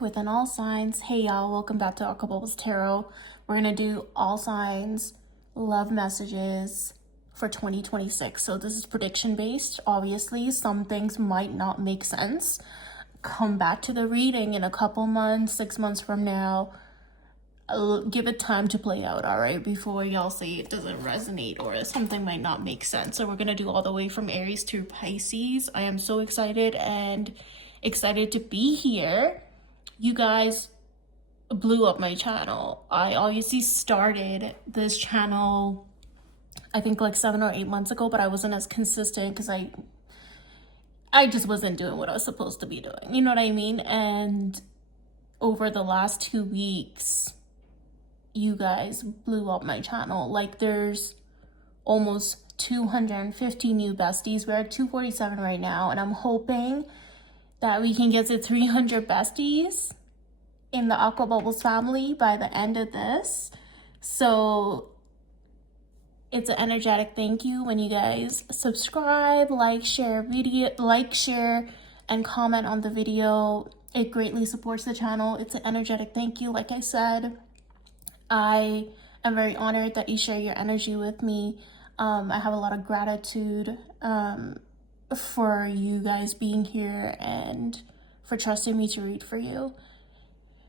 within all signs. Hey y'all, welcome back to Aquabubbles Tarot. We're gonna do all signs love messages for 2026. So this is prediction based. Obviously, some things might not make sense. Come back to the reading in a couple months, 6 months from now. Give it time to play out, all right, before y'all say it doesn't resonate or something might not make sense. So we're gonna do all the way from Aries to Pisces. I am so excited and excited to be here. You guys blew up my channel. I obviously started this channel I think like 7 or 8 months ago, but I wasn't as consistent because I just wasn't doing what I was supposed to be doing, you know what I mean? And over the last 2 weeks, you guys blew up my channel. Like, there's almost 250 new besties. We're at 247 right now, and I'm hoping that we can get to 300 besties in the Aquabubbles family by the end of this. So it's an energetic thank you when you guys subscribe, share, and comment on the video. It greatly supports the channel. It's an energetic thank you. Like I said, I am very honored that you share your energy with me. I have a lot of gratitude for you guys being here and for trusting me to read for you.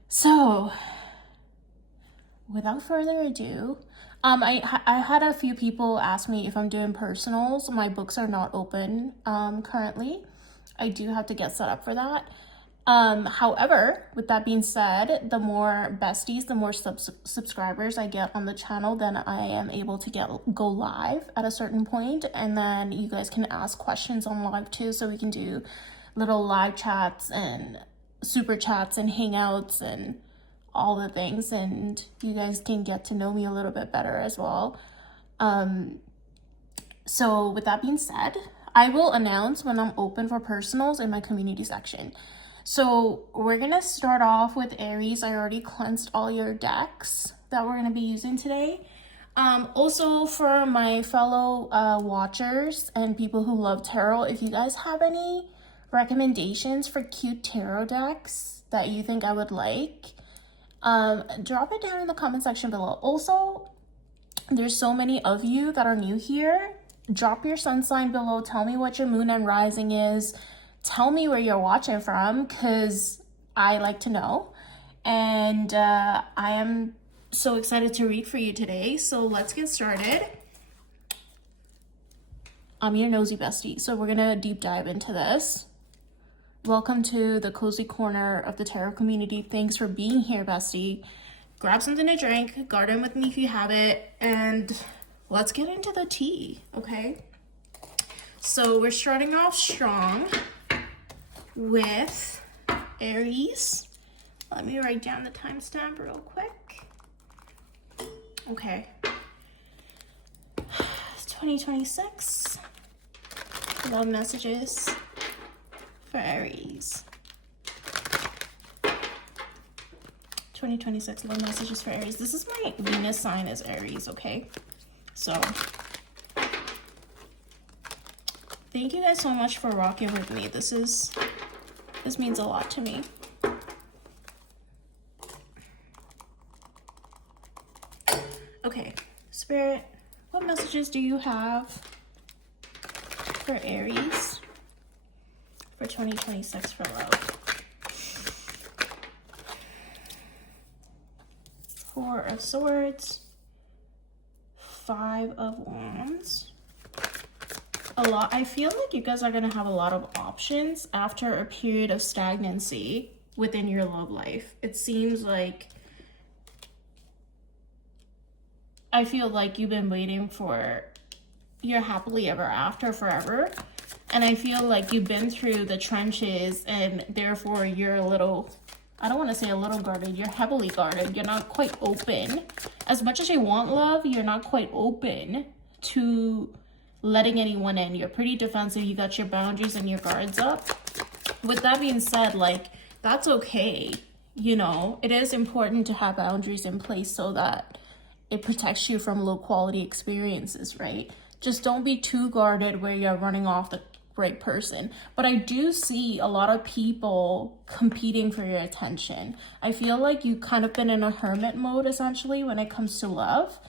So, without further ado, I had a few people ask me if I'm doing personals. My books are not open currently. I do have to get set up for that. However, with that being said, the more besties, the more subscribers I get on the channel, then I am able to go live at a certain point, and then you guys can ask questions on live too, so we can do little live chats and super chats and hangouts and all the things, and you guys can get to know me a little bit better as well. So with that being said, I will announce when I'm open for personals in my community section. So we're gonna start off with Aries. I already cleansed all your decks that we're gonna be using today. Also for my fellow watchers and people who love tarot, if you guys have any recommendations for cute tarot decks that you think I would like, drop it down in the comment section below. Also, there's so many of you that are new here. Drop your sun sign below. Tell me what your moon and rising is. Tell me where you're watching from, because I like to know. And I am so excited to read for you today. So let's get started. I'm your nosy bestie, so we're gonna deep dive into this. Welcome to the cozy corner of the tarot community. Thanks for being here, bestie. Grab something to drink, garden with me if you have it, and let's get into the tea, okay? So we're starting off strong with Aries. Let me write down the timestamp real quick. Okay. It's 2026. Love messages for Aries. 2026 love messages for Aries. This is my Venus sign is Aries, okay? So thank you guys so much for rocking with me. This means a lot to me. Okay, Spirit, what messages do you have for Aries for 2026 for love? 4 of Swords, 5 of Wands. I feel like you guys are going to have a lot of options after a period of stagnancy within your love life. It seems like, I feel like you've been waiting for your happily ever after forever. And I feel like you've been through the trenches, and therefore you're a little, I don't want to say a little guarded, you're heavily guarded. You're not quite open. As much as you want love, you're not quite open to letting anyone in. You're pretty defensive. You got your boundaries and your guards up. With that being said, like, that's okay. You know, it is important to have boundaries in place so that it protects you from low quality experiences, right? Just don't be too guarded where you're running off the right person. But I do see a lot of people competing for your attention. I feel like you kind of been in a hermit mode essentially when it comes to love,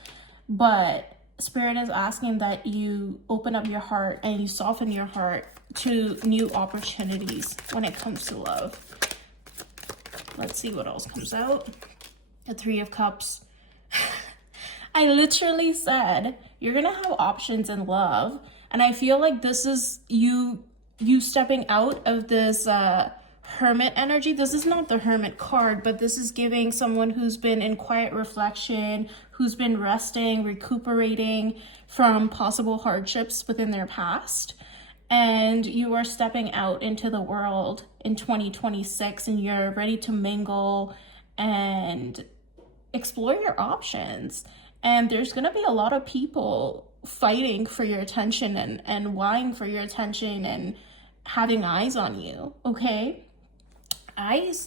but Spirit is asking that you open up your heart and you soften your heart to new opportunities when it comes to love. Let's see what else comes out. The Three of Cups. I literally said you're gonna have options in love, and I feel like this is you stepping out of this hermit energy. This is not the hermit card, but this is giving someone who's been in quiet reflection, who's been resting, recuperating from possible hardships within their past. And you are stepping out into the world in 2026, and you're ready to mingle and explore your options. And there's going to be a lot of people fighting for your attention and vying for your attention and having eyes on you, okay?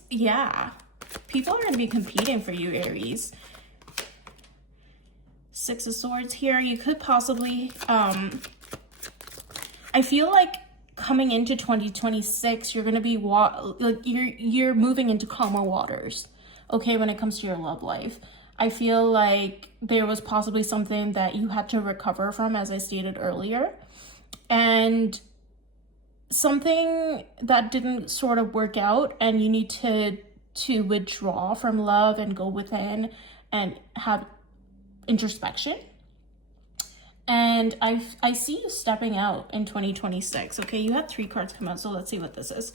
Yeah. People are going to be competing for you, Aries. Six of Swords here. You could possibly, I feel like coming into 2026, you're going to be, you're moving into calmer waters, okay, when it comes to your love life. I feel like there was possibly something that you had to recover from, as I stated earlier, and something that didn't sort of work out, and you need to withdraw from love and go within and have introspection. And I see you stepping out in 2026. Okay, you had 3 cards come out, so let's see what this is.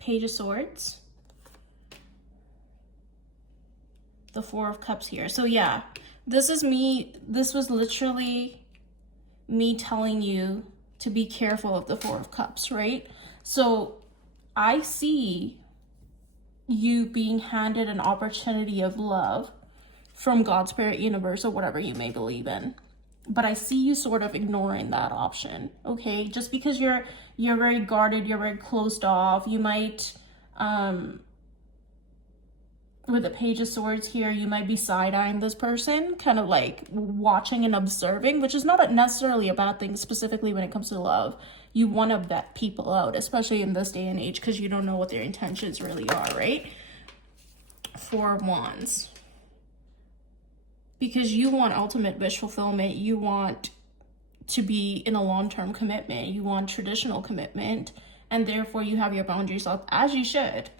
Page of Swords. The Four of Cups here. So yeah, this is me. This was literally me telling you to be careful of the Four of Cups, right? So I see you being handed an opportunity of love from God, Spirit, Universe, or whatever you may believe in. But I see you sort of ignoring that option, okay? Just because you're very guarded, you're very closed off. You might, with the Page of Swords here, you might be side-eyeing this person, kind of like watching and observing, which is not necessarily a bad thing, specifically when it comes to love. You want to vet people out, especially in this day and age, because you don't know what their intentions really are, right? Four of Wands. Because you want ultimate wish fulfillment. You want to be in a long-term commitment. You want traditional commitment, and therefore you have your boundaries up, as you should.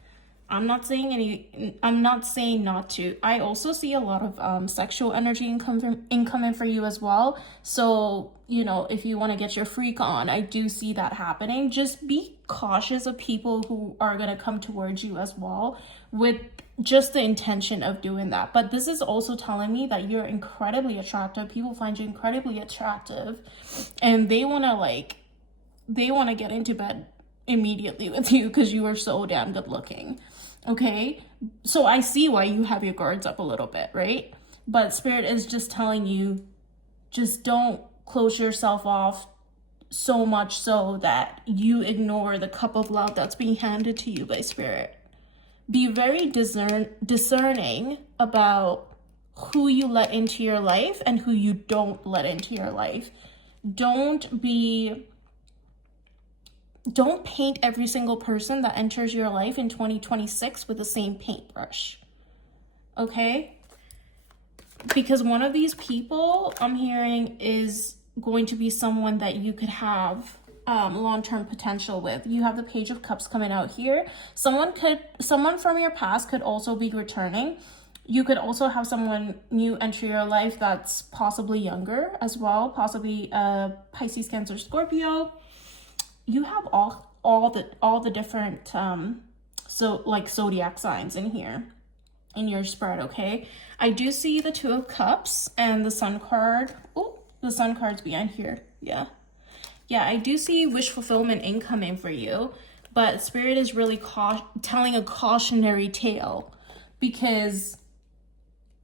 I'm not saying not to. I also see a lot of sexual energy incoming for you as well. So, you know, if you want to get your freak on, I do see that happening. Just be cautious of people who are going to come towards you as well with just the intention of doing that. But this is also telling me that you're incredibly attractive. People find you incredibly attractive, and they want to get into bed immediately with you because you are so damn good looking. Okay, so I see why you have your guards up a little bit, right? But Spirit is just telling you, just don't close yourself off so much so that you ignore the cup of love that's being handed to you by Spirit. Be very discerning about who you let into your life and who you don't let into your life. Don't paint every single person that enters your life in 2026 with the same paintbrush, okay? Because one of these people I'm hearing is going to be someone that you could have long-term potential with. You have the Page of Cups coming out here. Someone from your past could also be returning. You could also have someone new enter your life that's possibly younger as well, possibly Pisces, Cancer, Scorpio. You have all the different zodiac signs in here in your spread, okay? I do see the Two of Cups and the Sun card. Oh, the Sun card's behind here. Yeah, I do see wish fulfillment incoming for you, but Spirit is really telling a cautionary tale, because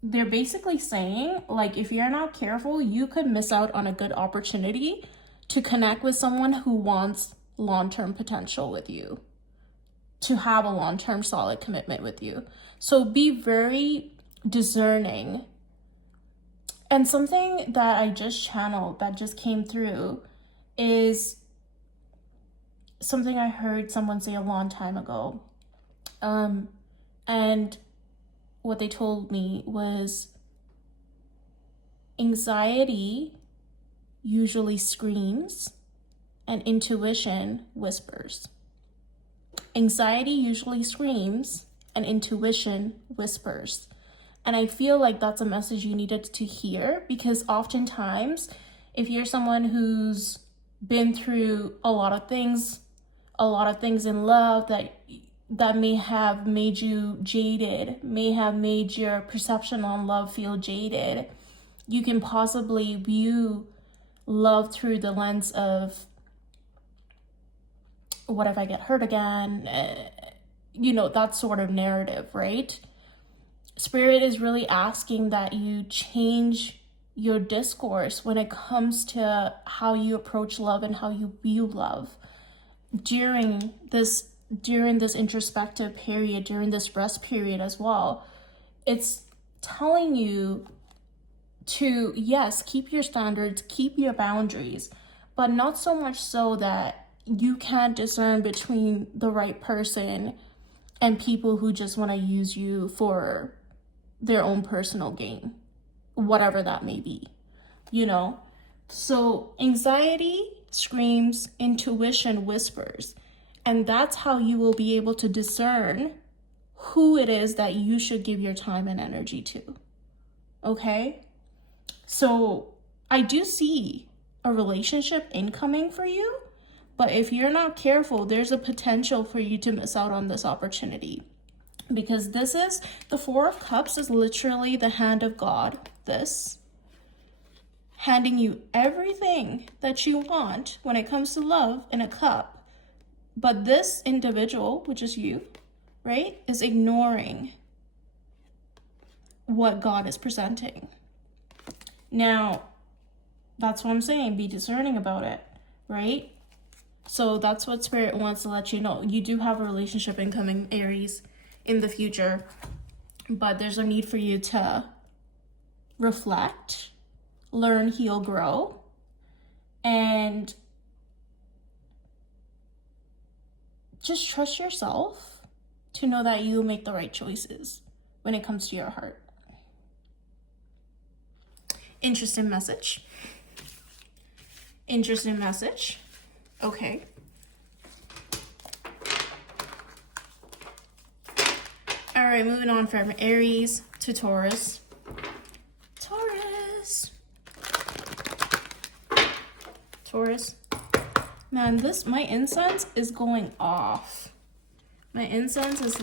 they're basically saying, like, if you're not careful, you could miss out on a good opportunity to connect with someone who wants long-term potential with you, to have a long-term solid commitment with you. So be very discerning. And something that I just channeled that just came through is something I heard someone say a long time ago. And what they told me was anxiety usually screams and intuition whispers. Anxiety usually screams and intuition whispers. And I feel like that's a message you needed to hear, because oftentimes, if you're someone who's been through a lot of things in love that may have made you jaded, may have made your perception on love feel jaded, you can possibly view love through the lens of, what if I get hurt again? That sort of narrative, right? Spirit is really asking that you change your discourse when it comes to how you approach love and how you view love during this introspective period, during this rest period as well. It's telling you to, yes, keep your standards, keep your boundaries, but not so much so that you can't discern between the right person and people who just want to use you for their own personal gain, whatever that may be, So anxiety screams, intuition whispers, and that's how you will be able to discern who it is that you should give your time and energy to, okay? So I do see a relationship incoming for you, but if you're not careful, there's a potential for you to miss out on this opportunity, because the Four of Cups is literally the hand of God, handing you everything that you want when it comes to love in a cup. But this individual, which is you, right, is ignoring what God is presenting. Now, that's what I'm saying. Be discerning about it, right? So that's what Spirit wants to let you know. You do have a relationship incoming, Aries, in the future, but there's a need for you to reflect, learn, heal, grow, and just trust yourself to know that you make the right choices when it comes to your heart. Interesting message. Okay. All right, moving on from Aries to Taurus. Taurus. Man, my incense is going off. My incense is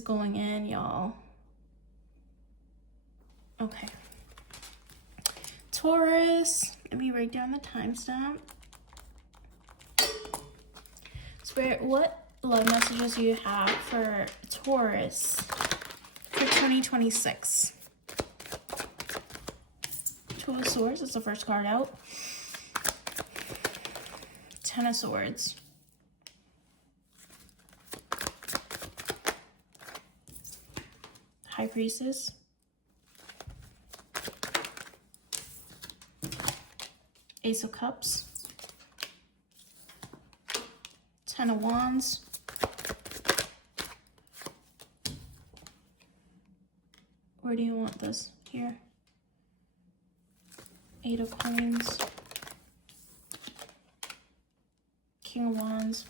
going in, y'all. Okay. Taurus, let me write down the timestamp. Spirit, what love messages do you have for Taurus for 2026? Two of Swords is the first card out. Ten of Swords. High Priestess. Ace of Cups. Ten of Wands. Where do you want this? Here. Eight of Coins. King of Wands.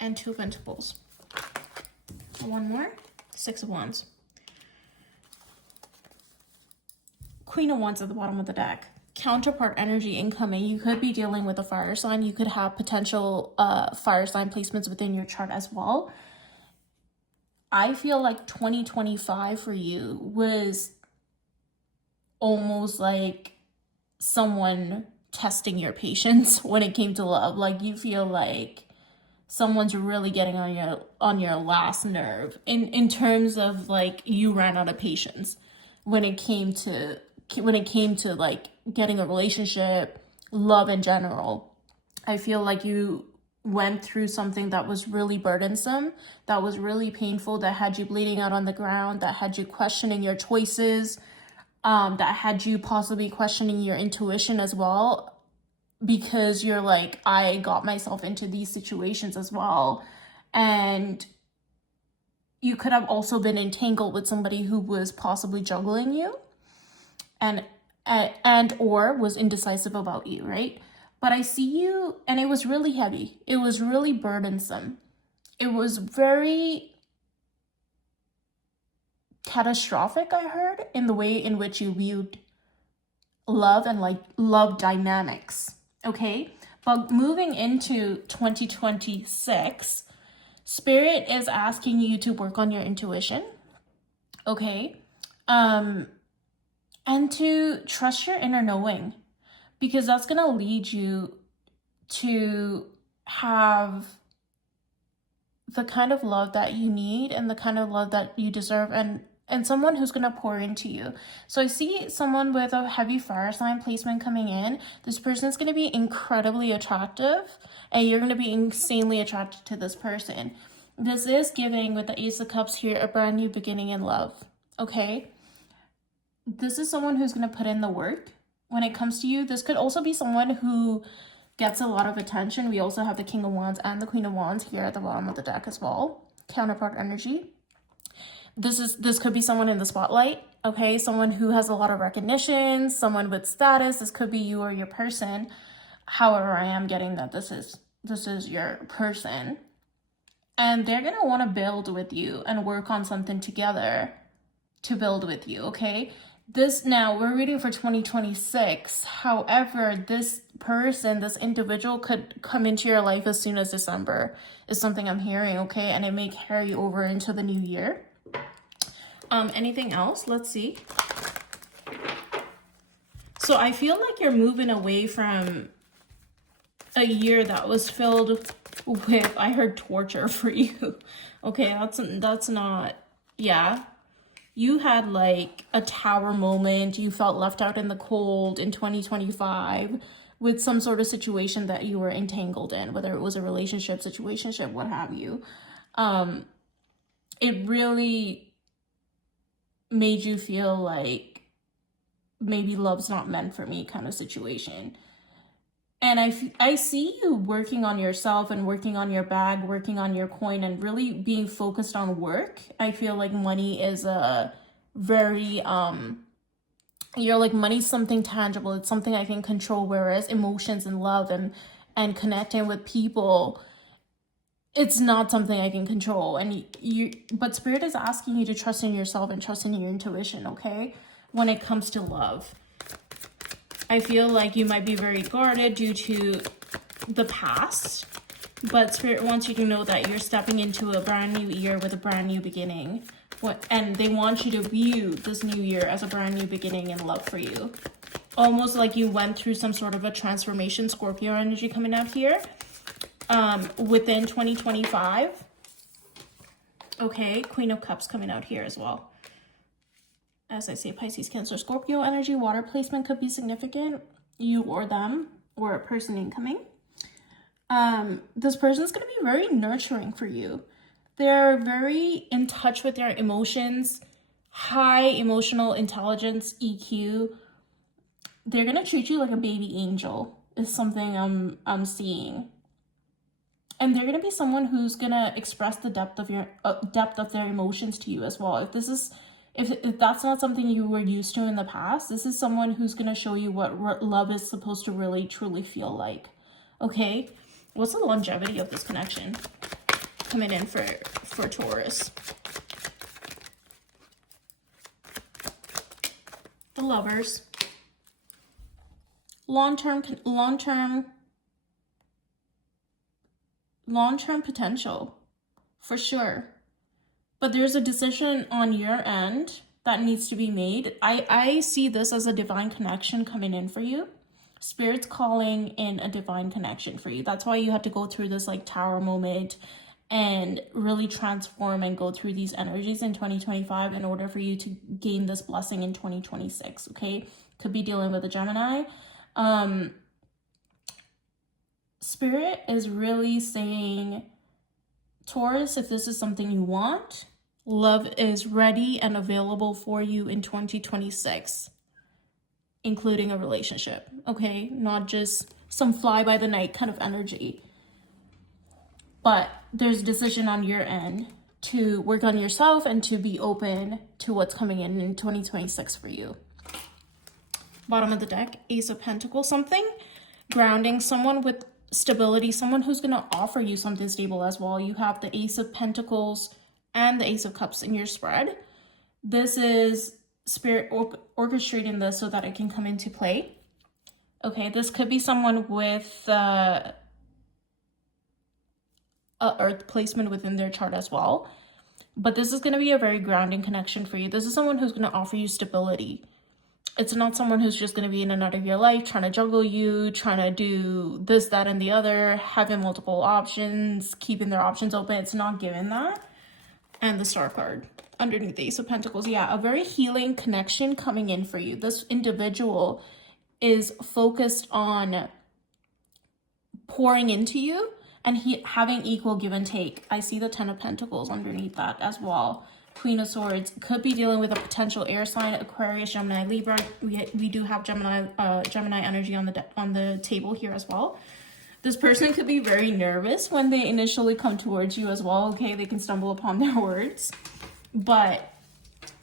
And Two of Pentacles. One more. Six of Wands. Queen of Wands at the bottom of the deck. Counterpart energy incoming. You could be dealing with a fire sign. You could have potential fire sign placements within your chart as well. I feel like 2025 for you was almost like someone testing your patience when it came to love. Like, you feel like someone's really getting on your last nerve in terms of like you ran out of patience when it came to when it came to like getting a relationship, love in general. I feel like you went through something that was really burdensome, that was really painful, that had you bleeding out on the ground, that had you questioning your choices, that had you possibly questioning your intuition as well, because you're like, I got myself into these situations as well. And you could have also been entangled with somebody who was possibly juggling you and or was indecisive about you, right? But I see you, and it was really heavy. It was really burdensome. It was very catastrophic, I heard, in the way in which you viewed love and like love dynamics, okay? But moving into 2026, Spirit is asking you to work on your intuition, okay? And to trust your inner knowing, because that's going to lead you to have the kind of love that you need and the kind of love that you deserve, and someone who's going to pour into you. So I see someone with a heavy fire sign placement coming in. This person is going to be incredibly attractive, and you're going to be insanely attracted to this person. This is giving, with the Ace of Cups here, a brand new beginning in love, okay? This is someone who's going to put in the work when it comes to you. This could also be someone who gets a lot of attention. We also have the King of Wands and the Queen of Wands here at the bottom of the deck as well. Counterpart energy. This could be someone in the spotlight, okay? Someone who has a lot of recognition, someone with status. This could be you or your person. However, I am getting that this is your person. And they're going to want to build with you and work on something together to build with you, okay? This, now we're reading for 2026. However, this person, this individual could come into your life as soon as December is something I'm hearing, okay? And it may carry over into the new year. Anything else? Let's see. So I feel like you're moving away from a year that was filled with, I heard, torture for you. Okay, that's not, yeah. You had like a tower moment. You felt left out in the cold in 2025 with some sort of situation that you were entangled in, whether it was a relationship, situationship, what have you. It really made you feel like maybe love's not meant for me kind of situation. And I see you working on yourself and working on your bag, working on your coin, and really being focused on work. I feel like money is a very, you're like, money's something tangible. It's something I can control, whereas emotions and love and connecting with people, it's not something I can control. And but Spirit is asking you to trust in yourself and trust in your intuition, okay? When it comes to love. I feel like you might be very guarded due to the past, but Spirit wants you to know that you're stepping into a brand new year with a brand new beginning. And they want you to view this new year as a brand new beginning in love for you. Almost like you went through some sort of a transformation, Scorpio energy coming out here, within 2025. Okay, Queen of Cups coming out here as well. As I say, Pisces, Cancer, Scorpio energy, water placement could be significant. You or them, or a person incoming. This person's going to be very nurturing for you. They're very in touch with their emotions, high emotional intelligence, EQ. They're going to treat you like a baby angel is something I'm seeing. And they're going to be someone who's going to express the depth of their emotions to you as well. If that's not something you were used to in the past, this is someone who's going to show you what love is supposed to really, truly feel like. Okay? What's the longevity of this connection coming in for Taurus? The Lovers. Long-term potential, for sure. But there's a decision on your end that needs to be made. I see this as a divine connection coming in for you. Spirit's calling in a divine connection for you. That's why you had to go through this like tower moment and really transform and go through these energies in 2025 in order for you to gain this blessing in 2026, okay? Could be dealing with a Gemini. Spirit is really saying, Taurus, if this is something you want, love is ready and available for you in 2026, including a relationship, okay? Not just some fly-by-the-night kind of energy. But there's a decision on your end to work on yourself and to be open to what's coming in 2026 for you. Bottom of the deck, Ace of Pentacles, something grounding, someone with stability, someone who's going to offer you something stable as well. You have the Ace of Pentacles and the Ace of Cups in your spread. This is Spirit orchestrating this so that it can come into play. Okay, this could be someone with earth placement within their chart as well. But this is going to be a very grounding connection for you. This is someone who's going to offer you stability. It's not someone who's just going to be in and out of your life, trying to juggle you, trying to do this, that, and the other, having multiple options, keeping their options open. It's not given that. And the Star card underneath the Ace of Pentacles. Yeah, a very healing connection coming in for you. This individual is focused on pouring into you and having equal give and take. I see the Ten of Pentacles underneath that as well. Queen of Swords could be dealing with a potential air sign, Aquarius, Gemini, Libra. We do have Gemini energy on the table here as well. This person could be very nervous when they initially come towards you as well. Okay, they can stumble upon their words, but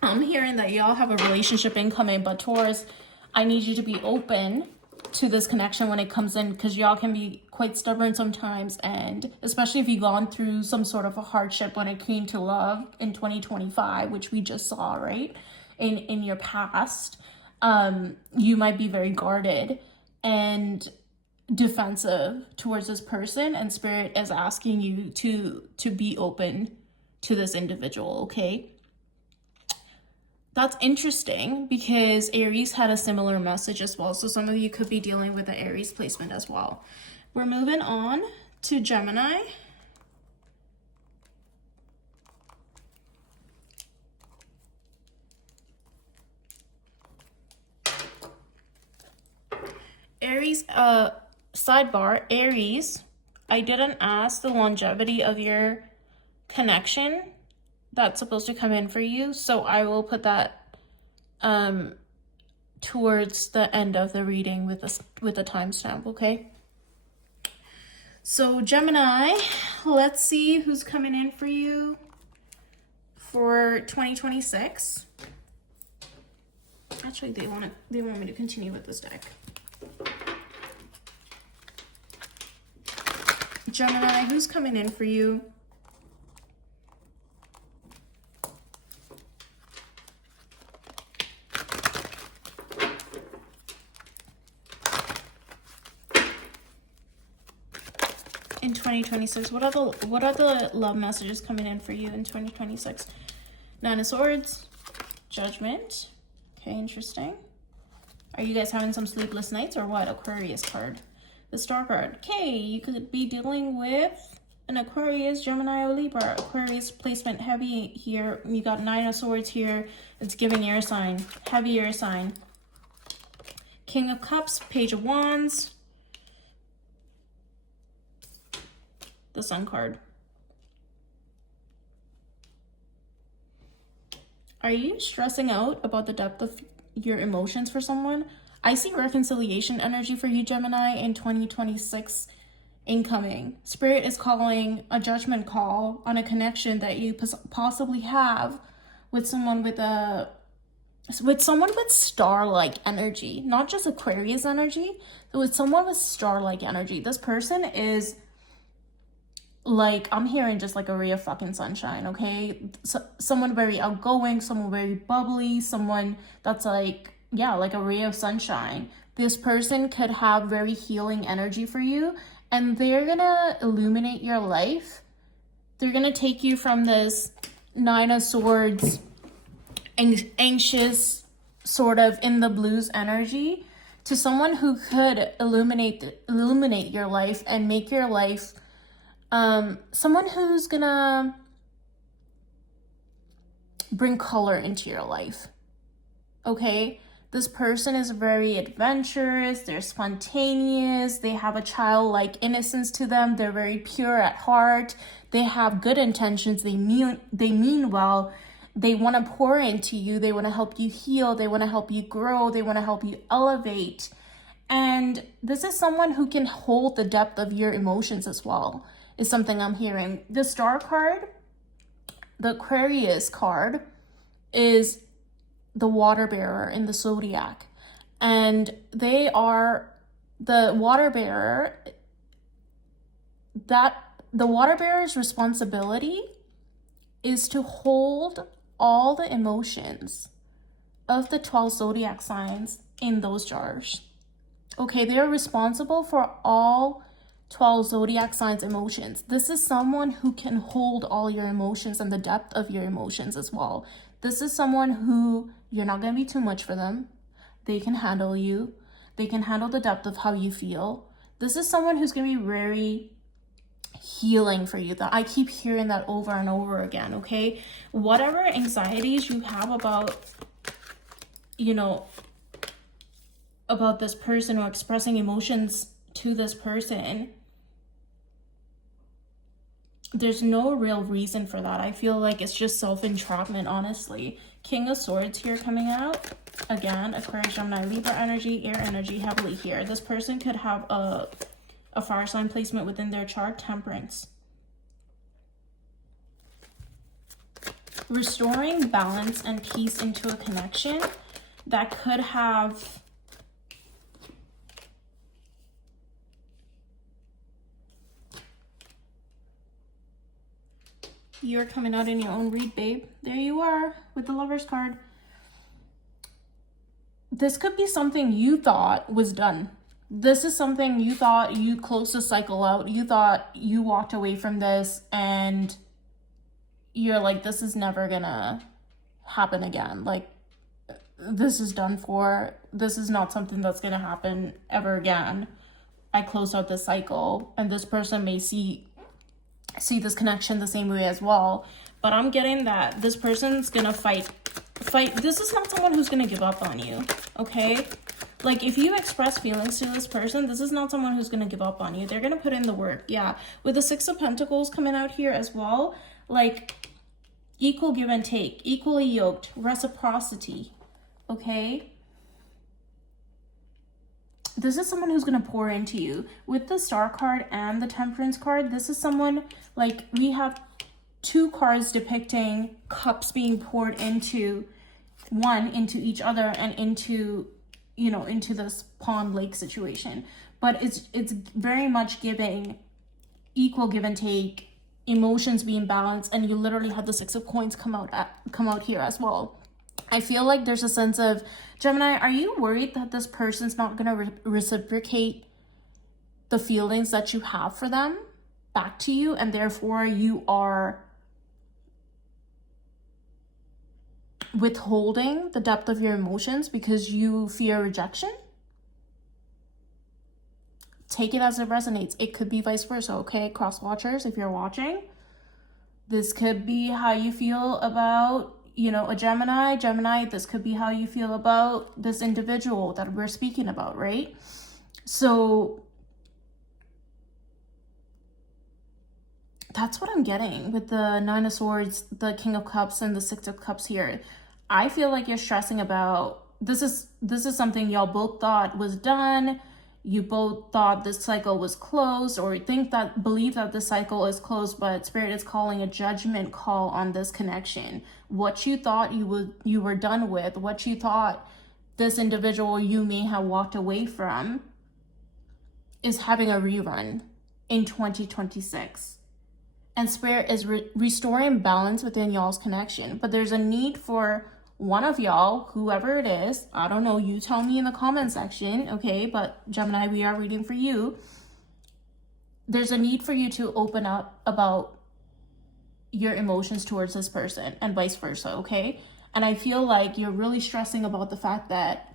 I'm hearing that y'all have a relationship incoming. But Taurus, I need you to be open to this connection when it comes in, because y'all can be quite stubborn sometimes, and especially if you've gone through some sort of a hardship when it came to love in 2025, which we just saw, right, in your past. You might be very guarded and defensive towards this person, and Spirit is asking you to be open to this individual. Okay, that's interesting because Aries had a similar message as well. So some of you could be dealing with the Aries placement as well. We're moving on to Gemini. Aries, sidebar, Aries, I didn't ask the longevity of your connection that's supposed to come in for you, so I will put that towards the end of the reading with a timestamp, okay? So Gemini, let's see who's coming in for you for 2026. Actually, they want me to continue with this deck. Gemini, who's coming in for you? In 2026, what are the love messages coming in for you in 2026? Nine of Swords, Judgment. Okay, interesting. Are you guys having some sleepless nights or what? Aquarius card. The Star card. Okay, you could be dealing with an Aquarius, Gemini, or Libra. Aquarius placement heavy here. You got Nine of Swords here. It's giving air sign. Heavy air sign. King of Cups, Page of Wands. The Sun card. Are you stressing out about the depth of your emotions for someone? I see reconciliation energy for you, Gemini, in 2026 incoming. Spirit is calling a judgment call on a connection that you possibly have with someone with star-like energy, not just Aquarius energy, but with someone with star-like energy. This person is like, I'm hearing just like a ray of fucking sunshine, okay? So, someone very outgoing, someone very bubbly, someone that's like, yeah, like a ray of sunshine. This person could have very healing energy for you, and they're gonna illuminate your life. They're gonna take you from this Nine of Swords, anxious, sort of in the blues energy, to someone who could illuminate your life and make your life Someone who's gonna bring color into your life. Okay? This person is very adventurous, they're spontaneous, they have a childlike innocence to them, they're very pure at heart, they have good intentions, they mean well, they want to pour into you, they want to help you heal, they want to help you grow, they want to help you elevate. And this is someone who can hold the depth of your emotions as well, is something I'm hearing. The Star card, the Aquarius card, is the water bearer in the zodiac, and they are the water bearer. That the water bearer's responsibility is to hold all the emotions of the 12 zodiac signs in those jars. Okay, they're responsible for all 12 zodiac signs emotions. This is someone who can hold all your emotions and the depth of your emotions as well. This is someone who you're not going to be too much for them. They can handle you. They can handle the depth of how you feel. This is someone who's going to be very healing for you. That I keep hearing that over and over again, okay? Whatever anxieties you have about, about this person or expressing emotions to this person, there's no real reason for that. I feel like it's just self-entrapment, honestly. King of Swords here coming out. Again, Aquarius, Gemini, Libra energy, air energy heavily here. This person could have a fire sign placement within their chart. Temperance. Restoring balance and peace into a connection that could have you're coming out in your own read, babe. There you are with the Lovers card. This could be something you thought was done. This is something you thought you closed the cycle out. You thought you walked away from this and you're like, this is never gonna happen again. Like, this is done for. This is not something that's gonna happen ever again. I closed out this cycle, and this person may see this connection the same way as well, but I'm getting that this person's gonna fight. This is not someone who's gonna give up on you, okay? Like, if you express feelings to this person, this is not someone who's gonna give up on you. They're gonna put in the work. Yeah, with the Six of Pentacles coming out here as well, like, equal give and take, equally yoked, reciprocity, okay? This is someone who's going to pour into you. With the Star card and the Temperance card, this is someone, like, we have two cards depicting cups being poured into each other and into this pond lake situation. But it's very much giving equal give and take, emotions being balanced, and you literally have the Six of Coins come out here as well. I feel like there's a sense of, Gemini, are you worried that this person's not going to reciprocate the feelings that you have for them back to you, and therefore you are withholding the depth of your emotions because you fear rejection? Take it as it resonates. It could be vice versa, okay? Cross watchers, if you're watching, this could be how you feel about a Gemini, this could be how you feel about this individual that we're speaking about, right? So that's what I'm getting with the Nine of Swords, the King of Cups, and the Six of Cups here. I feel like you're stressing about, this is something y'all both thought was done. You both thought this cycle was closed, or believe that the cycle is closed, but Spirit is calling a judgment call on this connection. What you thought you were done with, what you thought this individual you may have walked away from, is having a rerun in 2026. And Spirit is restoring balance within y'all's connection. But there's a need for one of y'all, whoever it is, I don't know, you tell me in the comment section, okay? But Gemini, we are reading for you. There's a need for you to open up about your emotions towards this person and vice versa, okay? And I feel like you're really stressing about the fact that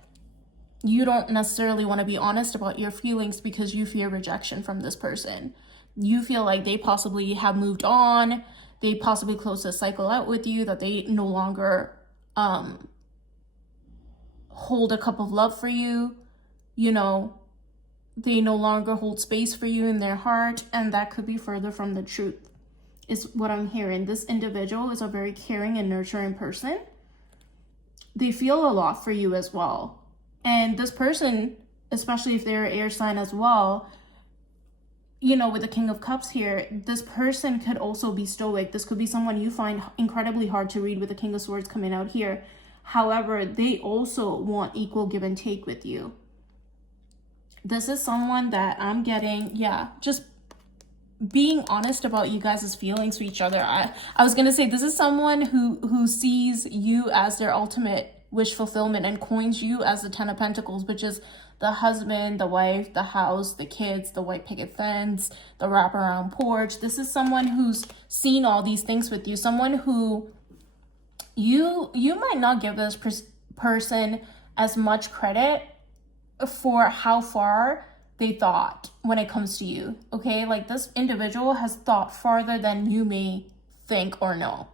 you don't necessarily want to be honest about your feelings because you fear rejection from this person. you feel like they possibly have moved on, they possibly closed the cycle out with you, that they no longer hold a cup of love for you, you know, they no longer hold space for you in their heart, and that could be further from the truth, is what I'm hearing. This individual is a very caring and nurturing person. They feel a lot for you as well. And this person, especially if they're an air sign as well, you know, with the King of Cups here, this person could also be stoic. This could be someone you find incredibly hard to read with the King of Swords coming out here. However, they also want equal give and take with you. This is someone that I'm getting, yeah, just being honest about you guys' feelings for each other. I was going to say, this is someone who sees you as their ultimate wish fulfillment and coins you as the Ten of Pentacles, which is the husband, the wife, the house, the kids, the white picket fence, the wraparound porch. This is someone who's seen all these things with you. Someone who you might not give this person as much credit for how far they thought when it comes to you, okay? Like, this individual has thought farther than you may think or know,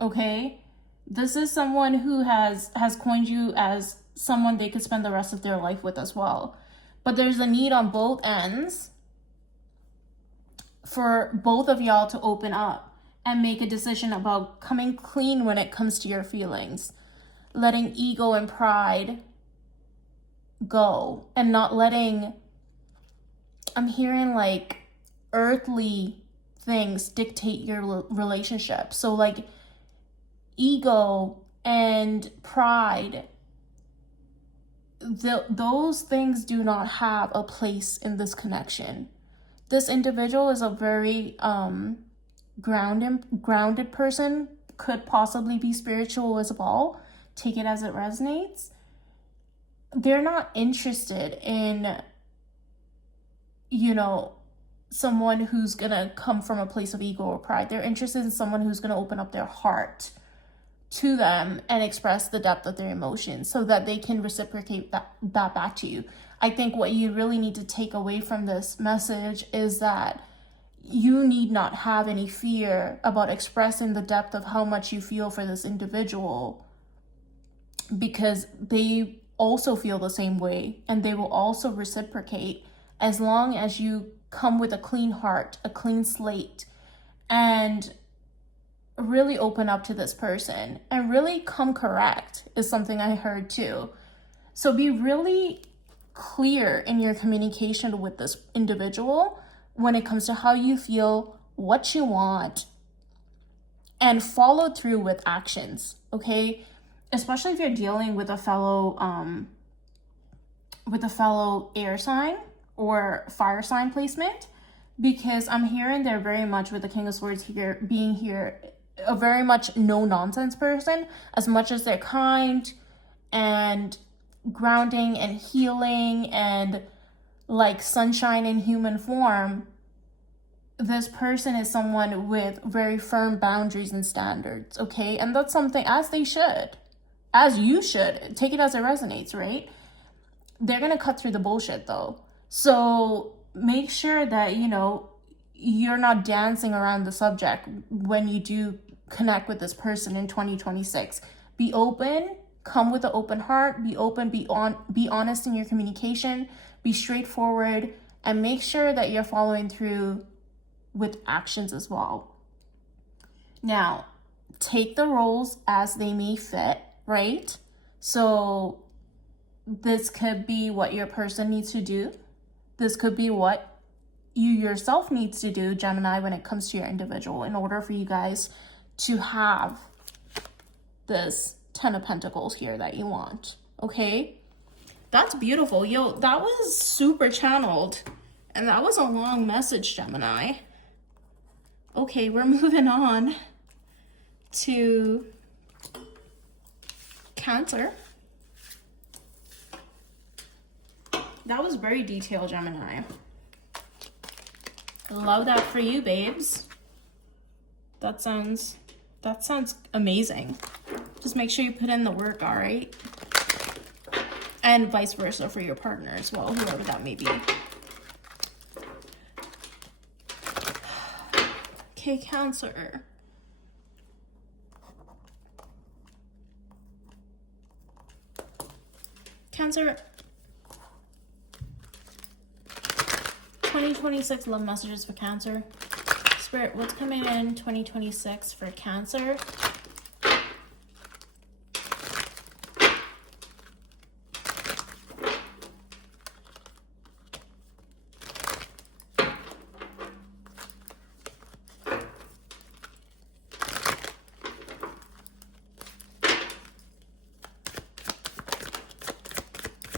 okay? This is someone who has coined you as someone they could spend the rest of their life with as well. But there's a need on both ends for both of y'all to open up and make a decision about coming clean when it comes to your feelings, letting ego and pride go, and not letting, I'm hearing like earthly things dictate your relationship. So like ego and pride, those things do not have a place in this connection. This individual is a very grounded person, could possibly be spiritual as well. Take it as it resonates. They're not interested in, you know, someone who's gonna come from a place of ego or pride. They're interested in someone who's gonna open up their heart to them and express the depth of their emotions so that they can reciprocate that back to you. I think what you really need to take away from this message is that you need not have any fear about expressing the depth of how much you feel for this individual, because they also feel the same way and they will also reciprocate, as long as you come with a clean heart, a clean slate, and really open up to this person and really come correct, is something I heard too. So be really clear in your communication with this individual when it comes to how you feel, what you want, and follow through with actions, okay? Especially if you're dealing with a fellow air sign or fire sign placement, because I'm hearing they're very much, with the King of Swords here being here, a very much no nonsense person. As much as they're kind and grounding and healing and like sunshine in human form, this person is someone with very firm boundaries and standards, okay? And that's something, as they should, as you should. Take it as it resonates, right? They're gonna cut through the bullshit though. So make sure that, you know, you're not dancing around the subject when you do connect with this person in 2026. Be open, come with an open heart, be open, be honest in your communication, be straightforward, and make sure that you're following through with actions as well. Now, take the roles as they may fit, right? So this could be what your person needs to do. This could be what you yourself needs to do, Gemini, when it comes to your individual, in order for you guys to have this Ten of Pentacles here that you want, okay? That's beautiful. Yo, that was super channeled. And that was a long message, Gemini. Okay, we're moving on to Cancer. That was very detailed, Gemini. Love that for you, babes. That sounds amazing. Just make sure you put in the work, all right? And vice versa for your partner as well, whoever that may be. Okay, Cancer. Cancer. 2026 love messages for Cancer. Spirit, what's coming in 2026 for Cancer?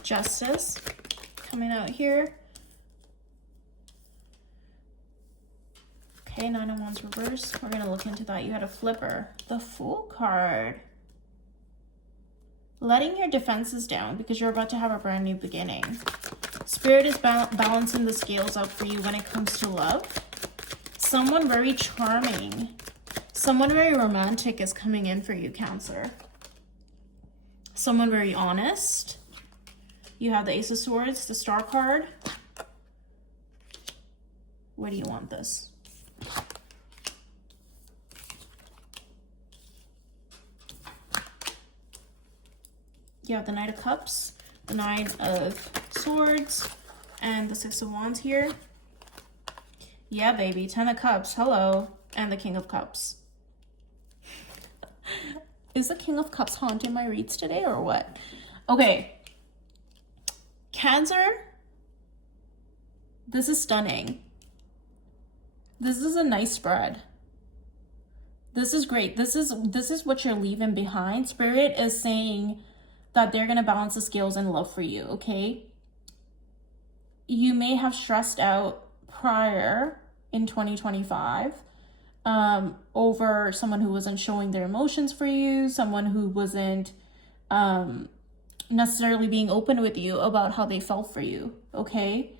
Justice coming out here. Okay, Nine of Wands reverse. We're going to look into that. You had a flipper. The Fool card. Letting your defenses down because you're about to have a brand new beginning. Spirit is balancing the scales out for you when it comes to love. Someone very charming, someone very romantic is coming in for you, Cancer. Someone very honest. You have the Ace of Swords, the Star card. Where do you want this? You have the Knight of Cups, the Nine of Swords, and the Six of Wands here. Yeah, baby. 10 of Cups. Hello. And the King of Cups. Is the King of Cups haunting my reads today or what? Okay. Cancer. This is stunning. This is a nice spread. This is great. This is what you're leaving behind. Spirit is saying that they're going to balance the scales in love for you, okay? You may have stressed out prior in 2025 over someone who wasn't showing their emotions for you, someone who wasn't necessarily being open with you about how they felt for you, okay?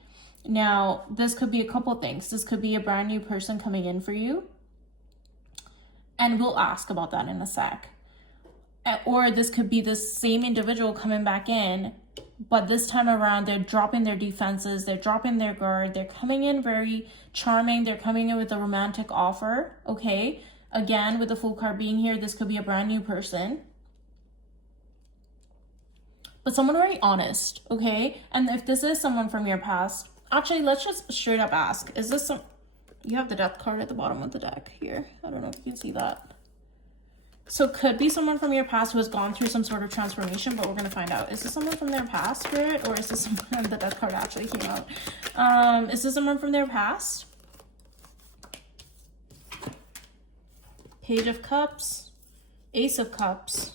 Now, this could be a couple things. This could be a brand new person coming in for you, and we'll ask about that in a sec. Or this could be the same individual coming back in, but this time around, they're dropping their defenses, they're dropping their guard, they're coming in very charming, they're coming in with a romantic offer, okay? Again, with the Fool card being here, this could be a brand new person. But someone very honest, okay? And if this is someone from your past, actually, let's just straight up ask, is this some... You have the Death card at the bottom of the deck here. I don't know if you can see that. So could be someone from your past who has gone through some sort of transformation, but we're going to find out. Is this someone from their past, Spirit? Or is this someone... The Death card actually came out. Is this someone from their past? Page of Cups. Ace of Cups.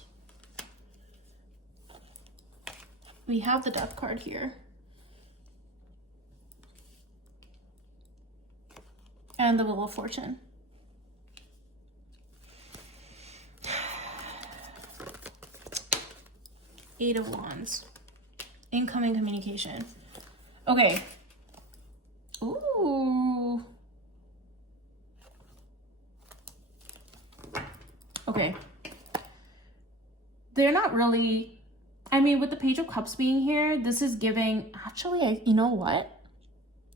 We have the Death card here. And the Wheel of Fortune. Eight of Wands. Incoming communication. Okay. Ooh. Okay. They're not really... I mean, with the Page of Cups being here, this is giving... Actually, you know what?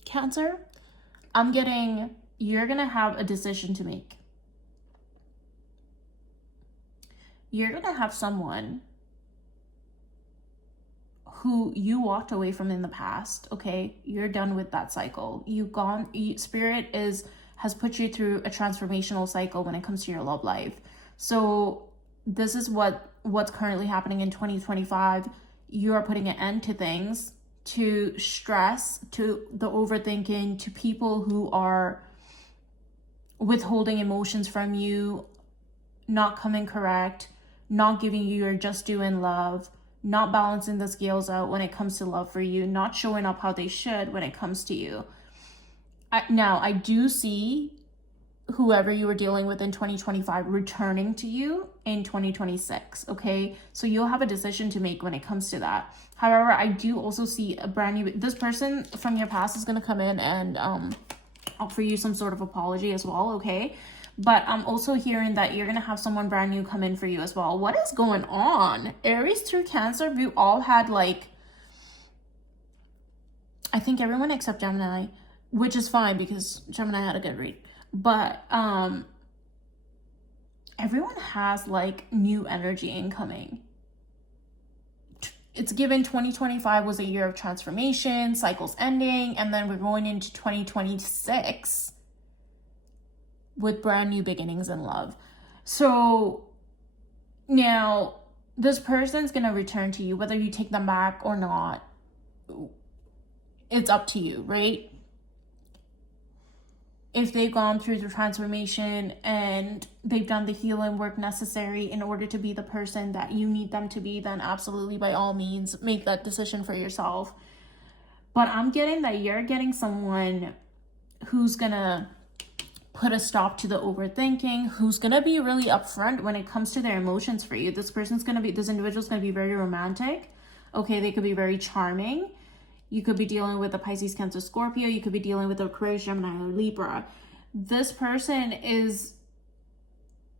Cancer? I'm getting... You're going to have a decision to make. You're going to have someone who you walked away from in the past, okay? You're done with that cycle. Spirit has put you through a transformational cycle when it comes to your love life. So this is what's currently happening in 2025. You are putting an end to things, to stress, to the overthinking, to people who are withholding emotions from you, not coming correct, not giving you your just due in love, not balancing the scales out when it comes to love for you, not showing up how they should when it comes to you. Now, I do see whoever you were dealing with in 2025 returning to you in 2026, okay? So you'll have a decision to make when it comes to that. However, I do also see a brand new... This person from your past is going to come in and offer you some sort of apology as well, okay? But I'm also hearing that you're going to have someone brand new come in for you as well. What is going on? Aries through Cancer, we all had like... I think everyone except Gemini, which is fine because Gemini had a good read. But everyone has like new energy incoming. It's given 2025 was a year of transformation, cycles ending, and then we're going into 2026 with brand new beginnings in love. So now this person's gonna return to you, whether you take them back or not. It's up to you, right? If they've gone through the transformation and they've done the healing work necessary in order to be the person that you need them to be, then absolutely, by all means, make that decision for yourself. But I'm getting that you're getting someone who's gonna put a stop to the overthinking, who's gonna be really upfront when it comes to their emotions for you. This individual's gonna be very romantic. Okay, they could be very charming. You could be dealing with a Pisces, Cancer, Scorpio. You could be dealing with a Aquarius, Gemini, or Libra. This person is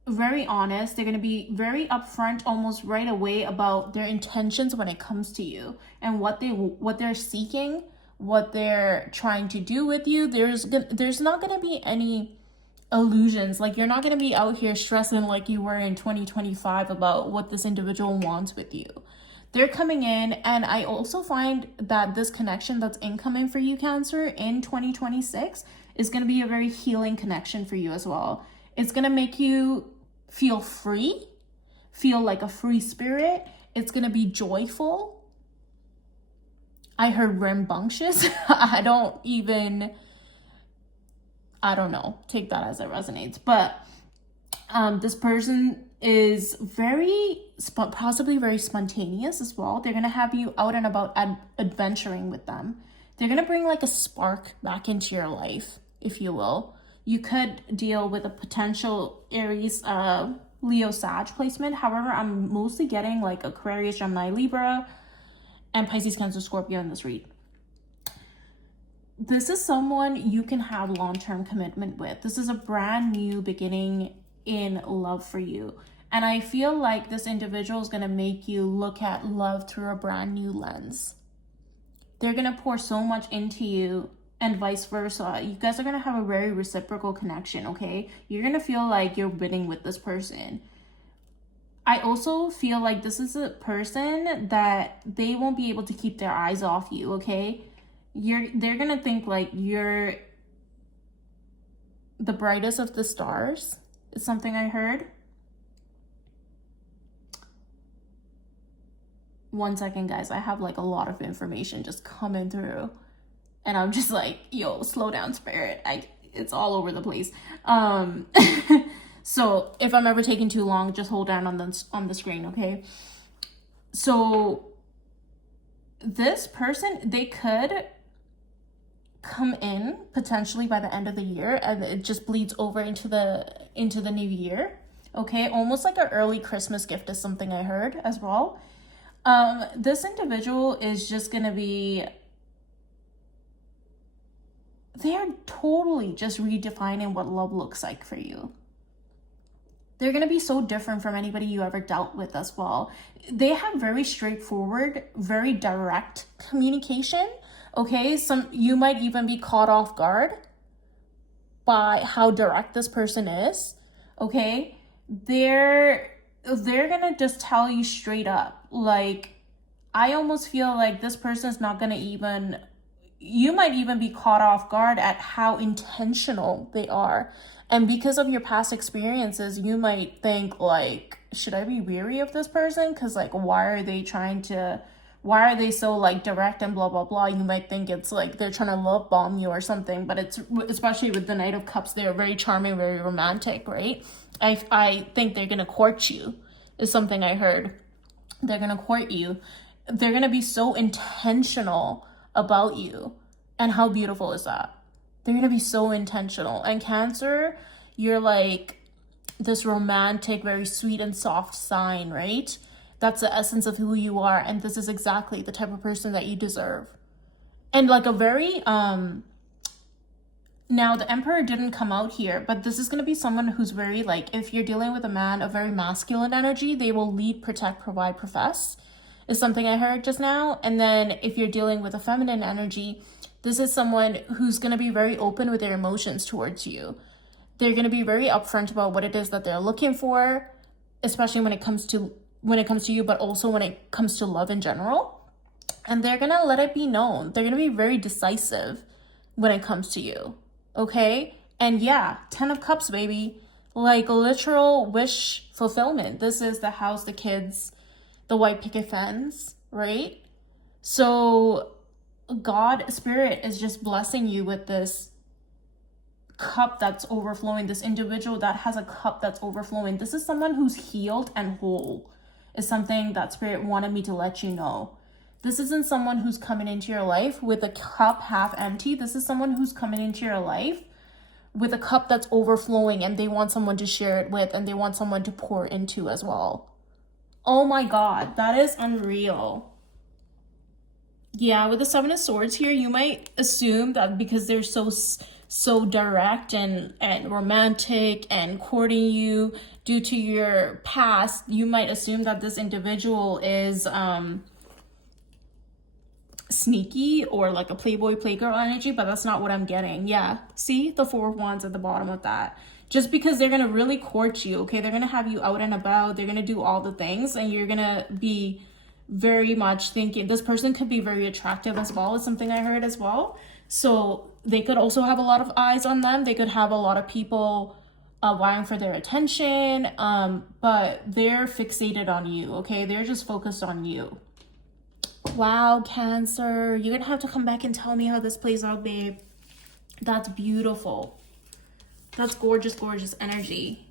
very honest. They're going to be very upfront almost right away about their intentions when it comes to you and what they're seeking, what they're trying to do with you. There's not going to be any illusions. Like, you're not going to be out here stressing like you were in 2025 about what this individual wants with you. They're coming in, and I also find that this connection that's incoming for you, Cancer, in 2026 is going to be a very healing connection for you as well. It's going to make you feel free, feel like a free spirit. It's going to be joyful. I heard rambunctious. I don't know. Take that as it resonates. But this person is possibly very spontaneous as well. They're going to have you out and about adventuring with them. They're going to bring like a spark back into your life, if you will. You could deal with a potential Aries, Leo, Sag placement. However, I'm mostly getting like Aquarius, Gemini, Libra, and Pisces, Cancer, Scorpio in this read. This is someone you can have long-term commitment with. This is a brand new beginning in love for you. And I feel like this individual is going to make you look at love through a brand new lens. They're going to pour so much into you and vice versa. You guys are going to have a very reciprocal connection, okay? You're going to feel like you're winning with this person. I also feel like this is a person that they won't be able to keep their eyes off you, okay? They're going to think like you're the brightest of the stars. Is something I heard. One second, guys. I have like a lot of information just coming through, and I'm just like, yo, slow down, spirit. It's all over the place. So if I'm ever taking too long, just hold down on the screen, okay? So this person, they could come in potentially by the end of the year, and it just bleeds over into the new year, okay? Almost like an early Christmas gift is something I heard as well. This individual is just gonna be, they're totally just redefining what love looks like for you. They're gonna be so different from anybody you ever dealt with as well. They have very straightforward, very direct communication. Okay, you might even be caught off guard by how direct this person is. Okay, they're gonna just tell you straight up. Like, I almost feel like this person's not gonna even, you might even be caught off guard at how intentional they are. And because of your past experiences, you might think like, should I be weary of this person? Because like, why are they so like direct and blah, blah, blah. You might think it's like they're trying to love bomb you or something, but it's, especially with the Knight of Cups, they're very charming, very romantic, right? I think they're going to court you is something I heard. They're going to court you. They're going to be so intentional about you. And how beautiful is that? They're going to be so intentional. And Cancer, you're like this romantic, very sweet and soft sign, right? That's the essence of who you are. And this is exactly the type of person that you deserve. And like a very, now the Emperor didn't come out here, but this is going to be someone who's very like, if you're dealing with a man of very masculine energy, they will lead, protect, provide, profess, is something I heard just now. And then if you're dealing with a feminine energy, this is someone who's going to be very open with their emotions towards you. They're going to be very upfront about what it is that they're looking for, especially when it comes to you, but also when it comes to love in general. And they're going to let it be known. They're going to be very decisive when it comes to you. Okay? And yeah, 10 of Cups, baby. Like literal wish fulfillment. This is the house, the kids, the white picket fence, right? So God, Spirit is just blessing you with this cup that's overflowing, this individual that has a cup that's overflowing. This is someone who's healed and whole, is something that Spirit wanted me to let you know. This isn't someone who's coming into your life with a cup half empty. This is someone who's coming into your life with a cup that's overflowing, and they want someone to share it with, and they want someone to pour into as well. Oh my God, that is unreal. Yeah, with the Seven of Swords here, you might assume that because they're so direct and romantic and courting you due to your past, you might assume that this individual is sneaky or like a playboy playgirl energy, but that's not what I'm getting. Yeah, see the Four of Wands at the bottom of that. Just because they're gonna really court you, okay? They're gonna have you out and about, they're gonna do all the things, and you're gonna be very much thinking this person could be very attractive as well, is something I heard as well. So they could also have a lot of eyes on them. They could have a lot of people vying for their attention, but they're fixated on you, okay? They're just focused on you. Wow, Cancer, you're gonna have to come back and tell me how this plays out, babe. That's beautiful. That's gorgeous, gorgeous energy.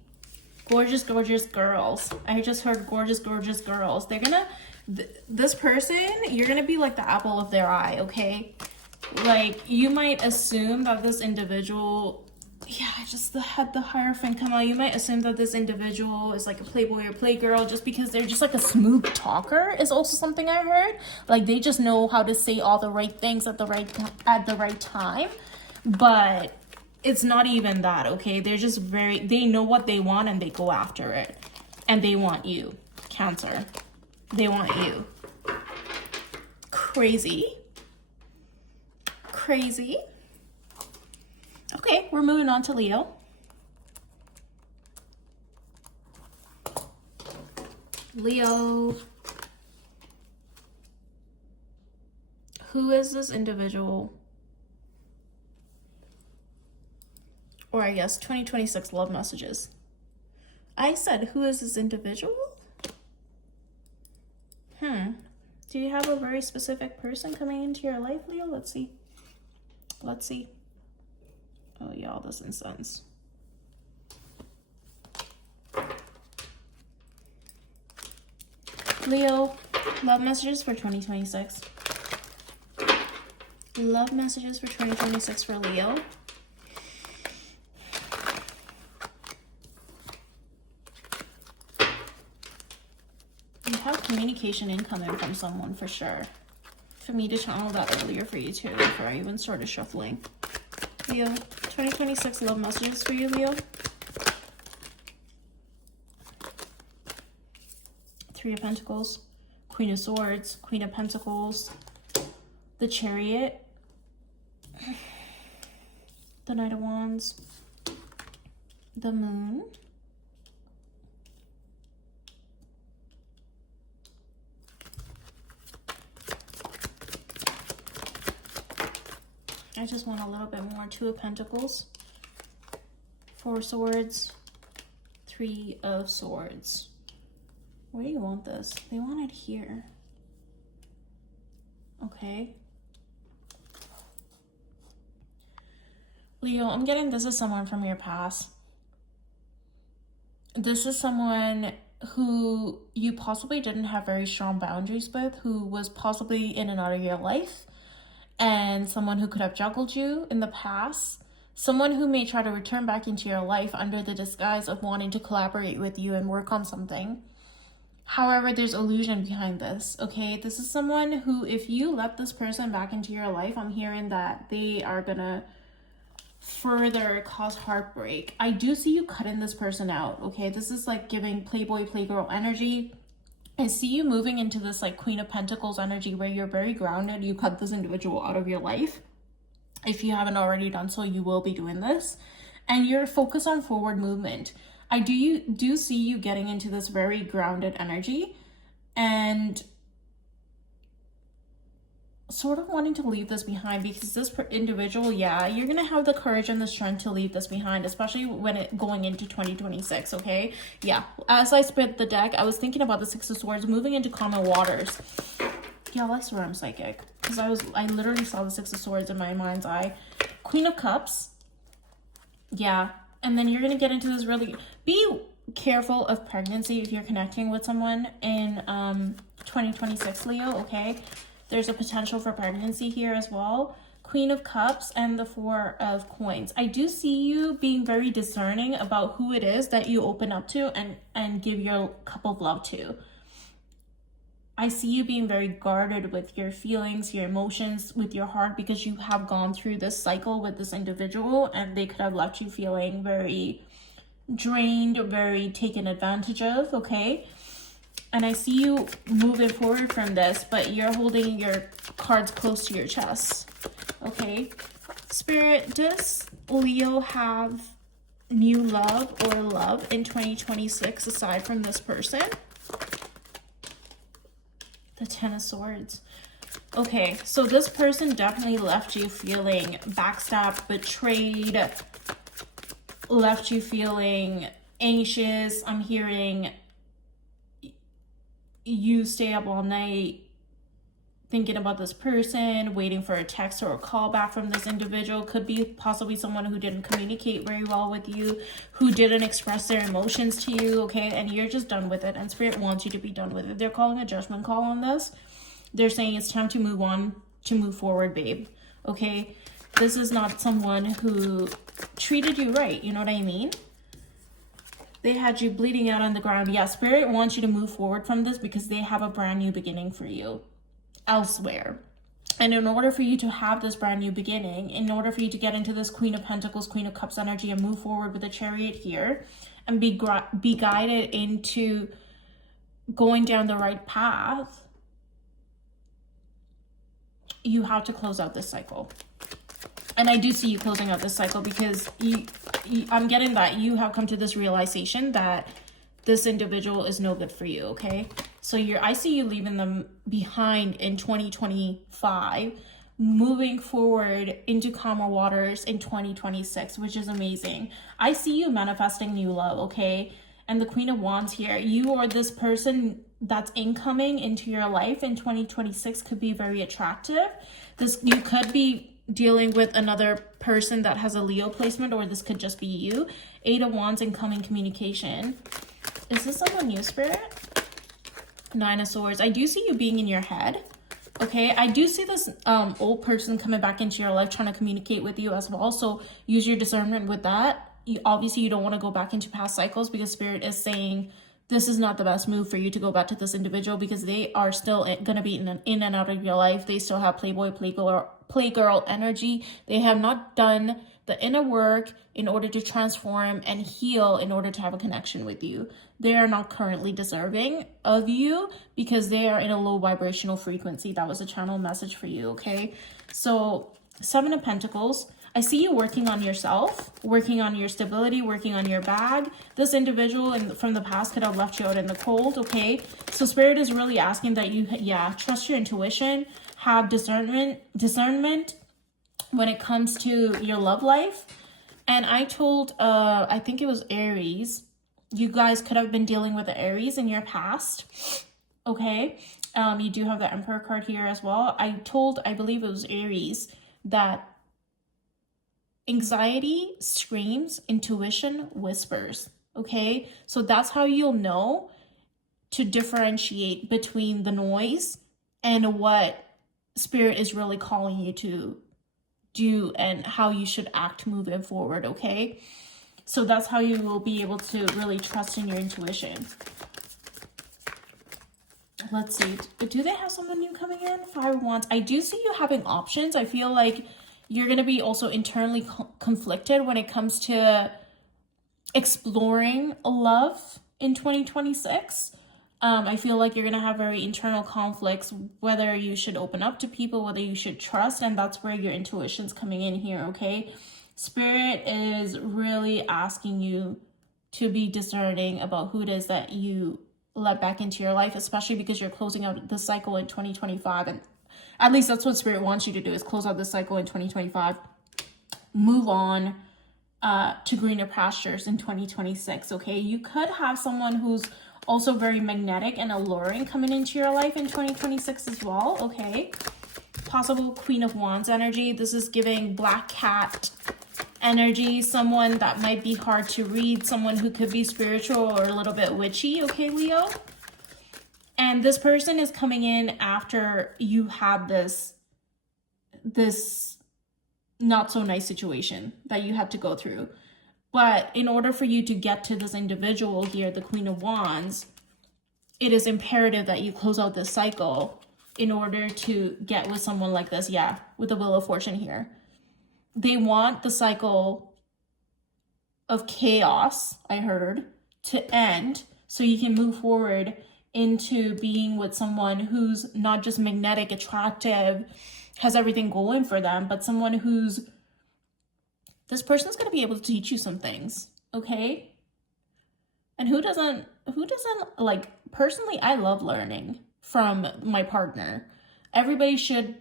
Gorgeous, gorgeous girls. I just heard gorgeous, gorgeous girls. They're gonna, this person, you're gonna be like the apple of their eye, okay? Like, you might assume that this individual, yeah, I just had the Hierophant come out. You might assume that this individual is like a playboy or playgirl just because they're just like a smooth talker is also something I heard. Like, they just know how to say all the right things at the right time. But it's not even that, okay? They're just they know what they want and they go after it. And they want you, Cancer. They want you. Crazy. Crazy. Okay, we're moving on to Leo. Leo. Who is this individual? Or I guess 2026 love messages. I said, who is this individual? Do you have a very specific person coming into your life, Leo? Let's see. Let's see. Oh, yeah, all this incense. Leo, love messages for 2026. Love messages for 2026 for Leo. You have communication incoming from someone for sure. For me to channel that earlier for you too, before I even started shuffling. Leo, 2026 love messages for you, Leo. Three of Pentacles, Queen of Swords, Queen of Pentacles, the Chariot, the Knight of Wands, the Moon, I just want a little bit more. Two of Pentacles, Four of Swords, Three of Swords. Where do you want this? They want it here. Okay. Leo, I'm getting this is someone from your past. This is someone who you possibly didn't have very strong boundaries with, who was possibly in and out of your life, and someone who could have juggled you in the past. Someone who may try to return back into your life under the disguise of wanting to collaborate with you and work on something. However, there's illusion behind this, okay? This is someone who, if you let this person back into your life, I'm hearing that they are gonna further cause heartbreak. I do see you cutting this person out, okay? This is like giving playboy, playgirl energy. I see you moving into this like Queen of Pentacles energy where you're very grounded. You cut this individual out of your life. If you haven't already done so, you will be doing this. and you're focused on forward movement. I do see you getting into this very grounded energy and sort of wanting to leave this behind, because this individual, yeah, you're gonna have the courage and the strength to leave this behind, especially when it going into 2026. Okay, yeah, as I spit the deck, I was thinking about the Six of Swords moving into common waters. Yeah, I swear I'm psychic, because I literally saw the Six of Swords in my mind's eye. Queen of Cups, yeah, and then you're gonna get into this really, be careful of pregnancy if you're connecting with someone in 2026, Leo. Okay, there's a potential for pregnancy here as well. Queen of Cups and the Four of Coins. I do see you being very discerning about who it is that you open up to and give your cup of love to. I see you being very guarded with your feelings, your emotions, with your heart, because you have gone through this cycle with this individual and they could have left you feeling very drained, very taken advantage of, okay? And I see you moving forward from this, but you're holding your cards close to your chest, okay? Spirit, does Leo have new love or love in 2026 aside from this person? The Ten of Swords. Okay, so this person definitely left you feeling backstabbed, betrayed, left you feeling anxious. I'm hearing you stay up all night thinking about this person, waiting for a text or a call back from this individual. Could be possibly someone who didn't communicate very well with you, who didn't express their emotions to you, okay? And you're just done with it, and Spirit wants you to be done with it. They're calling a judgment call on this. They're saying it's time to move on, to move forward, babe, okay? This is not someone who treated you right, you know what I mean? They had you bleeding out on the ground. Yeah, Spirit wants you to move forward from this because they have a brand new beginning for you elsewhere. And in order for you to have this brand new beginning, in order for you to get into this Queen of Pentacles, Queen of Cups energy and move forward with the Chariot here and be guided into going down the right path, you have to close out this cycle. And I do see you closing out this cycle because I'm getting that you have come to this realization that this individual is no good for you, okay? So I see you leaving them behind in 2025, moving forward into calmer waters in 2026, which is amazing. I see you manifesting new love, okay? And the Queen of Wands here, you or this person that's incoming into your life in 2026 could be very attractive. You could be dealing with another person that has a Leo placement, or this could just be you. Eight of Wands, incoming communication. Is this someone new, Spirit? Nine of Swords. I do see you being in your head, okay? I do see this old person coming back into your life trying to communicate with you as well, so use your discernment with that. Obviously, you don't want to go back into past cycles because Spirit is saying this is not the best move for you to go back to this individual because they are still going to be in and out of your life. They still have Playboy, Playgirl energy. They have not done the inner work in order to transform and heal in order to have a connection with you. They are not currently deserving of you because they are in a low vibrational frequency. That was a channel message for you, okay? So Seven of Pentacles. I see you working on yourself, working on your stability, working on your bag. This individual from the past could have left you out in the cold, okay? So Spirit is really asking that you, trust your intuition, have discernment when it comes to your love life. And I told, I think it was Aries, you guys could have been dealing with the Aries in your past, okay? You do have the Emperor card here as well. I believe it was Aries, that anxiety screams, intuition whispers, okay? So that's how you'll know to differentiate between the noise and what Spirit is really calling you to do and how you should act moving forward, okay? So that's how you will be able to really trust in your intuition. Let's see. Do they have someone new coming in? Five of Wands. I do see you having options. I feel like you're going to be also internally conflicted when it comes to exploring love in 2026. I feel like you're going to have very internal conflicts, whether you should open up to people, whether you should trust, and that's where your intuition's coming in here, okay? Spirit is really asking you to be discerning about who it is that you let back into your life, especially because you're closing out the cycle in 2025. And at least that's what Spirit wants you to do, is close out the cycle in 2025. Move on to greener pastures in 2026, okay? You could have someone who's also very magnetic and alluring coming into your life in 2026 as well, okay? Possible Queen of Wands energy. This is giving Black Cat energy, someone that might be hard to read, someone who could be spiritual or a little bit witchy, okay, Leo? And this person is coming in after you have this not so nice situation that you had to go through. But in order for you to get to this individual here, the Queen of Wands, it is imperative that you close out this cycle in order to get with someone like this. Yeah, with the Wheel of Fortune here. They want the cycle of chaos, I heard, to end so you can move forward into being with someone who's not just magnetic, attractive, has everything going for them, but someone who's, this person's going to be able to teach you some things, okay? And who doesn't, like, personally, I love learning from my partner. Everybody should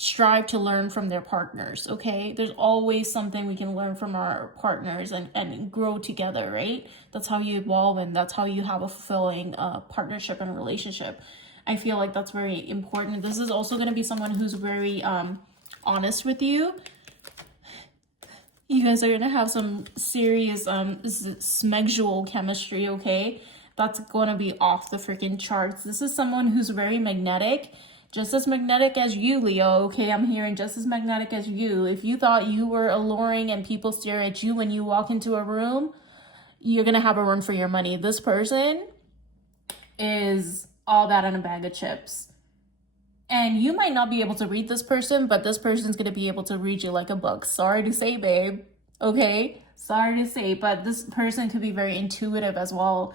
strive to learn from their partners, okay? There's always something we can learn from our partners and grow together, right? That's how you evolve, and that's how you have a fulfilling partnership and relationship. I feel like that's very important. This is also going to be someone who's very honest with you. You guys are going to have some serious smexual chemistry, okay? That's going to be off the freaking charts. This is someone who's very magnetic, just as magnetic as you, Leo, okay? I'm hearing just as magnetic as you. If you thought you were alluring and people stare at you when you walk into a room, you're going to have a run for your money. This person is all that in a bag of chips. And you might not be able to read this person, but this person's going to be able to read you like a book. Sorry to say, babe. Okay? Sorry to say, but this person could be very intuitive as well,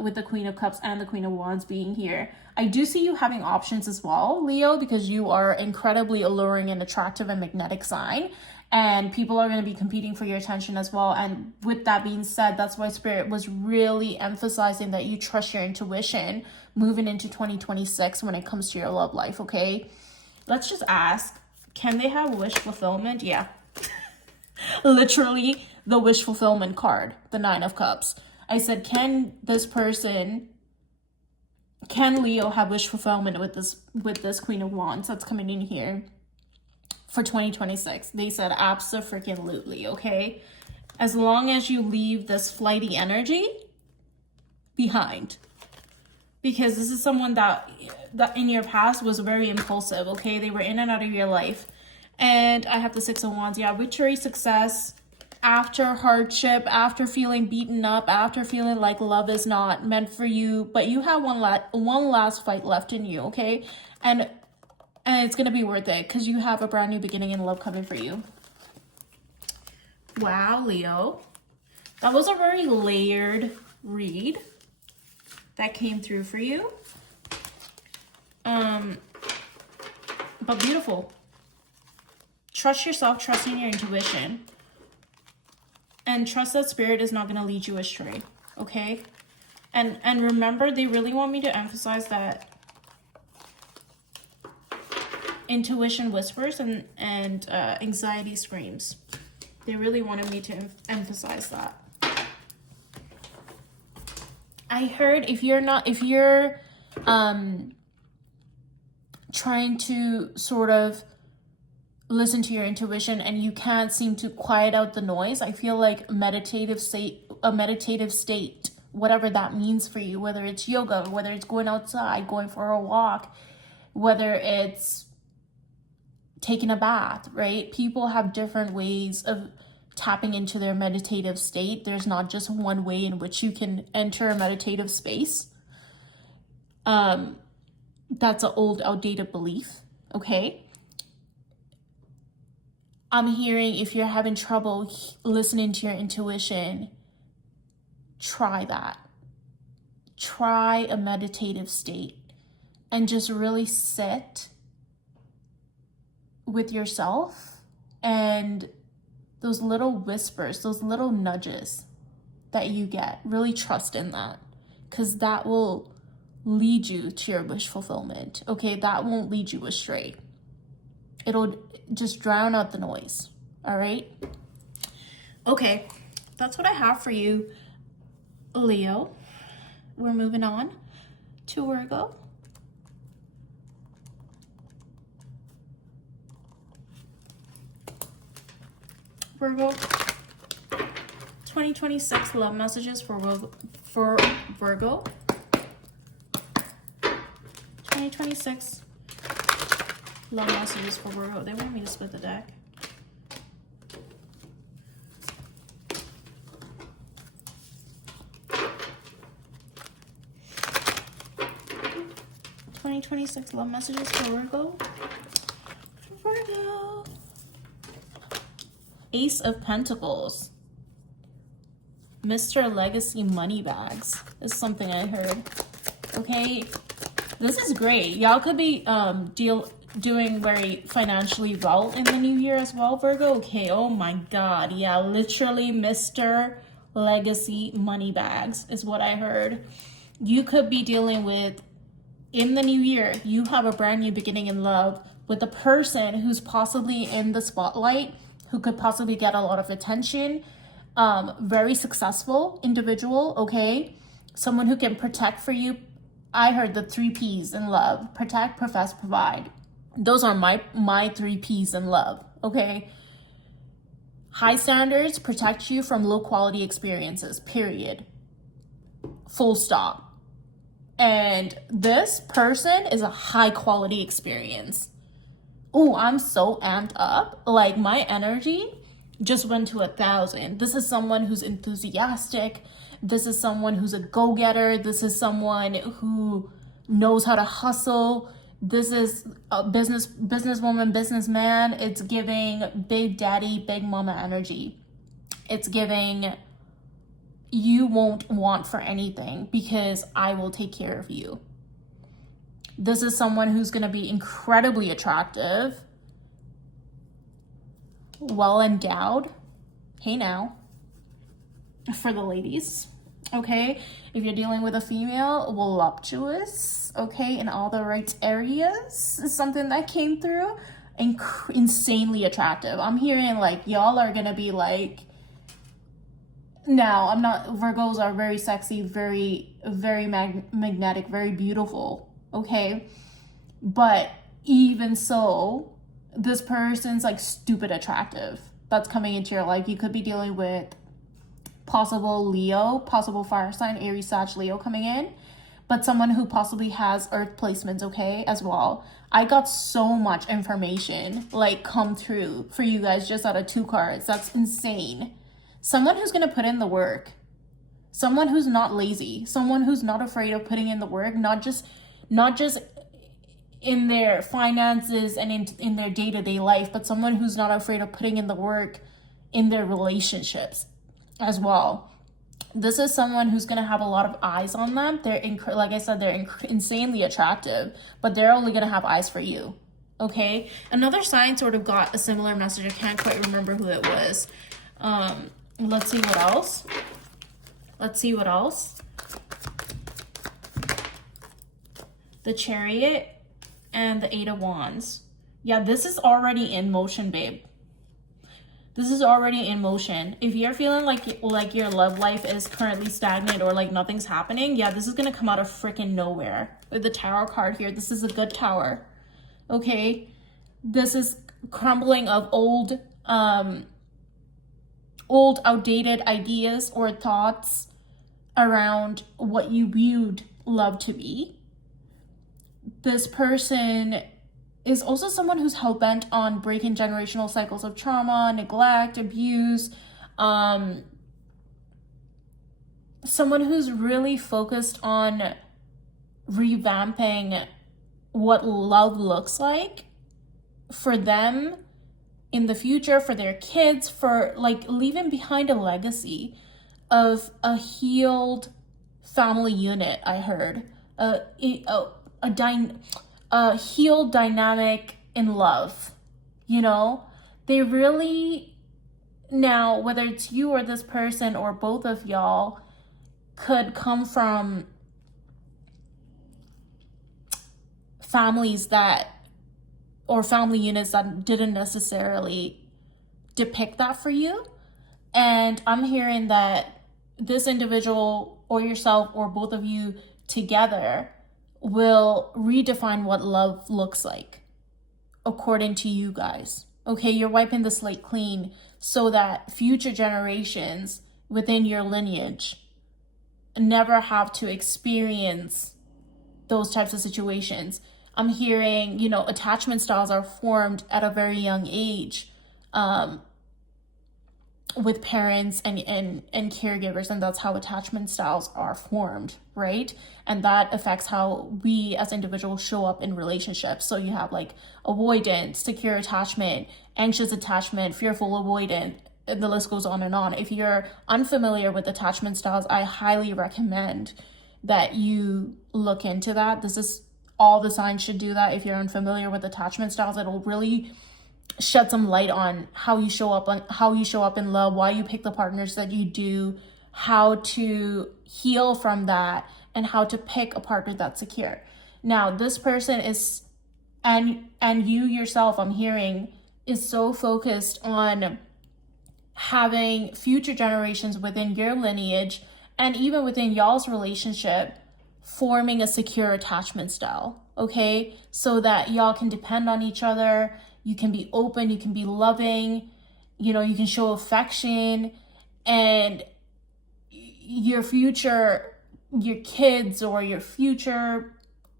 with the Queen of Cups and the Queen of Wands being here. I do see you having options as well, Leo, because you are incredibly alluring and attractive and magnetic sign. And people are going to be competing for your attention as well. And with that being said, that's why Spirit was really emphasizing that you trust your intuition moving into 2026 when it comes to your love life, okay? Let's just ask, can they have wish fulfillment? Yeah. Literally the wish fulfillment card, the Nine of Cups. I said, can Leo have wish fulfillment with this Queen of Wands that's coming in here for 2026? They said abso-freaking-lutely, okay? As long as you leave this flighty energy behind. Because this is someone that in your past was very impulsive, okay? They were in and out of your life. And I have the Six of Wands. Yeah, victory, success, after hardship, after feeling beaten up, after feeling like love is not meant for you. But you have one last fight left in you, okay? And it's going to be worth it because you have a brand new beginning in love coming for you. Wow, Leo. That was a very layered read that came through for you. But beautiful. Trust yourself, trust in your intuition. And trust that Spirit is not going to lead you astray, okay? And remember, they really want me to emphasize that intuition whispers and anxiety screams. They really wanted me to emphasize that. I heard if you're trying to sort of listen to your intuition and you can't seem to quiet out the noise, I feel like a meditative state, whatever that means for you, whether it's yoga, whether it's going outside, going for a walk, whether it's taking a bath, right? People have different ways of tapping into their meditative state. There's not just one way in which you can enter a meditative space. That's an old, outdated belief, okay? I'm hearing if you're having trouble listening to your intuition, try that. Try a meditative state and just really sit with yourself and those little whispers, those little nudges that you get. Really trust in that, because that will lead you to your wish fulfillment. Okay, that won't lead you astray. It'll just drown out the noise. All right. Okay, that's what I have for you, Leo. We're moving on to Virgo. Virgo, 2026 love messages for Virgo. 2026 love messages for Virgo. They want me to split the deck. '26 love messages for Virgo. Virgo. Ace of Pentacles. Mr. Legacy Moneybags is something I heard. Okay, this is great. Y'all could be doing very financially well in the new year as well, Virgo. Okay, oh my God. Yeah, literally Mr. Legacy Moneybags is what I heard. You could be dealing with, in the new year, you have a brand new beginning in love with a person who's possibly in the spotlight, who could possibly get a lot of attention. Very successful individual, okay? Someone who can protect for you. I heard the 3 P's in love: protect, profess, provide. Those are my 3 P's in love, okay? High standards protect you from low quality experiences, period. Full stop. And this person is a high quality experience. Oh, I'm so amped up. Like, my energy just went to 1,000. This is someone who's enthusiastic. This is someone who's a go-getter. This is someone who knows how to hustle. This is a businesswoman, businessman. It's giving big daddy, big mama energy. It's giving, you won't want for anything because I will take care of you. This is someone who's going to be incredibly attractive, well endowed. Hey now, for the ladies, okay? If you're dealing with a female, voluptuous, okay, in all the right areas is something that came through. Insanely attractive. I'm hearing like y'all are going to be like, now, I'm not, Virgos are very sexy, very, very magnetic, very beautiful, okay? But even so, this person's like stupid attractive that's coming into your life. You could be dealing with possible Leo, possible fire sign, Aries, Sag, Leo coming in, but someone who possibly has earth placements, okay, as well. I got so much information like come through for you guys just out of 2 cards. That's insane. Someone who's going to put in the work. Someone who's not lazy. Someone who's not afraid of putting in the work, not just in their finances and in their day-to-day life, but someone who's not afraid of putting in the work in their relationships as well. This is someone who's going to have a lot of eyes on them. They're, like I said, they're insanely attractive, but they're only going to have eyes for you. Okay? Another sign sort of got a similar message. I can't quite remember who it was. Let's see what else. The Chariot and the 8 of Wands. Yeah, this is already in motion, babe. This is already in motion. If you're feeling like your love life is currently stagnant or like nothing's happening, yeah, this is gonna come out of freaking nowhere. With the Tower card here, this is a good tower. Okay? This is crumbling of old outdated ideas or thoughts around what you viewed love to be. This person is also someone who's hell-bent on breaking generational cycles of trauma, neglect, abuse. Someone who's really focused on revamping what love looks like for them in the future, for their kids, for like leaving behind a legacy of a healed family unit. I heard a healed dynamic in love. You know, they really Now, whether it's you or this person or both of y'all could come from families that, or family units that didn't necessarily depict that for you. And I'm hearing that this individual or yourself or both of you together will redefine what love looks like according to you guys. Okay, you're wiping the slate clean so that future generations within your lineage never have to experience those types of situations. I'm hearing, attachment styles are formed at a very young age with parents and caregivers, and that's how attachment styles are formed, right? And that affects how we as individuals show up in relationships. So you have like avoidant, secure attachment, anxious attachment, fearful avoidant, and the list goes on and on. If you're unfamiliar with attachment styles, I highly recommend that you look into that. This is all the signs should do that. If you're unfamiliar with attachment styles, it'll really shed some light on how you show up in love, why you pick the partners that you do, how to heal from that, and how to pick a partner that's secure. Now, this person is, and you yourself, I'm hearing, is so focused on having future generations within your lineage and even within y'all's relationship forming a secure attachment style, okay? So that y'all can depend on each other, you can be open, you can be loving, you can show affection, and your kids or your future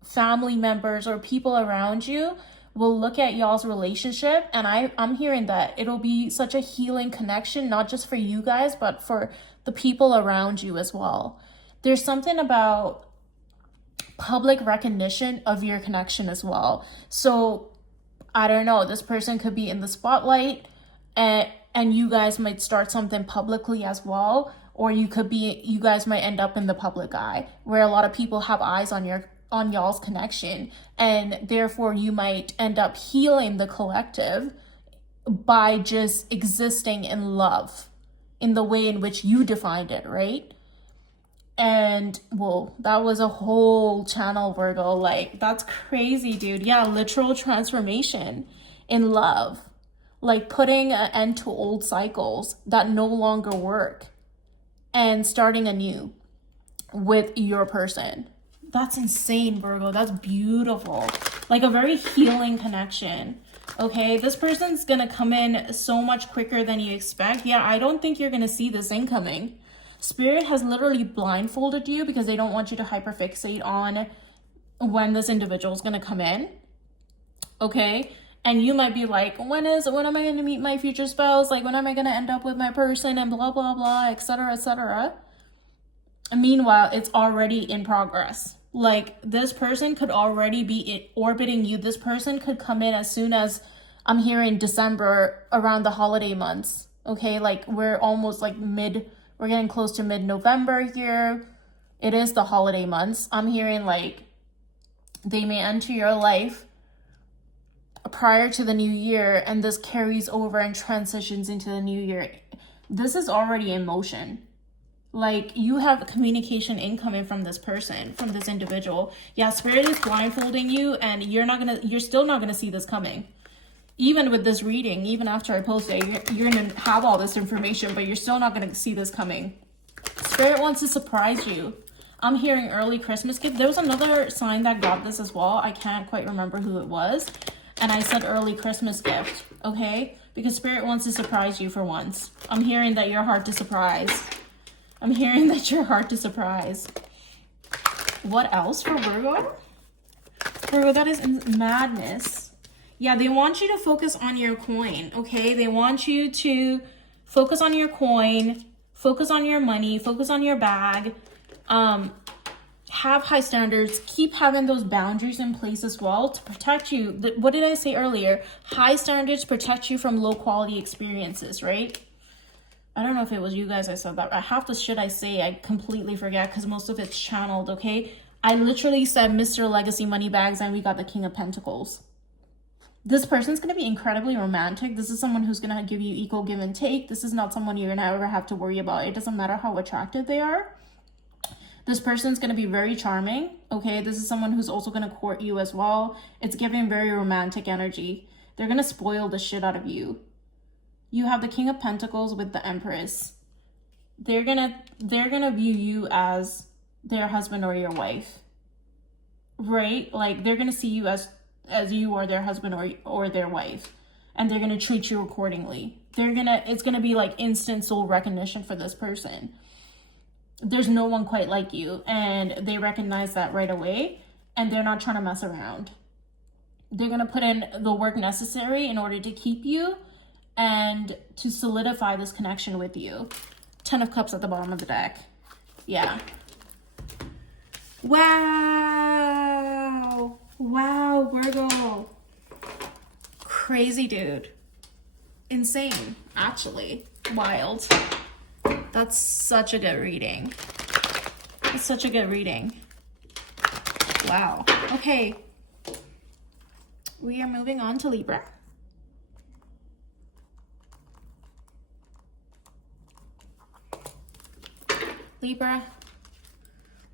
family members or people around you will look at y'all's relationship, and I'm hearing that it'll be such a healing connection, not just for you guys, but for the people around you as well. There's something about public recognition of your connection as well. So I don't know, this person could be in the spotlight and you guys might start something publicly as well, or you guys might end up in the public eye where a lot of people have eyes on y'all's connection, and therefore you might end up healing the collective by just existing in love in the way in which you defined it, right? And well, that was a whole channel, Virgo. Like, that's crazy, dude. Yeah, literal transformation in love, like putting an end to old cycles that no longer work and starting anew with your person. That's insane, Virgo. That's beautiful. Like a very healing connection. Okay, this person's gonna come in so much quicker than you expect. Yeah, I don't think you're gonna see this incoming. Spirit has literally blindfolded you because they don't want you to hyperfixate on when this individual is going to come in. Okay? And you might be like, when am I going to meet my future spouse? Like, when am I going to end up with my person? And blah, blah, blah, etc., etc. Meanwhile, it's already in progress. Like, this person could already be orbiting you. This person could come in as soon as, I'm hearing, December, around the holiday months. Okay? Like, we're almost like we're getting close to mid-November here. It is the holiday months. I'm hearing like they may enter your life prior to the new year, and this carries over and transitions into the new year. This is already in motion. Like, you have communication incoming from this person, from this individual. Yeah, Spirit is blindfolding you, and you're still not gonna see this coming. Even with this reading, even after I post it, you're going to have all this information, but you're still not going to see this coming. Spirit wants to surprise you. I'm hearing early Christmas gift. There was another sign that got this as well. I can't quite remember who it was. And I said early Christmas gift, okay? Because Spirit wants to surprise you for once. I'm hearing that you're hard to surprise. What else for Virgo? Virgo, that is madness. Yeah, they want you to focus on your coin, okay? They want you to focus on your coin, focus on your money, focus on your bag, have high standards, keep having those boundaries in place as well to protect you. What did I say earlier? High standards protect you from low quality experiences, right? I don't know if it was you guys I said that. Half the shit I say, I completely forget because most of it's channeled, okay? I literally said Mr. Legacy Money Bags and we got the King of Pentacles. This person's going to be incredibly romantic. This is someone who's going to give you equal give and take. This is not someone you're going to ever have to worry about. It doesn't matter how attractive they are. This person's going to be very charming, okay? This is someone who's also going to court you as well. It's giving very romantic energy. They're going to spoil the shit out of you. You have the King of Pentacles with the Empress. They're going to view you as their husband or your wife, right? Like, they're going to see you as you are their husband or their wife, and they're going to treat you accordingly. It's going to be like instant soul recognition for this person. There's no one quite like you, and they recognize that right away, and they're not trying to mess around. They're going to put in the work necessary in order to keep you and to solidify this connection with you. 10 of Cups at the bottom of the deck. Yeah. Wow. Wow, Virgo. Crazy dude. Insane, actually. Wild. That's such a good reading. It's such a good reading. Wow. Okay. We are moving on to Libra. Libra.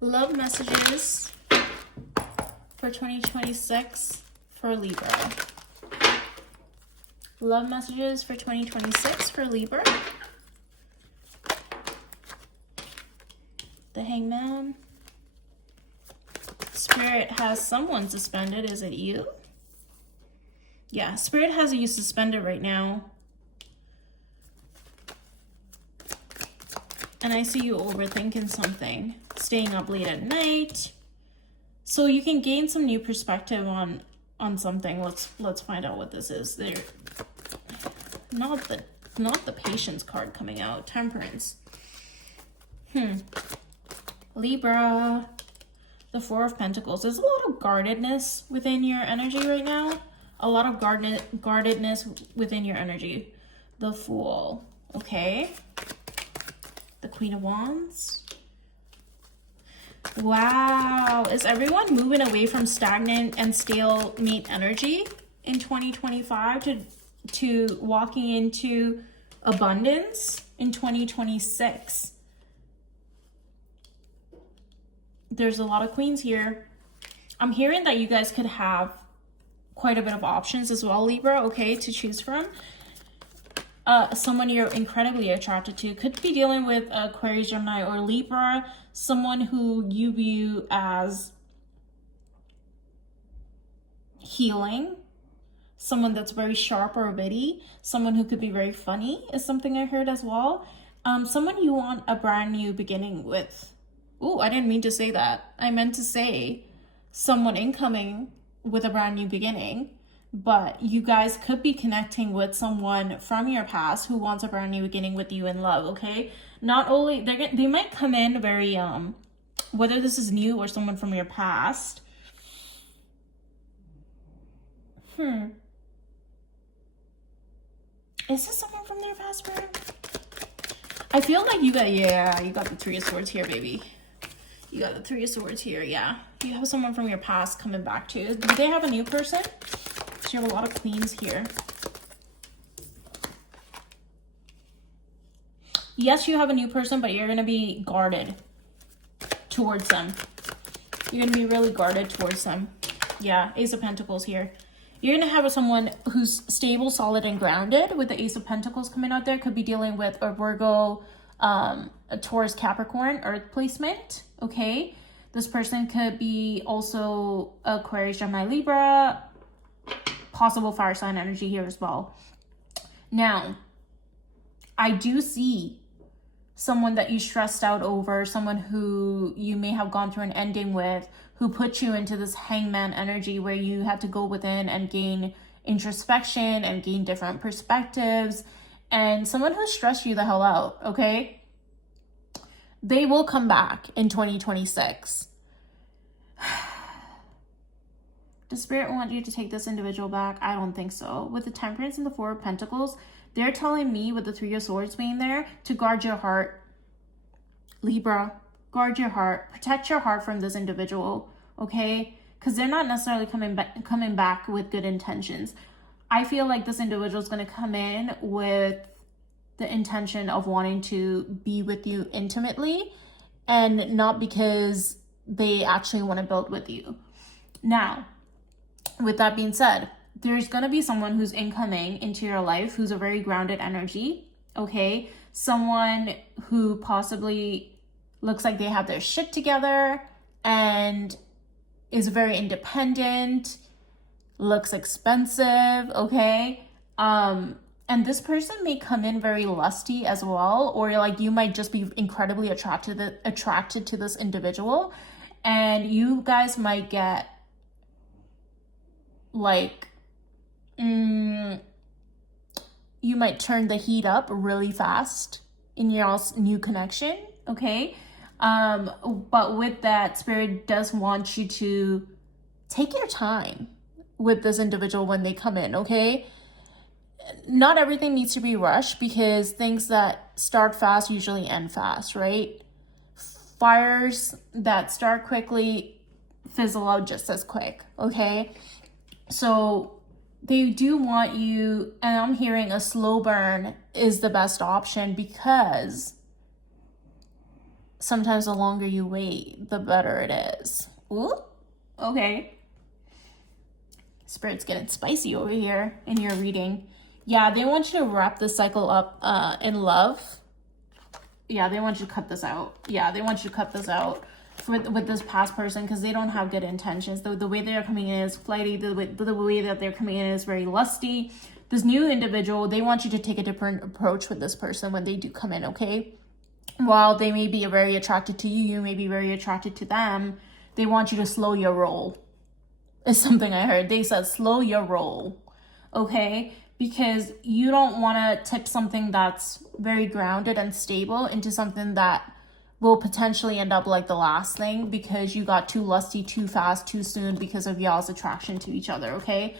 Love messages for 2026 for Libra. Love messages for 2026 for Libra. The Hangman. Spirit has someone suspended. Is it you? Yeah, Spirit has you suspended right now. And I see you overthinking something. Staying up late at night. So you can gain some new perspective on something. Let's find out what this is. They're not the Patience card coming out. Temperance. Libra. The Four of Pentacles. There's a lot of guardedness within your energy right now. A lot of guardedness within your energy. The Fool. Okay. The Queen of Wands. Wow. Is everyone moving away from stagnant and stalemate energy in 2025 to walking into abundance in 2026? There's a lot of Queens here. I'm hearing that you guys could have quite a bit of options as well, Libra, okay, to choose from. Someone you're incredibly attracted to. Could be dealing with Aquarius, Gemini, or Libra. Someone who you view as healing. Someone that's very sharp or witty. Someone who could be very funny is something I heard as well. Someone you want a brand new beginning with. Ooh, I didn't mean to say that. I meant to say someone incoming with a brand new beginning. But you guys could be connecting with someone from your past who wants a brand new beginning with you in love, okay? Not only, they might come in very, whether this is new or someone from your past. Is this someone from their past, bro? I feel like you got the Three of Swords here, baby. You got the Three of Swords here, yeah. You have someone from your past coming back to you. Do they have a new person? You have a lot of Queens here. Yes, you have a new person, but you're going to be guarded towards them. You're going to be really guarded towards them. Yeah, Ace of Pentacles here. You're going to have someone who's stable, solid, and grounded with the Ace of Pentacles coming out there. Could be dealing with a Virgo, a Taurus, Capricorn, Earth placement. Okay. This person could be also Aquarius, Gemini, Libra. Possible fire sign energy here as well. Now, I do see someone that you stressed out over, someone who you may have gone through an ending with, who put you into this hangman energy where you had to go within and gain introspection and gain different perspectives, and someone who stressed you the hell out, okay? They will come back in 2026. Does Spirit want you to take this individual back? I don't think so. With the Temperance and the Four of Pentacles, they're telling me with the Three of Swords being there to guard your heart. Libra, guard your heart. Protect your heart from this individual, okay? Because they're not necessarily coming back with good intentions. I feel like this individual is going to come in with the intention of wanting to be with you intimately, and not because they actually want to build with you. Now, with that being said, there's going to be someone who's incoming into your life who's a very grounded energy, okay? Someone who possibly looks like they have their shit together and is very independent, looks expensive, okay? And this person may come in very lusty as well, or like you might just be incredibly attracted to this individual, and you guys might get like, you might turn the heat up really fast in your new connection, okay? But with that, Spirit does want you to take your time with this individual when they come in, okay? Not everything needs to be rushed, because things that start fast usually end fast, right? Fires that start quickly fizzle out just as quick, okay? So they do want you, and I'm hearing a slow burn is the best option, because sometimes the longer you wait, the better it is. Ooh, okay. Spirit's getting spicy over here in your reading. Yeah, they want you to wrap this cycle up in love. Yeah, they want you to cut this out. Yeah, they want you to cut this out with this past person, because they don't have good intentions. The way they're coming in is flighty. The way that they're coming in is very lusty. This new individual, they want you to take a different approach with this person when they do come in, okay? While they may be very attracted to you, you may be very attracted to them, they want you to slow your roll. Is something I heard. They said slow your roll, okay? Because you don't want to tip something that's very grounded and stable into something that will potentially end up like the last thing, because you got too lusty too fast too soon because of y'all's attraction to each other, okay?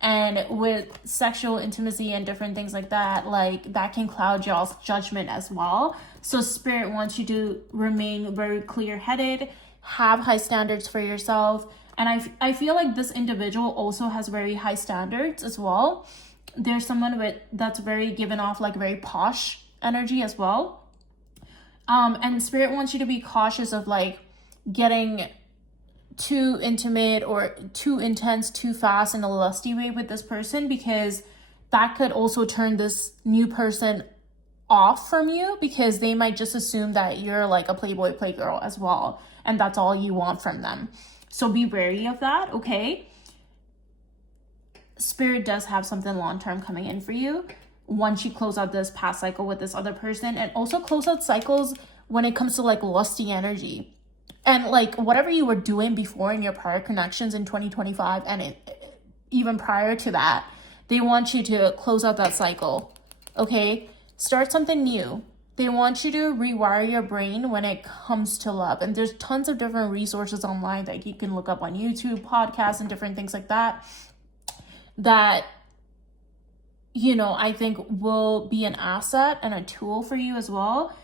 And with sexual intimacy and different things like that, like that can cloud y'all's judgment as well. So Spirit wants you to remain very clear-headed, have high standards for yourself. And I feel like this individual also has very high standards as well. There's someone that's very given off like very posh energy as well. And Spirit wants you to be cautious of like getting too intimate or too intense too fast in a lusty way with this person, because that could also turn this new person off from you, because they might just assume that you're like a playboy playgirl as well, and that's all you want from them. So be wary of that, okay? Spirit does have something long-term coming in for you once you close out this past cycle with this other person, and also close out cycles when it comes to like lusty energy. And like whatever you were doing before in your prior connections in 2025 and even prior to that, they want you to close out that cycle, okay? Start something new. They want you to rewire your brain when it comes to love. And there's tons of different resources online that you can look up on YouTube, podcasts, and different things like that, that, you know, I think will be an asset and a tool for you as well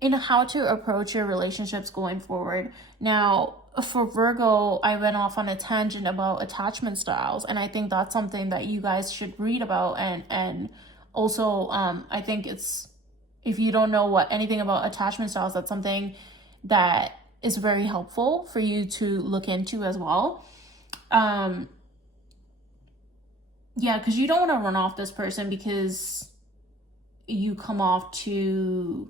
in how to approach your relationships going forward. Now, for Virgo, I went off on a tangent about attachment styles, and I think that's something that you guys should read about. And also, I think it's, if you don't know anything about attachment styles, that's something that is very helpful for you to look into as well. Yeah, because you don't want to run off this person because you come off to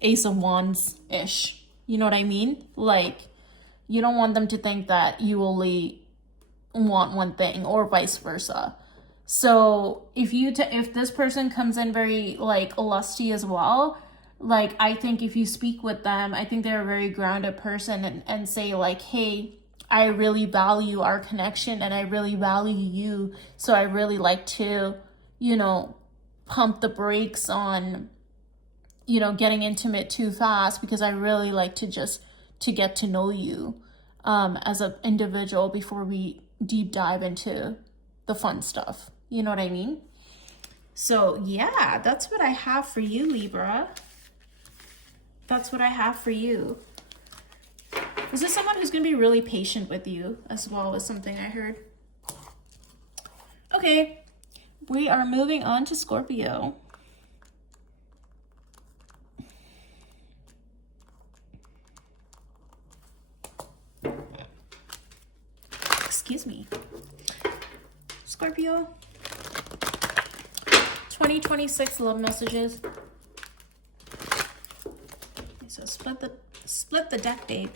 Ace of Wands-ish. You know what I mean? Like, you don't want them to think that you only want one thing, or vice versa. So if this person comes in very like lusty as well, like I think if you speak with them, I think they're a very grounded person, and say like, hey, I really value our connection and I really value you. So I really like to, you know, pump the brakes on, you know, getting intimate too fast, because I really like to get to know you as an individual before we deep dive into the fun stuff. You know what I mean? So yeah, that's what I have for you, Libra. That's what I have for you. Is this someone who's going to be really patient with you as well, as something I heard? Okay, we are moving on to Scorpio. Excuse me. Scorpio. 2026 love messages. So split the deck, babe.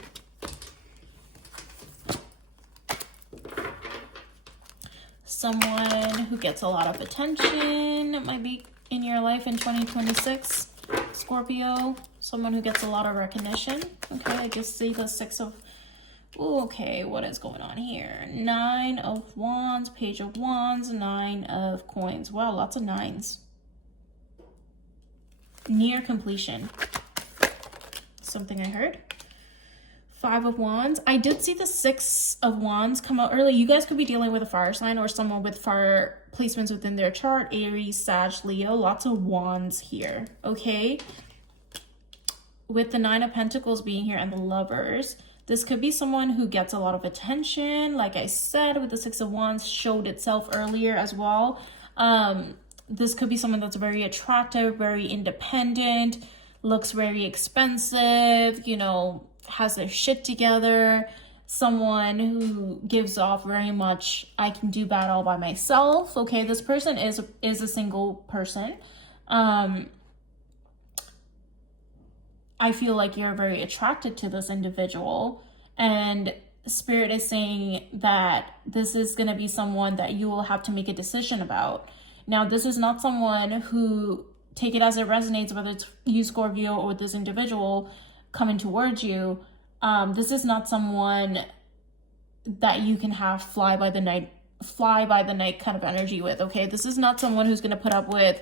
Someone who gets a lot of attention might be in your life in 2026. Scorpio, someone who gets a lot of recognition. Okay, I just see the six of... Ooh, okay, what is going on here? 9 of Wands, Page of Wands, 9 of Coins. Wow, lots of nines. Near completion. Something I heard. 5 of Wands. I did see the 6 of Wands come out early. You guys could be dealing with a fire sign or someone with fire placements within their chart. Aries, Sag, Leo. Lots of Wands here. Okay. With the 9 of Pentacles being here and the Lovers. This could be someone who gets a lot of attention. Like I said, with the 6 of Wands showed itself earlier as well. This could be someone that's very attractive, very independent, looks very expensive, you know, has their shit together. Someone who gives off very much, I can do bad all by myself. Okay, this person is a single person. I feel like you're very attracted to this individual, and Spirit is saying that this is going to be someone that you will have to make a decision about. Now, this is not someone who, take it as it resonates, whether it's you, Scorpio, or this individual coming towards you. This is not someone that you can have fly by the night kind of energy with, okay? This is not someone who's going to put up with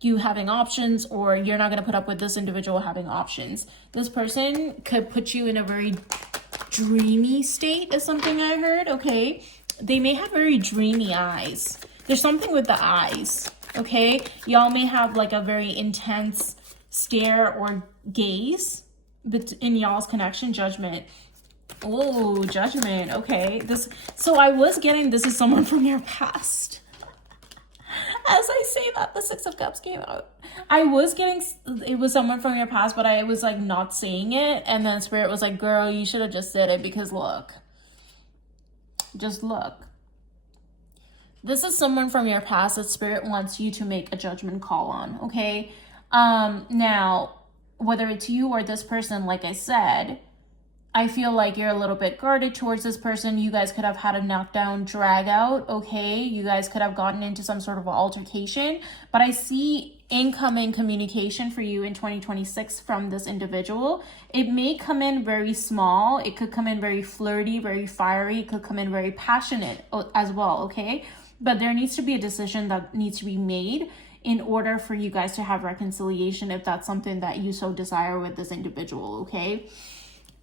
you having options, or you're not going to put up with this individual having options. This person could put you in a very dreamy state, is something I heard, okay? They may have very dreamy eyes. There's something with the eyes, okay? Y'all may have like a very intense stare or gaze in y'all's connection. Judgment. Oh, Judgment. Okay. So I was getting this is someone from your past. As I say that, the 6 of Cups came out. I was getting it was someone from your past, but I was like not saying it. And then Spirit was like, girl, you should have just said it, because look. Just look. This is someone from your past that Spirit wants you to make a judgment call on, okay? Now, whether it's you or this person, like I said, I feel like you're a little bit guarded towards this person. You guys could have had a knockdown, drag out, okay? You guys could have gotten into some sort of altercation. But I see incoming communication for you in 2026 from this individual. It may come in very small. It could come in very flirty, very fiery. It could come in very passionate as well, okay? But there needs to be a decision that needs to be made in order for you guys to have reconciliation, if that's something that you so desire with this individual, okay?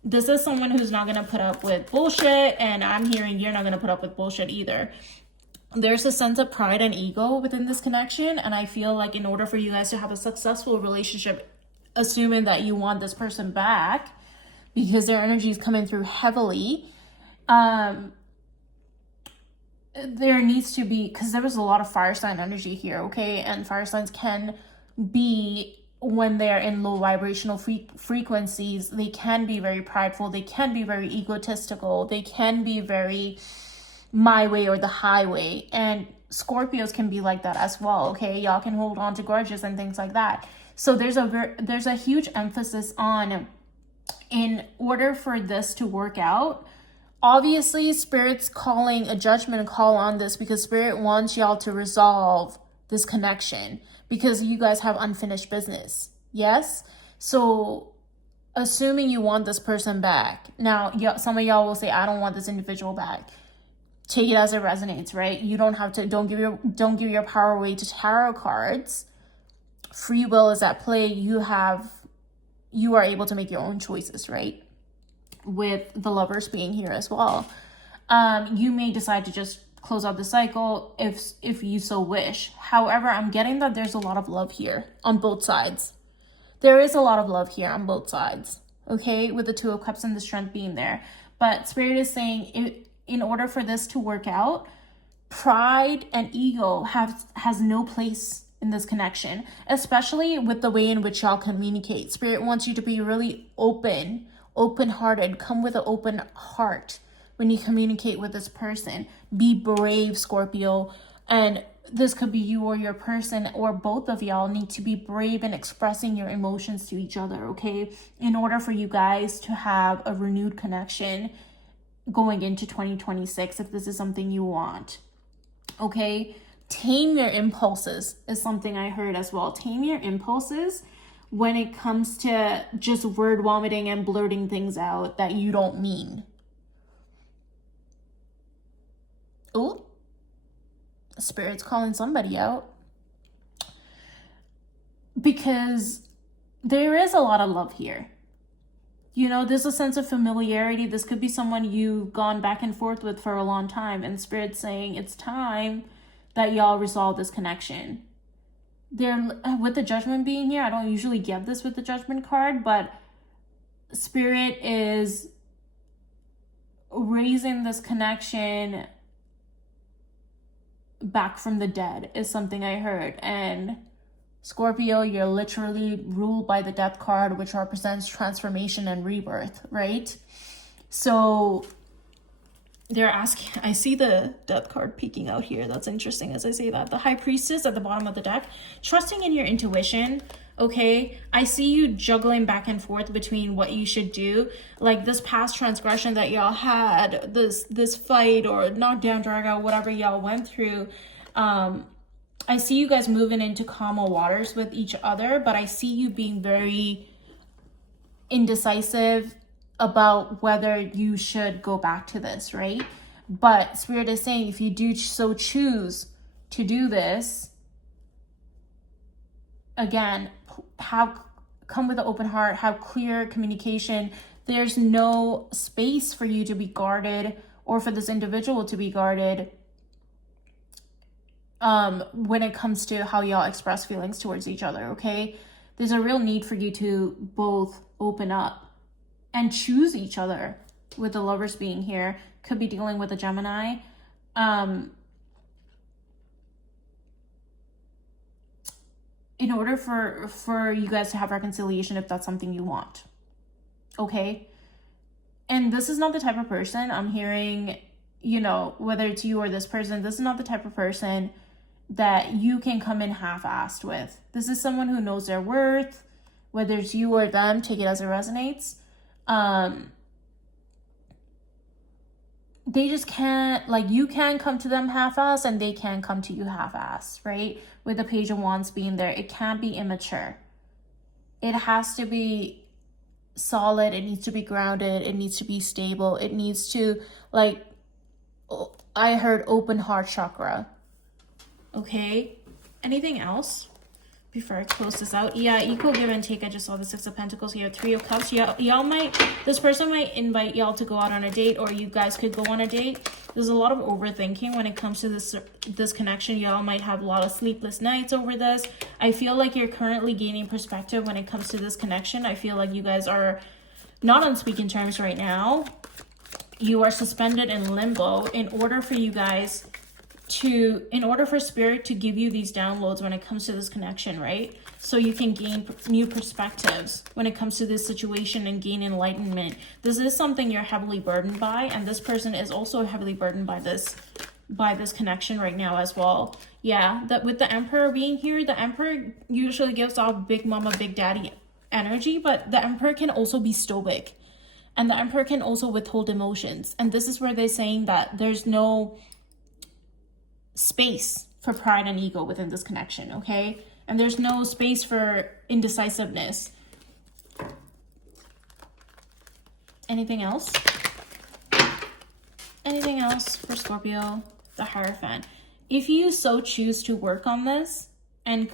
This is someone who's not going to put up with bullshit, and I'm hearing you're not going to put up with bullshit either. There's a sense of pride and ego within this connection, and I feel like in order for you guys to have a successful relationship, assuming that you want this person back, because their energy is coming through heavily, there needs to be, because there was a lot of fire sign energy here, okay? And fire signs can be, when they're in low vibrational frequencies, they can be very prideful, they can be very egotistical, they can be very my way or the highway. And Scorpios can be like that as well, okay? Y'all can hold on to grudges and things like that. So there's a huge emphasis on, in order for this to work out, obviously Spirit's calling a judgment call on this, because Spirit wants y'all to resolve this connection, because you guys have unfinished business. Yes? So assuming you want this person back. Now, some of y'all will say, I don't want this individual back. Take it as it resonates, right? You don't have to, don't give your power away to tarot cards. Free will is at play. You are able to make your own choices, right? With the Lovers being here as well. You may decide to just close out the cycle if you so wish. However, I'm getting that there's a lot of love here on both sides. There is a lot of love here on both sides, okay? With the 2 of Cups and the Strength being there. But Spirit is saying, in order for this to work out, pride and ego has no place in this connection, especially with the way in which y'all communicate. Spirit wants you to be really open-hearted. Come with an open heart when you communicate with this person. Be brave, Scorpio. And this could be you or your person, or both of y'all need to be brave in expressing your emotions to each other, okay? In order for you guys to have a renewed connection going into 2026, if this is something you want, okay? Tame your impulses is something I heard as well. Tame your impulses when it comes to just word vomiting and blurting things out that you don't mean. Oh, Spirit's calling somebody out, because there is a lot of love here. You know, there's a sense of familiarity. This could be someone you've gone back and forth with for a long time, and Spirit's saying it's time that y'all resolve this connection. With the Judgment being here, I don't usually give this with the Judgment card, but Spirit is raising this connection back from the dead is something I heard. And Scorpio, you're literally ruled by the Death card, which represents transformation and rebirth, right? So they're asking, I see the Death card peeking out here. That's interesting as I say that. The High Priestess at the bottom of the deck, trusting in your intuition, okay? I see you juggling back and forth between what you should do. Like this past transgression that y'all had, this fight or knockdown, drag out, whatever y'all went through. I see you guys moving into calmer waters with each other, but I see you being very indecisive about whether you should go back to this, right? But Spirit is saying if you do so choose to do this, again, come with an open heart, have clear communication. There's no space for you to be guarded or for this individual to be guarded when it comes to how y'all express feelings towards each other, okay? There's a real need for you to both open up and choose each other, with the Lovers being here. Could be dealing with a Gemini. In order for you guys to have reconciliation, if that's something you want, okay? And this is not the type of person I'm hearing, you know, whether it's you or this person, this is not the type of person that you can come in half-assed with. This is someone who knows their worth, whether it's you or them, take it as it resonates. They just can't, like, you can come to them half-assed and they can come to you half-assed, right? With the Page of Wands being there, it can't be immature. It has to be solid. It needs to be grounded. It needs to be stable. It needs to, like, I heard open heart chakra. Okay, anything else before I close this out? Yeah, equal give and take. I just saw the Six of Pentacles here, Three of Cups. Y'all might, this person might invite y'all to go out on a date, or you guys could go on a date. There's a lot of overthinking when it comes to this connection. Y'all might have a lot of sleepless nights over this. I feel like you're currently gaining perspective when it comes to this connection. I feel like you guys are not on speaking terms right now. You are suspended in limbo in order for you guys to, in order for Spirit to give you these downloads when it comes to this connection, right? So you can gain new perspectives when it comes to this situation and gain enlightenment. This is something you're heavily burdened by, and this person is also heavily burdened by this connection right now as well. Yeah, that with the Emperor being here, the Emperor usually gives off big mama, big daddy energy, but the Emperor can also be stoic, and the Emperor can also withhold emotions. And this is where they're saying that there's no space for pride and ego within this connection, okay? And there's no space for indecisiveness. Anything else? Anything else for Scorpio? The Hierophant. If you so choose to work on this and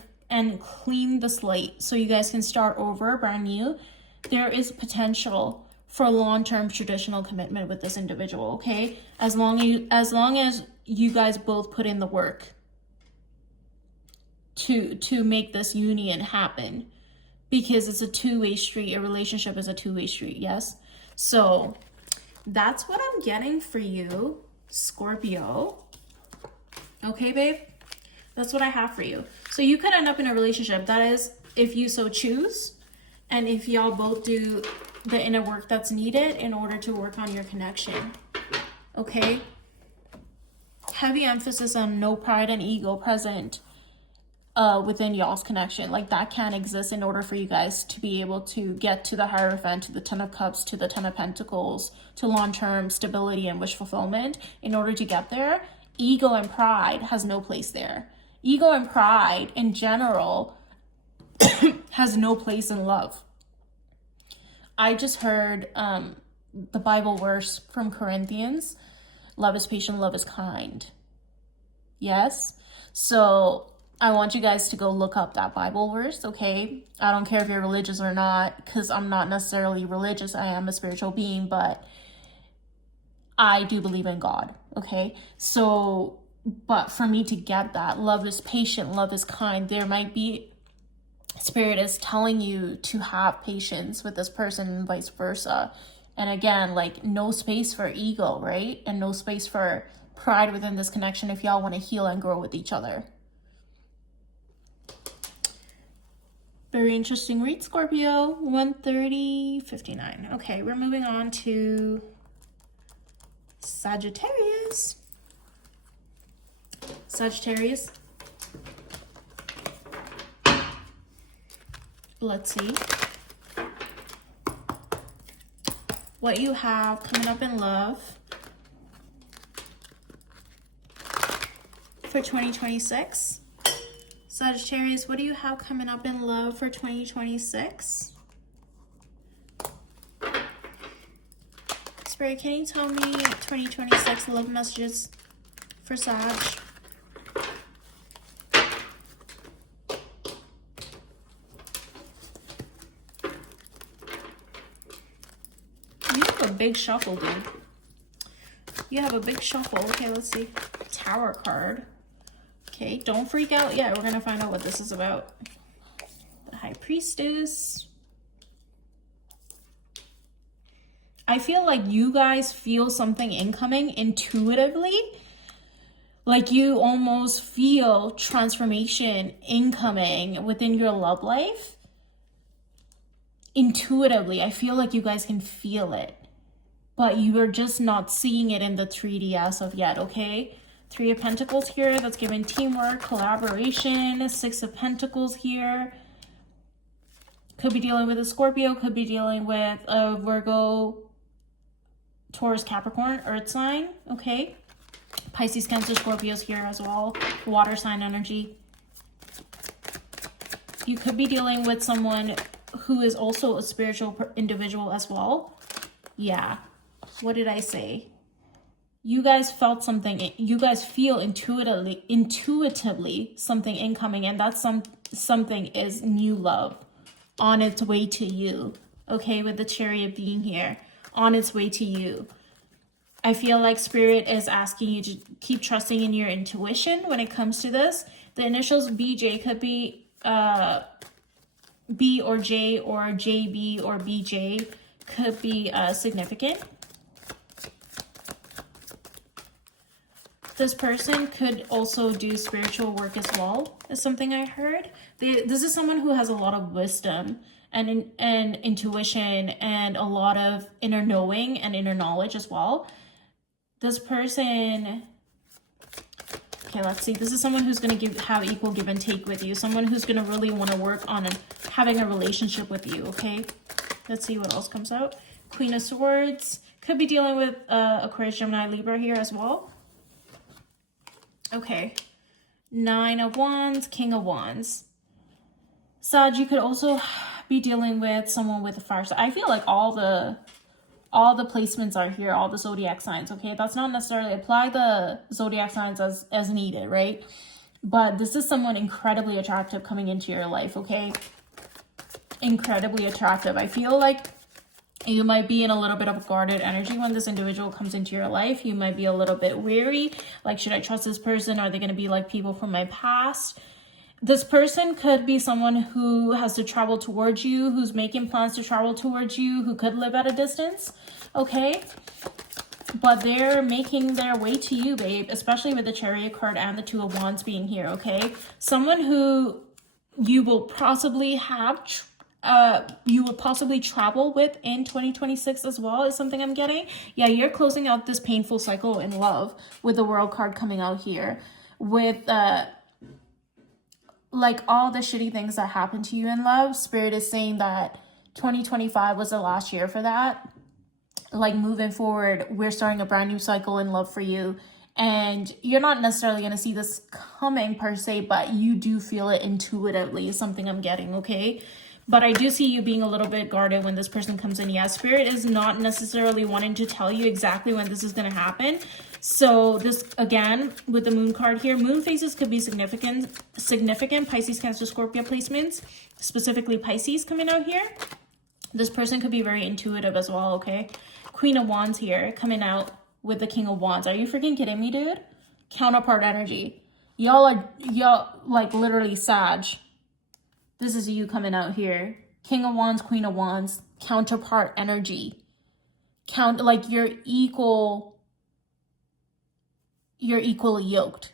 clean the slate so you guys can start over brand new, there is potential for long-term traditional commitment with this individual, okay? As long as you guys both put in the work to make this union happen, because it's a two-way street. A relationship is a two-way street, yes? So that's what I'm getting for you, Scorpio. Okay, babe? That's what I have for you. So you could end up in a relationship. That is, if you so choose, and if y'all both do the inner work that's needed in order to work on your connection. Okay? Heavy emphasis on no pride and ego present within y'all's connection. Like, that can't exist in order for you guys to be able to get to the Hierophant, to the Ten of Cups, to the Ten of Pentacles, to long-term stability and wish fulfillment. In order to get there, ego and pride has no place there. Ego and pride in general has no place in love. I just heard the Bible verse from Corinthians, love is patient, love is kind. Yes? So I want you guys to go look up that Bible verse, okay? I don't care if you're religious or not, because I'm not necessarily religious. I am a spiritual being, but I do believe in God, okay? So, but for me to get that, love is patient, love is kind, there might be, Spirit is telling you to have patience with this person and vice versa. And again, like, no space for ego, right? And no space for pride within this connection if y'all want to heal and grow with each other. Very interesting read, Scorpio. 130:59. Okay, we're moving on to Sagittarius. Sagittarius. Let's see what you have coming up in love for 2026. Sagittarius, what do you have coming up in love for 2026? Spirit, can you tell me 2026 love messages for Sag? You have a big shuffle, dude. You have a big shuffle. Okay, let's see. Tower card. Okay, don't freak out yet. We're going to find out what this is about. The High Priestess. I feel like you guys feel something incoming intuitively. Like, you almost feel transformation incoming within your love life. Intuitively, I feel like you guys can feel it. But you are just not seeing it in the 3D as of yet, okay? 3 of Pentacles here, that's giving teamwork, collaboration. 6 of Pentacles here. Could be dealing with a Scorpio, could be dealing with a Virgo, Taurus, Capricorn, Earth sign, okay? Pisces, Cancer, Scorpios here as well. Water sign energy. You could be dealing with someone who is also a spiritual individual as well. Yeah. What did I say? You guys felt something. You guys feel intuitively something incoming, and that's something is new love on its way to you. Okay, with the Chariot being here, on its way to you. I feel like Spirit is asking you to keep trusting in your intuition when it comes to this. The initials BJ could be B or J, or JB or BJ could be significant. This person could also do spiritual work as well, is something I heard. This is someone who has a lot of wisdom and intuition and a lot of inner knowing and inner knowledge as well. This person, okay, let's see. This is someone who's going to have equal give and take with you. Someone who's going to really want to work on having a relationship with you, okay? Let's see what else comes out. Queen of Swords. Could be dealing with Aquarius, Gemini, Libra here as well. Okay. 9 of Wands, King of Wands. Sag, you could also be dealing with someone with a fire sign. I feel like all the placements are here, all the zodiac signs, okay? That's not necessarily apply the zodiac signs as needed, right? But this is someone incredibly attractive coming into your life, okay? Incredibly attractive. I feel like you might be in a little bit of a guarded energy when this individual comes into your life. You might be a little bit weary. Like, should I trust this person? Are they going to be like people from my past? This person could be someone who has to travel towards you, who's making plans to travel towards you, who could live at a distance, okay? but they're making their way to you, babe, especially with the Chariot card and the Two of Wands being here, okay? Someone who you will possibly travel with in 2026 as well is something I'm getting. Yeah, you're closing out this painful cycle in love with the World card coming out here. With like all the shitty things that happened to you in love, Spirit is saying that 2025 was the last year for that. Like moving forward, we're starting a brand new cycle in love for you. And you're not necessarily going to see this coming per se, but you do feel it intuitively, is something I'm getting, okay? But I do see you being a little bit guarded when this person comes in. Yeah, Spirit is not necessarily wanting to tell you exactly when this is going to happen. So this, again, with the Moon card here, moon phases could be significant. Pisces, Cancer, Scorpio placements, specifically Pisces coming out here. This person could be very intuitive as well, okay? Queen of Wands here coming out with the King of Wands. Are you freaking kidding me, dude? Counterpart energy. Y'all like literally Sag. This is you coming out here. King of Wands, Queen of Wands, counterpart energy. Like you're equally yoked.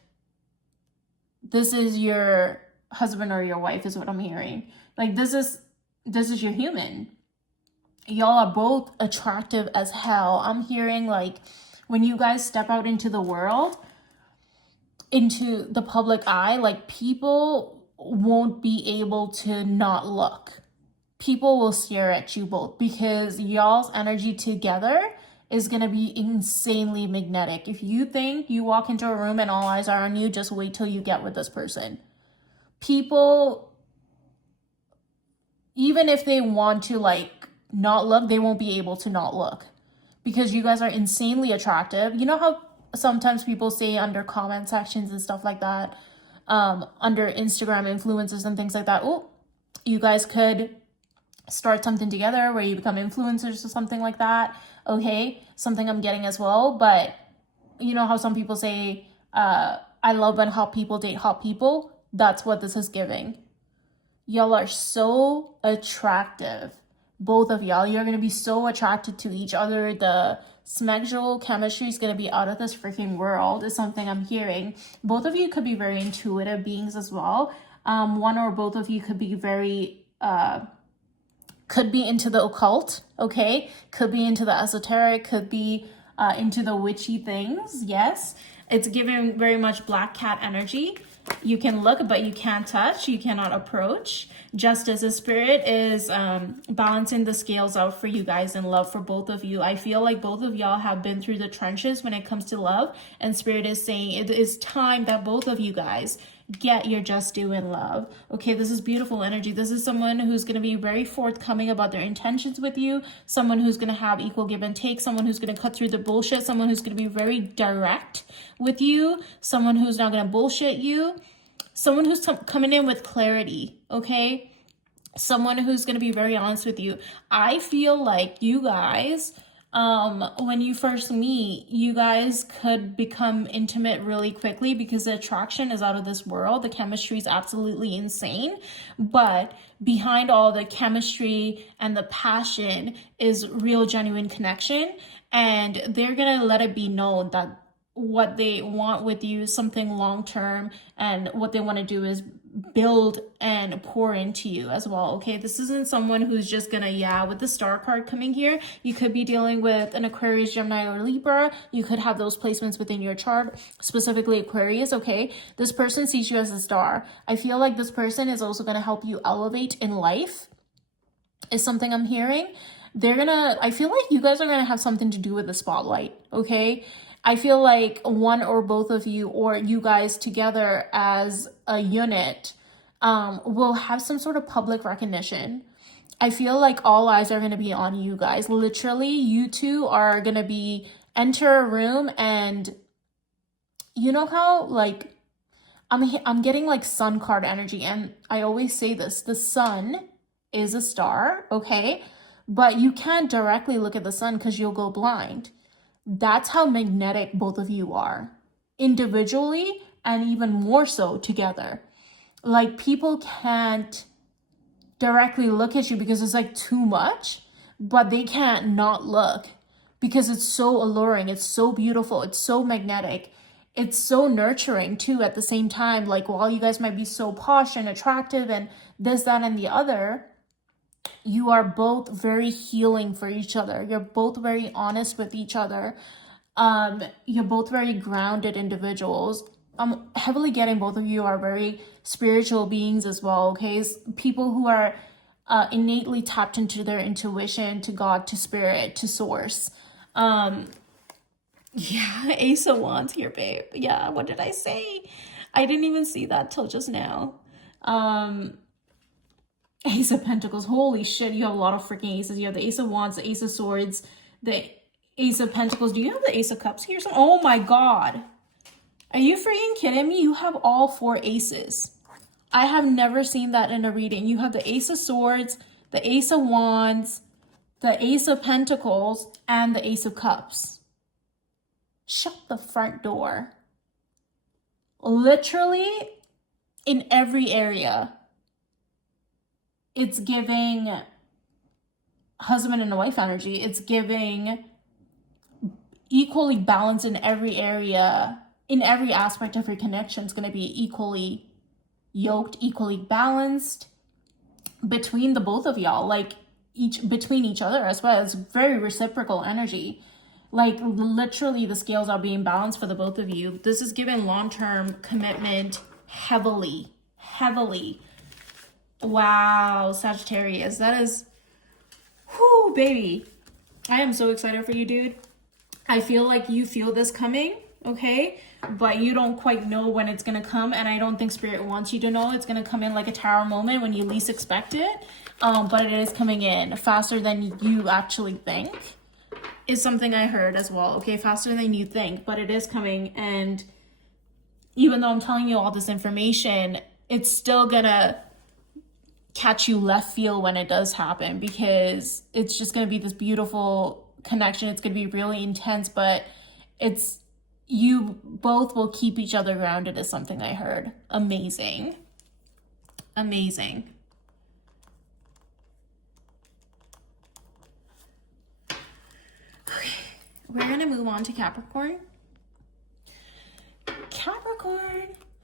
This is your husband or your wife is what I'm hearing. Like this is your human. Y'all are both attractive as hell. I'm hearing like when you guys step out into the world, into the public eye, like people won't be able to not look. People will stare at you both because y'all's energy together is going to be insanely magnetic. If you think you walk into a room and all eyes are on you, just wait till you get with this person. People, even if they want to like not look, they won't be able to not look because you guys are insanely attractive. You know how sometimes people say under comment sections and stuff like that, under Instagram influencers and things like that, oh, you guys could start something together where you become influencers or something like that. Okay, something I'm getting as well. But you know how some people say, I love when hot people date hot people. That's what this is giving. Y'all are so attractive. Both of y'all, you're going to be so attracted to each other. The sexual chemistry is going to be out of this freaking world is something I'm hearing. Both of you could be very intuitive beings as well. One or both of you could be very, could be into the occult, okay? Could be into the esoteric, could be into the witchy things, yes. It's giving very much black cat energy. You can look, but you can't touch. You cannot approach. Just as the Spirit is balancing the scales out for you guys in love for both of you. I feel like both of y'all have been through the trenches when it comes to love. And Spirit is saying it is time that both of you guys get your just due in love. Okay, this is beautiful energy. This is someone who's going to be very forthcoming about their intentions with you. Someone who's going to have equal give and take. Someone who's going to cut through the bullshit. Someone who's going to be very direct with you. Someone who's not going to bullshit you. Someone who's coming in with clarity, okay? Someone who's going to be very honest with you. I feel like you guys, when you first meet, you guys could become intimate really quickly because the attraction is out of this world. The chemistry is absolutely insane. But behind all the chemistry and the passion is real, genuine connection. And they're going to let it be known that what they want with you is something long-term, and what they want to do is build and pour into you as well. Okay, this isn't someone who's just gonna, yeah, with the Star card coming here, you could be dealing with an Aquarius, Gemini, or Libra. You could have those placements within your chart, specifically Aquarius. Okay, this person sees you as a star. I feel like this person is also gonna help you elevate in life, is something I'm hearing. I feel like you guys are gonna have something to do with the spotlight. Okay, I feel like one or both of you, or you guys together as a unit, will have some sort of public recognition. I feel like all eyes are going to be on you guys. Literally, you two are going to be enter a room, and you know how like I'm getting like sun card energy, and I always say this, the sun is a star, okay? But you can't directly look at the sun because you'll go blind. That's how magnetic both of you are, individually and even more so together. Like people can't directly look at you because it's like too much, but they can't not look. because it's so alluring, it's so beautiful, it's so magnetic, it's so nurturing too at the same time. Like, while you guys might be so posh and attractive and this, that, and the other, you are both very healing for each other. You're both very honest with each other. You're both very grounded individuals. I'm heavily getting both of you are very spiritual beings as well, okay? People who are innately tapped into their intuition, to God, to spirit, to source. Yeah, Ace of Wands here, babe. Yeah, what did I say? I didn't even see that till just now. Ace of Pentacles. Holy shit, you have a lot of freaking aces. You have the Ace of Wands, the Ace of Swords, the Ace of Pentacles. Do you have the Ace of Cups here? Oh my god. Are you freaking kidding me? You have all 4 aces. I have never seen that in a reading. You have the Ace of Swords, the Ace of Wands, the Ace of Pentacles, and the Ace of Cups. Shut the front door. Literally, in every area, it's giving husband and wife energy. It's giving equally balanced in every area. In every aspect of your connection, it's going to be equally yoked, equally balanced between the both of y'all, like between each other as well. It's very reciprocal energy. Like, literally the scales are being balanced for the both of you. This is giving long-term commitment heavily. Wow, Sagittarius, that is, whoo, baby. I am so excited for you, dude. I feel like you feel this coming, okay? But you don't quite know when it's going to come, and I don't think Spirit wants you to know. It's going to come in like a tower moment when you least expect it, but it is coming in faster than you actually think, is something I heard as well, okay? Faster than you think, but it is coming, and even though I'm telling you all this information, it's still going to catch you left field when it does happen, because it's just going to be this beautiful connection. It's going to be really intense, but you both will keep each other grounded, is something I heard. Amazing. Okay, we're going to move on to Capricorn.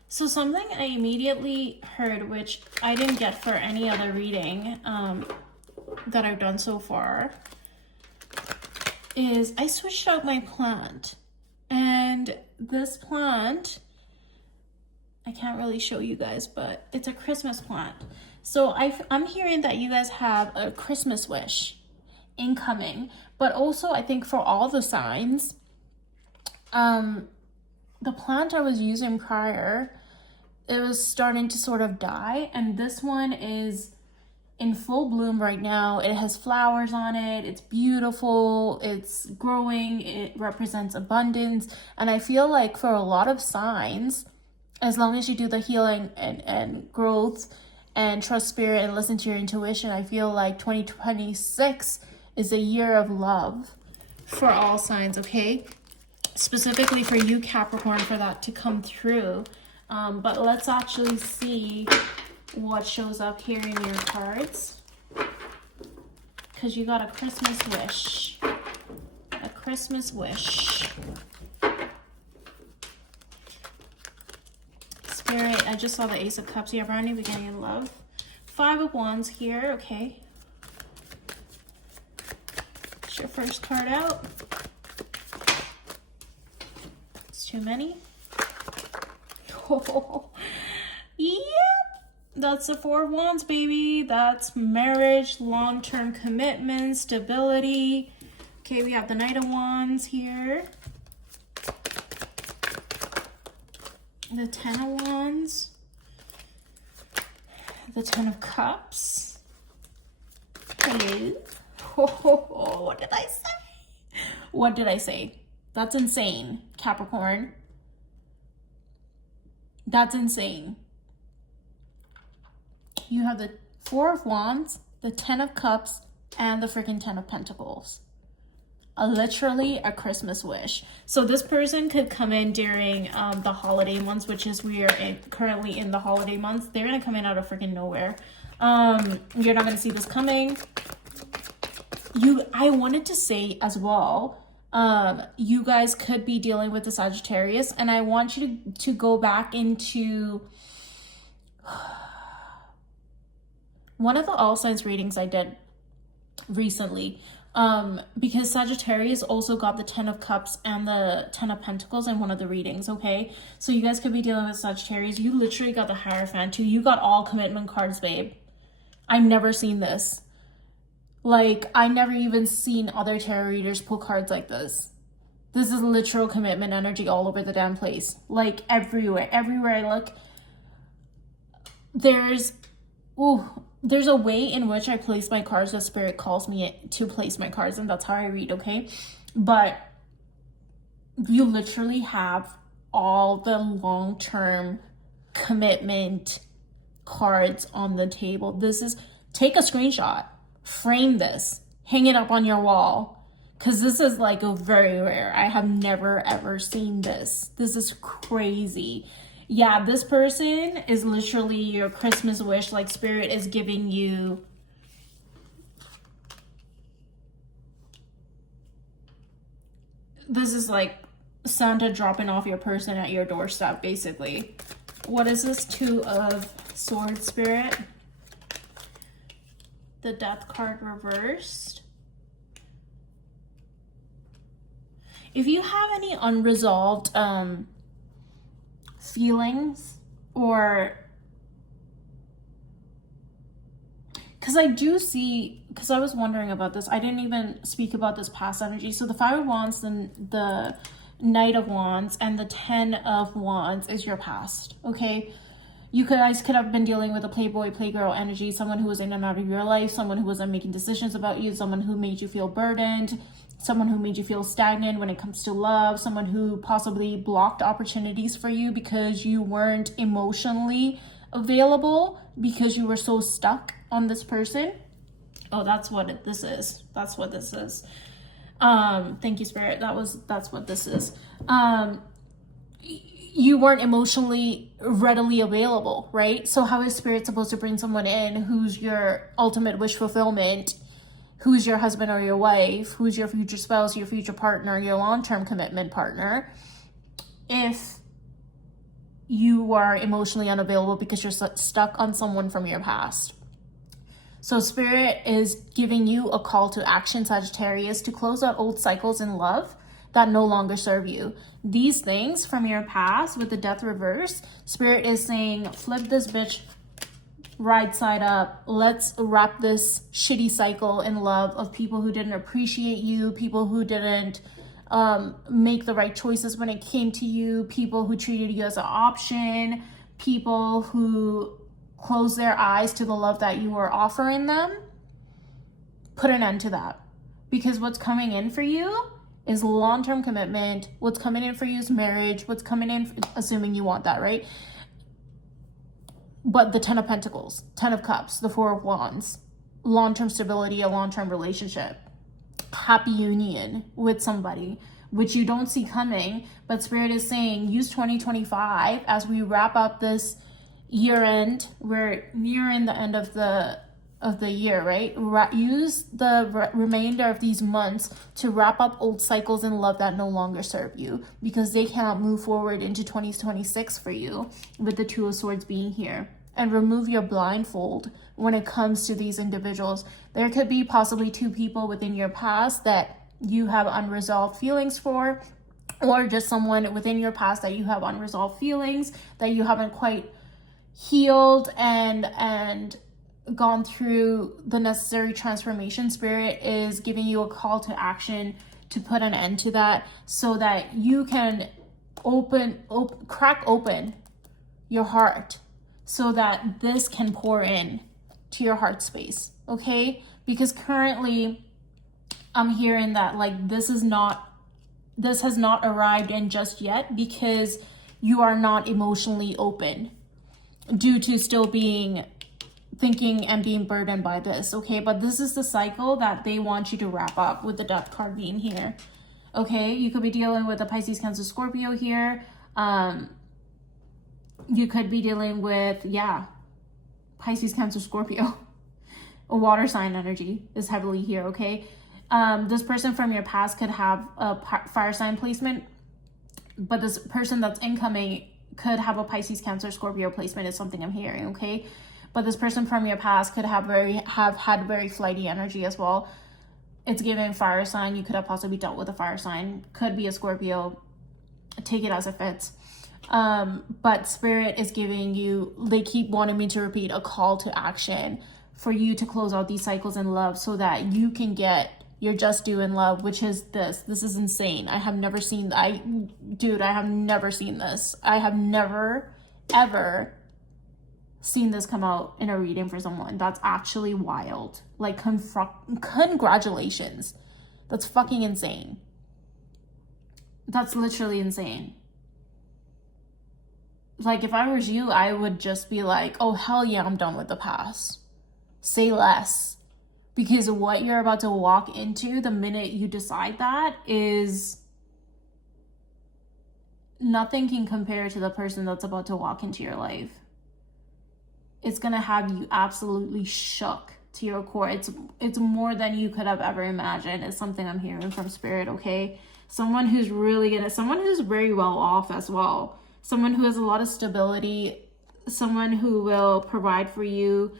So something I immediately heard, which I didn't get for any other reading that I've done so far, is I switched out my plant. And this plant, I can't really show you guys, but it's a Christmas plant. So I'm hearing that you guys have a Christmas wish incoming, but also I think for all the signs, the plant I was using prior, it was starting to sort of die, and this one is in full bloom right now. It has flowers on it. It's beautiful. It's growing. It represents abundance. And I feel like for a lot of signs, as long as you do the healing and growth and trust spirit and listen to your intuition, I feel like 2026 is a year of love for all signs, okay? Specifically for you, Capricorn, for that to come through. But let's actually see what shows up here in your cards, because you got a Christmas wish. Spirit, I just saw the Ace of Cups. You have brand new beginning in love. 5 of Wands here. Okay, it's your first card out. It's too many. Oh, yep. That's the 4 of Wands, baby. That's marriage, long-term commitment, stability. Okay, we have the Knight of Wands here. The 10 of Wands. The 10 of Cups. Hello. Oh, what did I say? What did I say? That's insane, Capricorn. That's insane. You have the 4 of Wands, the 10 of Cups, and the freaking 10 of Pentacles. Literally a Christmas wish. So this person could come in during the holiday months, which is we are currently in the holiday months. They're going to come in out of freaking nowhere. You're not going to see this coming. I wanted to say as well, You guys could be dealing with the Sagittarius, and I want you to go back into one of the all signs readings I did recently, because Sagittarius also got the 10 of Cups and the 10 of Pentacles in one of the readings, okay? So you guys could be dealing with Sagittarius. You literally got the Hierophant too. You got all commitment cards, babe. I've never seen this. Like, I never even seen other tarot readers pull cards like this. This is literal commitment energy all over the damn place. Like, everywhere. Everywhere I look, there's a way in which I place my cards that Spirit calls me to place my cards, and that's how I read, okay? But you literally have all the long-term commitment cards on the table. This is, take a screenshot, frame this, hang it up on your wall, because this is like a very rare. I have never ever seen this. This is crazy. Yeah, this person is literally your Christmas wish. Like, Spirit is giving you this is like Santa dropping off your person at your doorstep, basically. What is this? 2 of Swords, Spirit. The Death card reversed. If you have any unresolved feelings, or because I do see, because I was wondering about this, I didn't even speak about this past energy. So the 5 of Wands, the Knight of Wands, and the 10 of Wands is your past, okay? You guys could have been dealing with a playboy, playgirl energy, someone who was in and out of your life, someone who wasn't making decisions about you, someone who made you feel burdened, someone who made you feel stagnant when it comes to love, someone who possibly blocked opportunities for you because you weren't emotionally available, because you were so stuck on this person. Oh, that's what this is. That's what this is. Thank you, Spirit. That's what this is. You weren't emotionally readily available, right? So how is Spirit supposed to bring someone in who's your ultimate wish fulfillment, who's your husband or your wife, who's your future spouse, your future partner, your long-term commitment partner, if you are emotionally unavailable because you're stuck on someone from your past? So Spirit is giving you a call to action, Sagittarius, to close out old cycles in love that no longer serve you. These things from your past with the Death reverse, Spirit is saying, flip this bitch right side up. Let's wrap this shitty cycle in love of people who didn't appreciate you, people who didn't make the right choices when it came to you, people who treated you as an option, people who closed their eyes to the love that you were offering them. Put an end to that, because what's coming in for you is long-term commitment. What's coming in for you is marriage. What's coming in, assuming you want that, right? But the 10 of Pentacles, 10 of Cups, the 4 of Wands, long-term stability, a long-term relationship, happy union with somebody, which you don't see coming, but Spirit is saying use 2025 as we wrap up this year end. We're nearing the end of the year, right? Use the remainder of these months to wrap up old cycles in love that no longer serve you, because they cannot move forward into 2026 for you, with the 2 of Swords being here. And remove your blindfold when it comes to these individuals. There could be possibly 2 people within your past that you have unresolved feelings for, or just someone within your past that you have unresolved feelings that you haven't quite healed and gone through the necessary transformation. Spirit is giving you a call to action to put an end to that, so that you can crack open your heart, so that this can pour in to your heart space, okay? Because currently I'm hearing that like this has not arrived in just yet, because you are not emotionally open due to still being thinking and being burdened by this, okay? But this is the cycle that they want you to wrap up, with the Death card being here, okay? You could be dealing with a Pisces, Cancer, Scorpio here. You could be dealing with, yeah, Pisces, Cancer, Scorpio. A water sign energy is heavily here, okay? This person from your past could have a fire sign placement, but this person that's incoming could have a Pisces, Cancer, Scorpio placement is something I'm hearing, okay? But this person from your past could have had very flighty energy as well. It's giving fire sign. You could have possibly dealt with a fire sign. Could be a Scorpio. Take it as it fits. But Spirit is giving you, they keep wanting me to repeat, a call to action for you to close out these cycles in love so that you can get your just due in love, which is this. This is insane. I have never seen, I have never seen this. I have never, ever seen this come out in a reading for someone. That's actually wild. Like, congratulations. That's fucking insane. That's literally insane. Like, if I was you, I would just be like, oh, hell yeah, I'm done with the past. Say less. Because what you're about to walk into the minute you decide that is nothing can compare to the person that's about to walk into your life. It's going to have you absolutely shook to your core. It's more than you could have ever imagined. It's something I'm hearing from Spirit, okay? Someone who's someone who's very well off as well. Someone who has a lot of stability. Someone who will provide for you.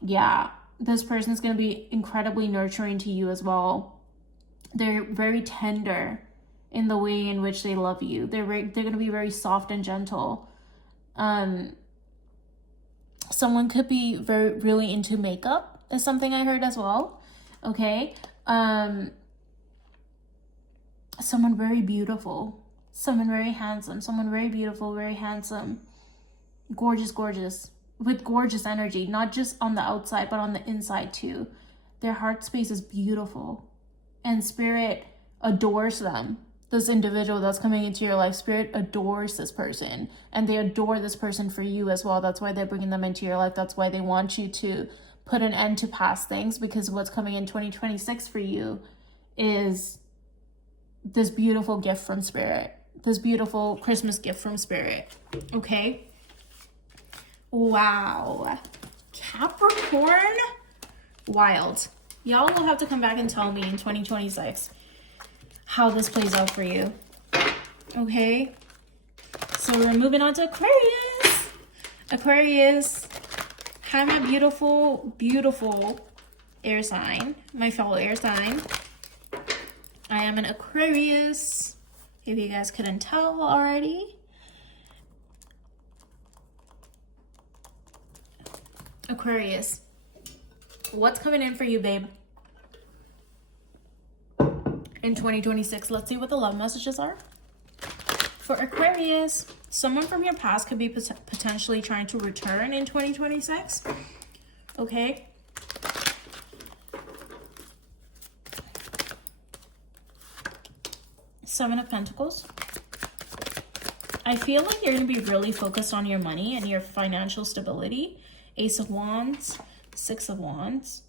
Yeah, this person's going to be incredibly nurturing to you as well. They're very tender in the way in which they love you. They're going to be very soft and gentle. Someone could be really into makeup is something I heard as well. Okay. Someone very beautiful, someone very handsome, someone very beautiful, very handsome, gorgeous, with gorgeous energy, not just on the outside, but on the inside too. Their heart space is beautiful, and Spirit adores them. This individual that's coming into your life, Spirit adores this person, and they adore this person for you as well. That's why they're bringing them into your life. That's why they want you to put an end to past things, because what's coming in 2026 for you is this beautiful gift from Spirit, this beautiful Christmas gift from Spirit. Okay. Wow. Capricorn. Wild. Y'all will have to come back and tell me in 2026 how this plays out for you. Okay. So we're moving on to Aquarius. Aquarius. Hi, my beautiful, beautiful air sign, my fellow air sign. I am an Aquarius, if you guys couldn't tell already. Aquarius, what's coming in for you, babe? In 2026, let's see what the love messages are. For Aquarius, someone from your past could be potentially trying to return in 2026. Okay. Seven of Pentacles. I feel like you're going to be really focused on your money and your financial stability. Ace of Wands, Six of Wands.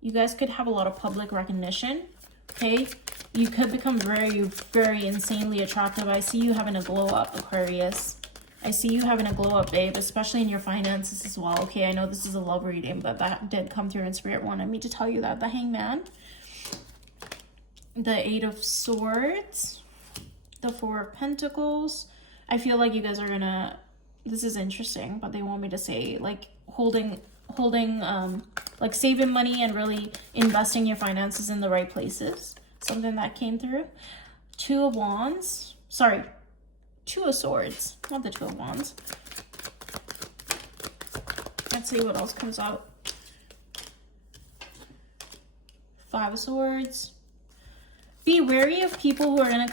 You guys could have a lot of public recognition. Okay. You could become very, very insanely attractive. I see you having a glow up, Aquarius. I see you having a glow up, babe, especially in your finances as well. Okay. I know this is a love reading, but that did come through in Spirit wanted me to tell you that. The Hangman. The Eight of Swords. The Four of Pentacles. I feel like you guys are gonna, this is interesting, but they want me to say like holding like saving money and really investing your finances in the right places. Something that came through. Two of Wands. Sorry, Two of Swords, not the Two of Wands. Let's see what else comes out. Five of Swords. Be wary of people who are going to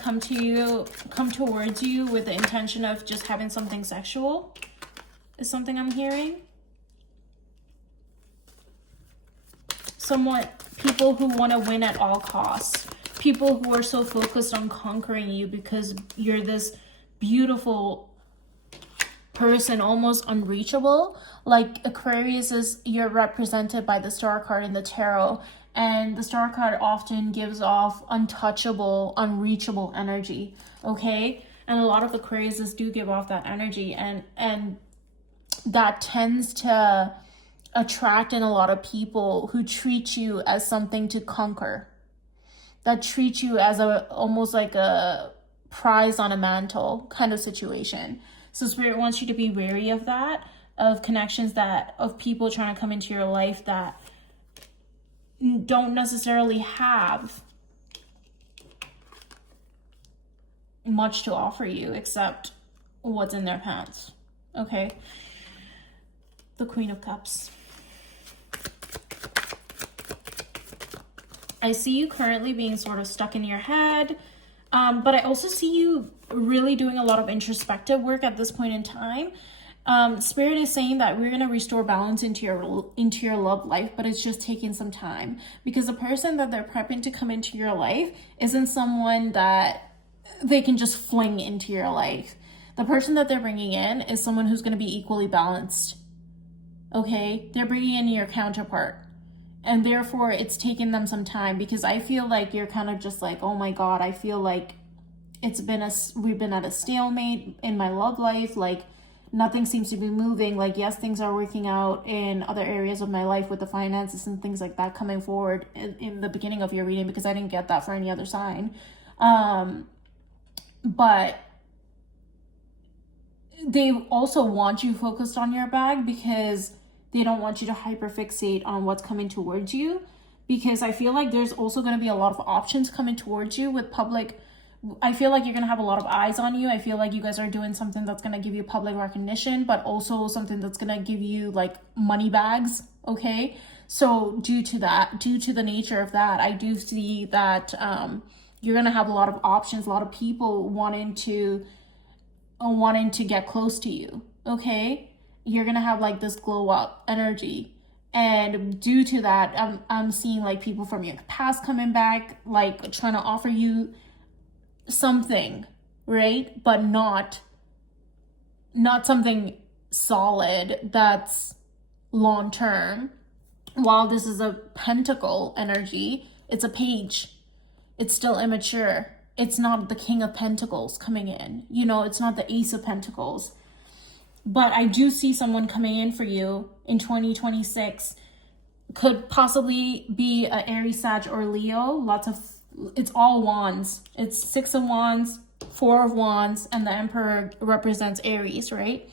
come towards you with the intention of just having something sexual, is something I'm hearing. Somewhat people who want to win at all costs. People who are so focused on conquering you because you're this beautiful person, almost unreachable. Like Aquarius is, you're represented by the Star card in the tarot. And the Star card often gives off untouchable, unreachable energy, okay? And a lot of Aquariuses do give off that energy, and that tends to attract in a lot of people who treat you as something to conquer. that treat you as a almost like a prize on a mantle kind of situation. So Spirit wants you to be wary of that, of connections that, of people trying to come into your life that don't necessarily have much to offer you except what's in their pants. Okay. The Queen of Cups. I see you currently being sort of stuck in your head, but I also see you really doing a lot of introspective work at this point in time. Spirit is saying that we're going to restore balance into your love life, but it's just taking some time, because the person that they're prepping to come into your life isn't someone that they can just fling into your life. The person that they're bringing in is someone who's going to be equally balanced. Okay? They're bringing in your counterpart. And therefore, it's taken them some time, because I feel like you're kind of just like, oh my God, I feel like we've been at a stalemate in my love life. Like, nothing seems to be moving. Like, yes, things are working out in other areas of my life with the finances and things like that coming forward in the beginning of your reading, because I didn't get that for any other sign. But they also want you focused on your bag, because they don't want you to hyperfixate on what's coming towards you, because I feel like there's also going to be a lot of options coming towards you with public. I feel like you're going to have a lot of eyes on you. I feel like you guys are doing something that's going to give you public recognition, but also something that's going to give you like money bags. Okay. So due to the nature of that, I do see that you're going to have a lot of options, a lot of people wanting to get close to you. Okay. You're going to have like this glow up energy. And due to that, I'm seeing like people from your past coming back, like trying to offer you something, right? But not something solid that's long term. While this is a pentacle energy, it's a page. It's still immature. It's not the King of Pentacles coming in. You know, it's not the Ace of Pentacles. But I do see someone coming in for you in 2026. Could possibly be a Aries, Sag, or Leo. It's all wands. It's 6 of wands, 4 of wands, and the Emperor represents Aries, right?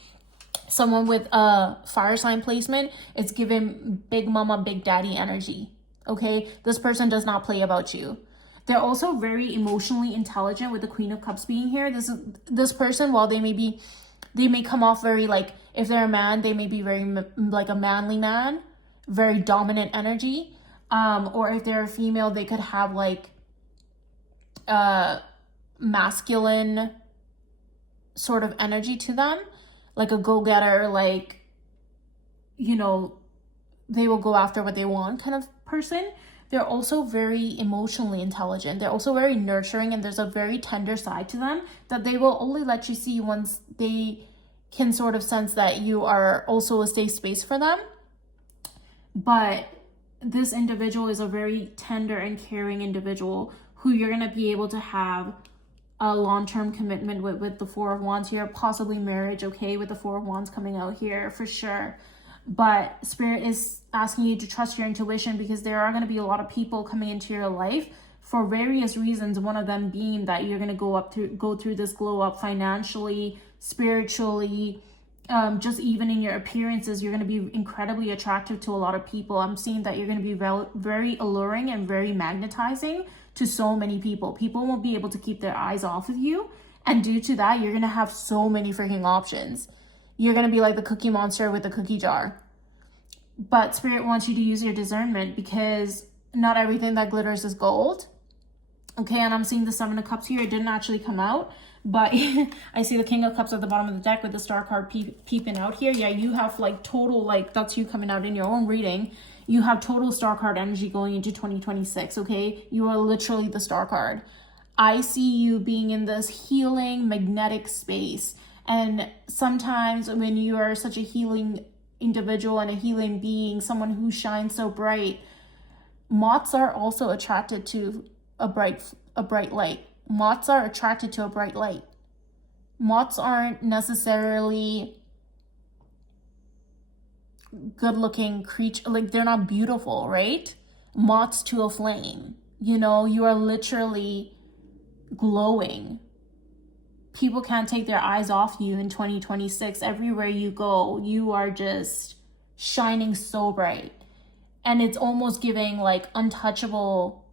Someone with a fire sign placement, it's giving big mama, big daddy energy. Okay? This person does not play about you. They're also very emotionally intelligent, with the Queen of Cups being here. This person, while they may come off very, like, if they're a man, they may be very like a manly man, very dominant energy. Or if they're a female, they could have like masculine sort of energy to them, like a go-getter, like, you know, they will go after what they want kind of person. They're also very emotionally intelligent. They're also very nurturing, and there's a very tender side to them that they will only let you see once they can sort of sense that you are also a safe space for them. But this individual is a very tender and caring individual who you're going to be able to have a long-term commitment with the 4 of wands here, possibly marriage, okay, with the 4 of wands coming out here for sure. But Spirit is asking you to trust your intuition, because there are going to be a lot of people coming into your life for various reasons. One of them being that you're going to go through this glow up financially, spiritually, just even in your appearances. You're going to be incredibly attractive to a lot of people. I'm seeing that you're going to be very alluring and very magnetizing to so many people. People won't be able to keep their eyes off of you. And due to that, you're going to have so many freaking options. You're going to be like the Cookie Monster with the cookie jar. But Spirit wants you to use your discernment, because not everything that glitters is gold. Okay, and I'm seeing the 7 of Cups here. It didn't actually come out, but I see the King of Cups at the bottom of the deck with the Star card peeping out here. Yeah, you have like total, like that's you coming out in your own reading. You have total Star card energy going into 2026, okay? You are literally the Star card. I see you being in this healing magnetic space. And sometimes when you are such a healing individual and a healing being, someone who shines so bright, moths are also attracted to a bright light. Moths are attracted to a bright light. Moths aren't necessarily good looking creature, like they're not beautiful, right? Moths to a flame. You know, you are literally glowing. People can't take their eyes off you in 2026. Everywhere you go, you are just shining so bright. And it's almost giving like untouchable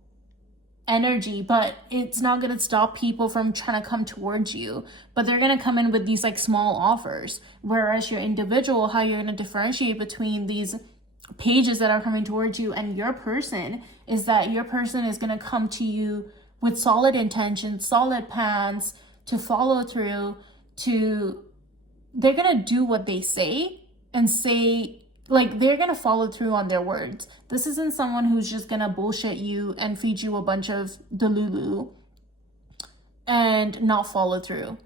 energy, but it's not going to stop people from trying to come towards you. But they're going to come in with these like small offers. Whereas your individual, how you're going to differentiate between these pages that are coming towards you and your person is that your person is going to come to you with solid intentions, solid plans, to follow through, they're going to do what they say and say, like, they're going to follow through on their words. This isn't someone who's just going to bullshit you and feed you a bunch of delulu and not follow through.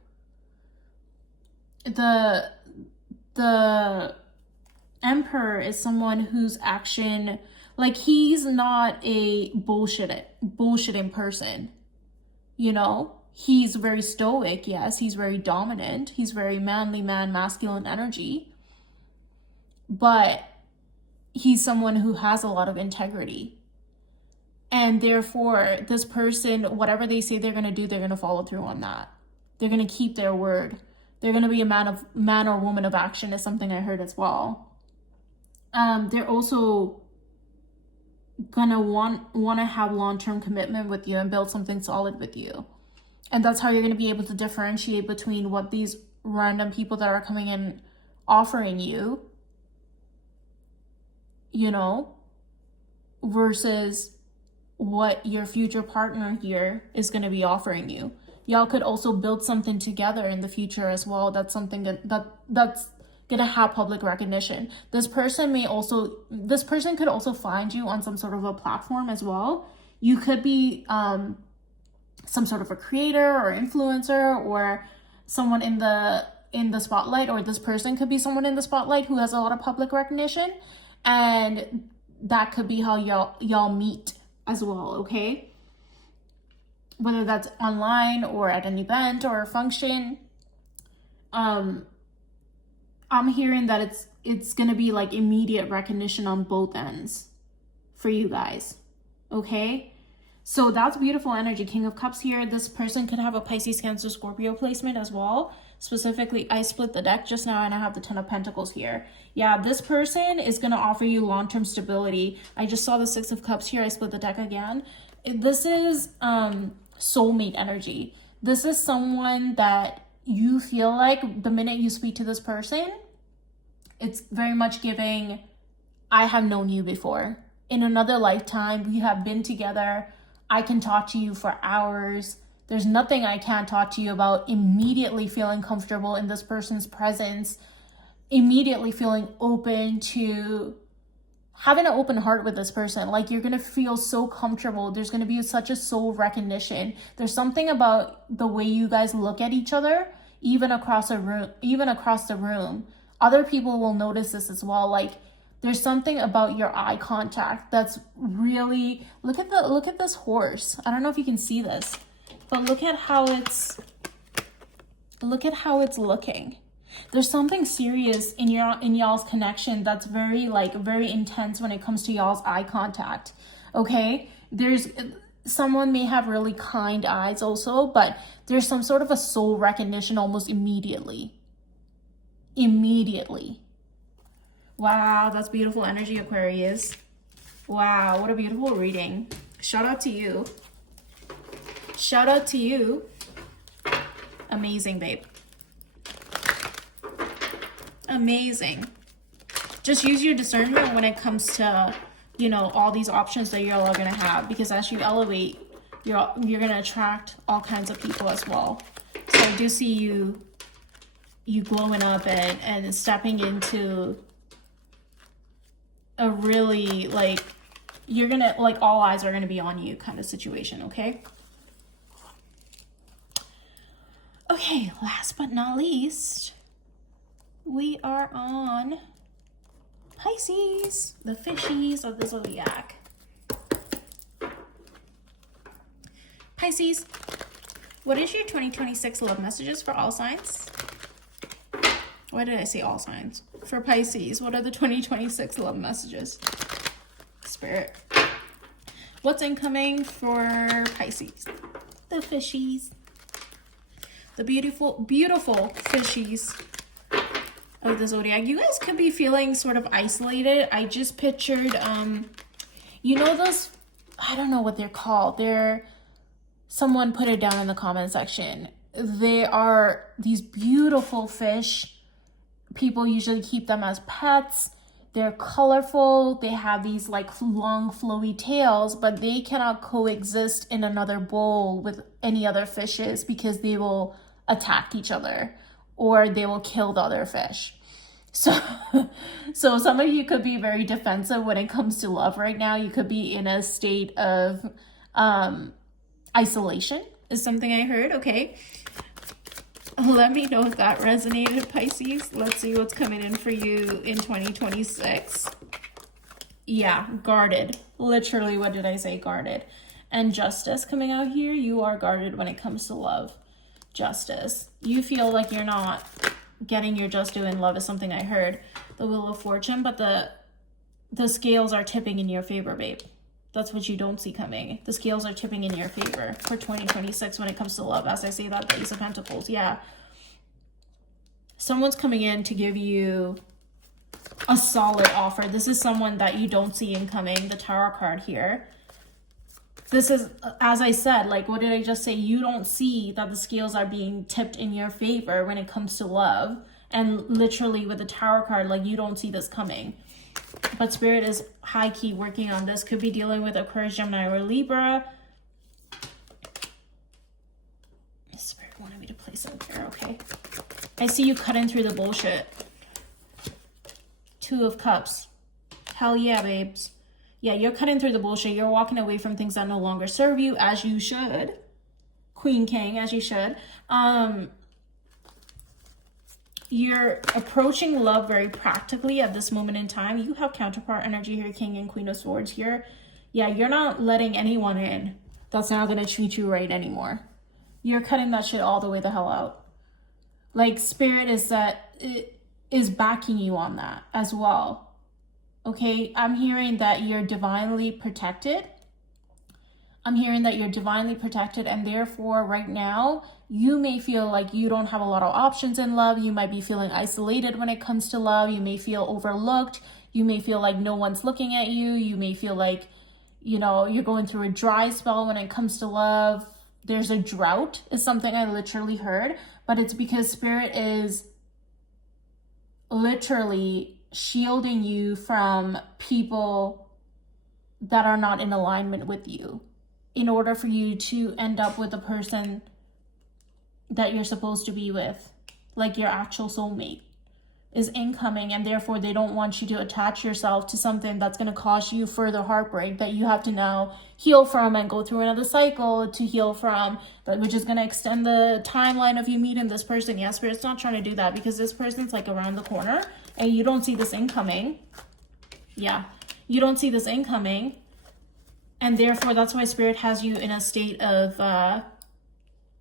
The Emperor is someone whose action, like, he's not a bullshitting person, you know? He's very stoic, yes. He's very dominant. He's very manly masculine energy. But he's someone who has a lot of integrity. And therefore, this person, whatever they say they're going to do, they're going to follow through on that. They're going to keep their word. They're going to be a man or woman of action is something I heard as well. They're also going to want to have long-term commitment with you and build something solid with you. And that's how you're going to be able to differentiate between what these random people that are coming in offering you, you know, versus what your future partner here is going to be offering you. Y'all could also build something together in the future as well. That's something that's going to have public recognition. This person could also find you on some sort of a platform as well. You could be some sort of a creator or influencer or someone in the spotlight, or this person could be someone in the spotlight who has a lot of public recognition, and that could be how y'all meet as well, okay? Whether that's online or at an event or a function. I'm hearing that it's gonna be like immediate recognition on both ends for you guys, okay? So that's beautiful energy. King of Cups here. This person could have a Pisces, Cancer, Scorpio placement as well. Specifically, I split the deck just now and I have the Ten of Pentacles here. Yeah, this person is going to offer you long-term stability. I just saw the Six of Cups here. I split the deck again. This is soulmate energy. This is someone that you feel like the minute you speak to this person, it's very much giving, I have known you before. In another lifetime, we have been together. I can talk to you for hours. There's nothing I can't talk to you about. Immediately feeling comfortable in this person's presence. Immediately feeling open to having an open heart with this person. Like, you're going to feel so comfortable. There's going to be such a soul recognition. There's something about the way you guys look at each other, even across the room. Other people will notice this as well. Like, there's something about your eye contact that's really, look at this horse. I don't know if you can see this, but look at how it's looking. There's something serious in y'all's connection that's very intense when it comes to y'all's eye contact. Okay? Someone may have really kind eyes also, but there's some sort of a soul recognition almost immediately. Wow, that's beautiful energy, Aquarius. Wow, what a beautiful reading. Shout out to you. Amazing, babe. Amazing. Just use your discernment when it comes to, you know, all these options that y'all are going to have, because as you elevate, you're going to attract all kinds of people as well. So I do see you glowing up and stepping into a really, like, you're gonna, like, all eyes are gonna be on you kind of situation, okay? Okay, last but not least, we are on Pisces, the fishies of the zodiac. Pisces, what is your 2026 love messages for all signs? Why did I say all signs? For Pisces, what are the 2026 love messages? Spirit. What's incoming for Pisces? The fishies. The beautiful, beautiful fishies of the zodiac. You guys could be feeling sort of isolated. I just pictured, you know those, I don't know what they're called. Someone put it down in the comment section. They are these beautiful fish. People usually keep them as pets. They're colorful. They have these like long flowy tails, but they cannot coexist in another bowl with any other fishes because they will attack each other or they will kill the other fish. So some of you could be very defensive when it comes to love right now. You could be in a state of isolation is something I heard. Okay. Let me know if that resonated, Pisces. Let's see what's coming in for you in 2026. Yeah, guarded. Literally, what did I say? Guarded. And justice coming out here. You are guarded when it comes to love. Justice. You feel like you're not getting your just due in love is something I heard. The Wheel of Fortune, but the scales are tipping in your favor, babe. That's what you don't see coming. The scales are tipping in your favor for 2026 when it comes to love. As I say that, the Ace of Pentacles, yeah. Someone's coming in to give you a solid offer. This is someone that you don't see incoming. The Tower card here. This is, as I said, like, what did I just say? You don't see that the scales are being tipped in your favor when it comes to love. And literally with the Tower card, like, you don't see this coming. But Spirit is high-key working on this. Could be dealing with Aquarius, Gemini, or Libra. Spirit wanted me to place it there, okay. I see you cutting through the bullshit. Two of Cups. Hell yeah, babes. Yeah, you're cutting through the bullshit. You're walking away from things that no longer serve you, as you should. Queen, King, as you should. You're approaching love very practically at this moment in time. You have counterpart energy here, King and Queen of Swords here. Yeah, you're not letting anyone in that's not going to treat you right anymore. You're cutting that shit all the way the hell out. Like, Spirit is backing you on that as well. Okay, I'm hearing that you're divinely protected. I'm hearing that you're divinely protected, and therefore right now you may feel like you don't have a lot of options in love. You might be feeling isolated when it comes to love. You may feel overlooked. You may feel like no one's looking at you. You may feel like, you know, you're going through a dry spell when it comes to love. There's a drought is something I literally heard, but it's because Spirit is literally shielding you from people that are not in alignment with you in order for you to end up with the person that you're supposed to be with, like your actual soulmate is incoming, and therefore they don't want you to attach yourself to something that's going to cause you further heartbreak that you have to now heal from and go through another cycle to heal from, which is going to extend the timeline of you meeting this person. Yeah, Spirit's not trying to do that because this person's like around the corner and you don't see this incoming. Yeah, you don't see this incoming, and therefore that's why Spirit has you in a state of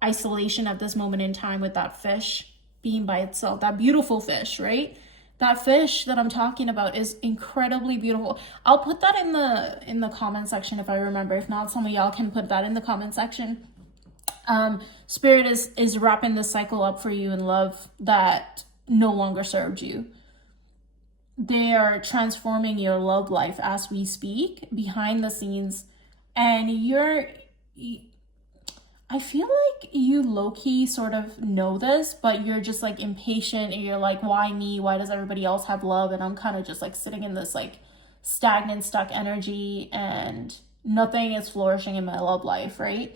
isolation at this moment in time with that fish being by itself, that beautiful fish, right? That fish that I'm talking about is incredibly beautiful. I'll put that in the comment section if I remember. If not, some of y'all can put that in the comment section. Spirit is wrapping this cycle up for you in love that no longer served you. They are transforming your love life as we speak behind the scenes, and I feel like you low-key sort of know this, but you're just like impatient and you're like, why me? Why does everybody else have love? And I'm kind of just like sitting in this like stagnant, stuck energy and nothing is flourishing in my love life, right?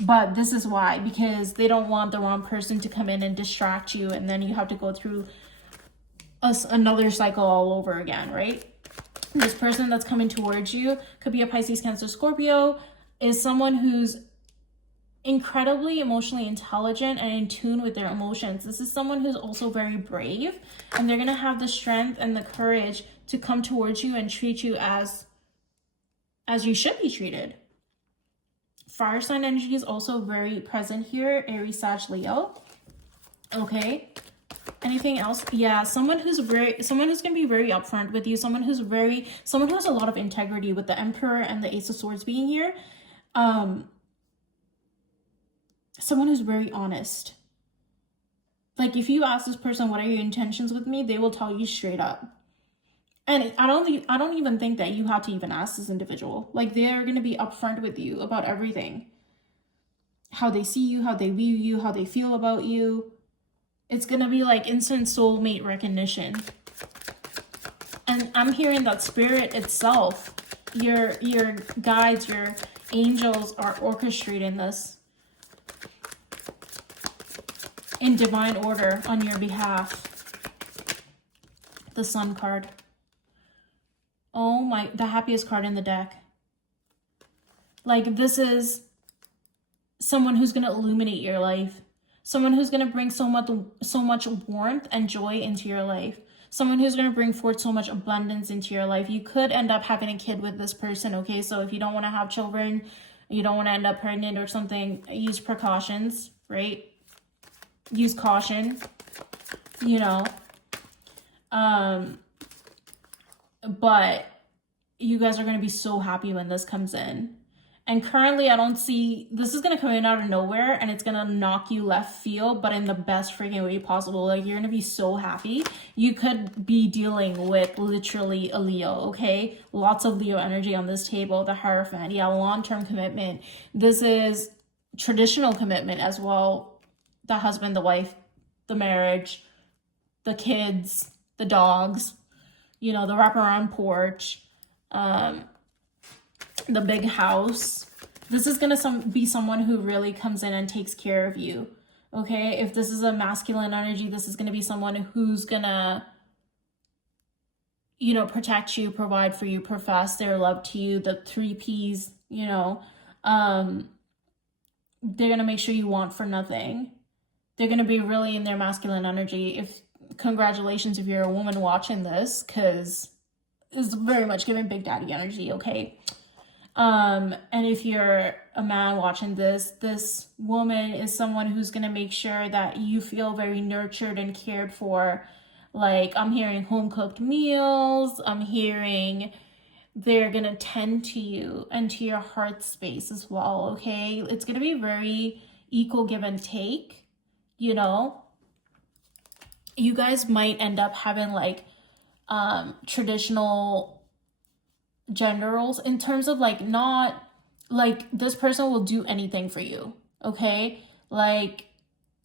But this is why, because they don't want the wrong person to come in and distract you, and then you have to go through another cycle all over again, right? This person that's coming towards you could be a Pisces, Cancer, Scorpio, is someone who's incredibly emotionally intelligent and in tune with their emotions. This is someone who's also very brave, and they're going to have the strength and the courage to come towards you and treat you as you should be treated. Fire sign energy is also very present here, Aries, Sag, Leo. Okay. Anything else? Yeah, someone who's going to be very upfront with you, someone who has a lot of integrity, with the Emperor and the Ace of Swords being here. Someone who's very honest. Like, if you ask this person, what are your intentions with me, they will tell you straight up. And I don't even think that you have to even ask this individual. Like, they're going to be upfront with you about everything. How they see you, how they view you, how they feel about you. It's going to be like instant soulmate recognition. And I'm hearing that spirit itself, your guides, your angels are orchestrating this in divine order on your behalf. The Sun card. Oh my, the happiest card in the deck. Like, this is someone who's going to illuminate your life. Someone who's going to bring so much warmth and joy into your life. Someone who's going to bring forth so much abundance into your life. You could end up having a kid with this person, okay? So if you don't want to have children, you don't want to end up pregnant or something, use precautions, right? Use caution, you know. But you guys are going to be so happy when this comes in. And currently, I don't see, this is going to come in out of nowhere and it's going to knock you left field, but in the best freaking way possible. Like, you're going to be so happy. You could be dealing with literally a Leo, okay? Lots of Leo energy on this table. The Hierophant, yeah, long-term commitment. This is traditional commitment as well. The husband, the wife, the marriage, the kids, the dogs, you know, the wraparound porch, the big house. This is going to be someone who really comes in and takes care of you, okay? If this is a masculine energy, this is going to be someone who's going to, you know, protect you, provide for you, profess their love to you, the 3 Ps, you know. They're going to make sure you want for nothing. They're going to be really in their masculine energy. Congratulations if you're a woman watching this, because it's very much giving Big Daddy energy, okay? And if you're a man watching this woman is someone who's going to make sure that you feel very nurtured and cared for. Like, I'm hearing home-cooked meals. I'm hearing they're going to tend to you and to your heart space as well, okay? It's going to be very equal give and take, you know? You guys might end up having, like, traditional gender roles in terms of, like, not like this person will do anything for you, okay? Like,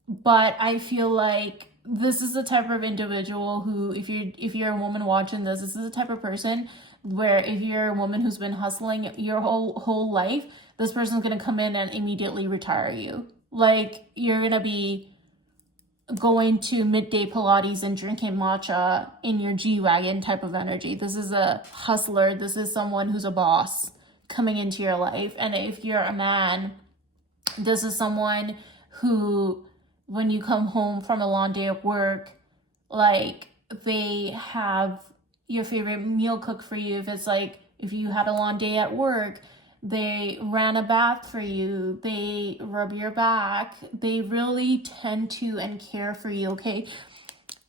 but I feel like this is the type of individual who, if you're a woman watching this is the type of person where if you're a woman who's been hustling your whole life, this person's gonna come in and immediately retire you. Like, you're gonna be going to midday Pilates and drinking matcha in your G-Wagon type of energy. This is a hustler. This is someone who's a boss coming into your life. And if you're a man, this is someone who, when you come home from a long day of work, like, they have your favorite meal cooked for you. If it's like, if you had a long day at work, they ran a bath for you, they rub your back, they really tend to and care for you, okay?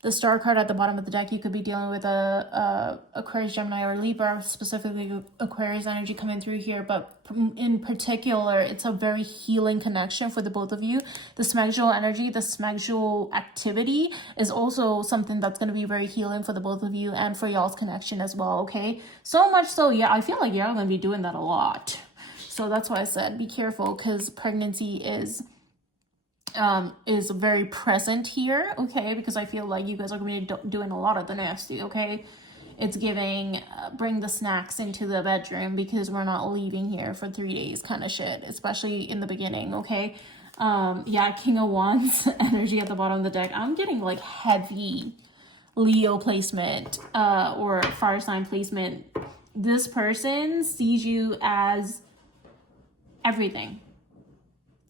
The Star card at the bottom of the deck, you could be dealing with a Aquarius, Gemini, or Libra, specifically Aquarius energy coming through here, but in particular, it's a very healing connection for the both of you. The sexual energy, the sexual activity is also something that's going to be very healing for the both of you and for y'all's connection as well, okay? So much so, yeah, I feel like you're going to be doing that a lot. So that's why I said be careful, because pregnancy is very present here, okay? Because I feel like you guys are going to be doing a lot of the nasty, okay? It's giving bring the snacks into the bedroom because we're not leaving here for 3 days kind of shit, especially in the beginning, okay? Yeah, King of Wands energy at the bottom of the deck. I'm getting, like, heavy Leo placement or fire sign placement. This person sees you as everything.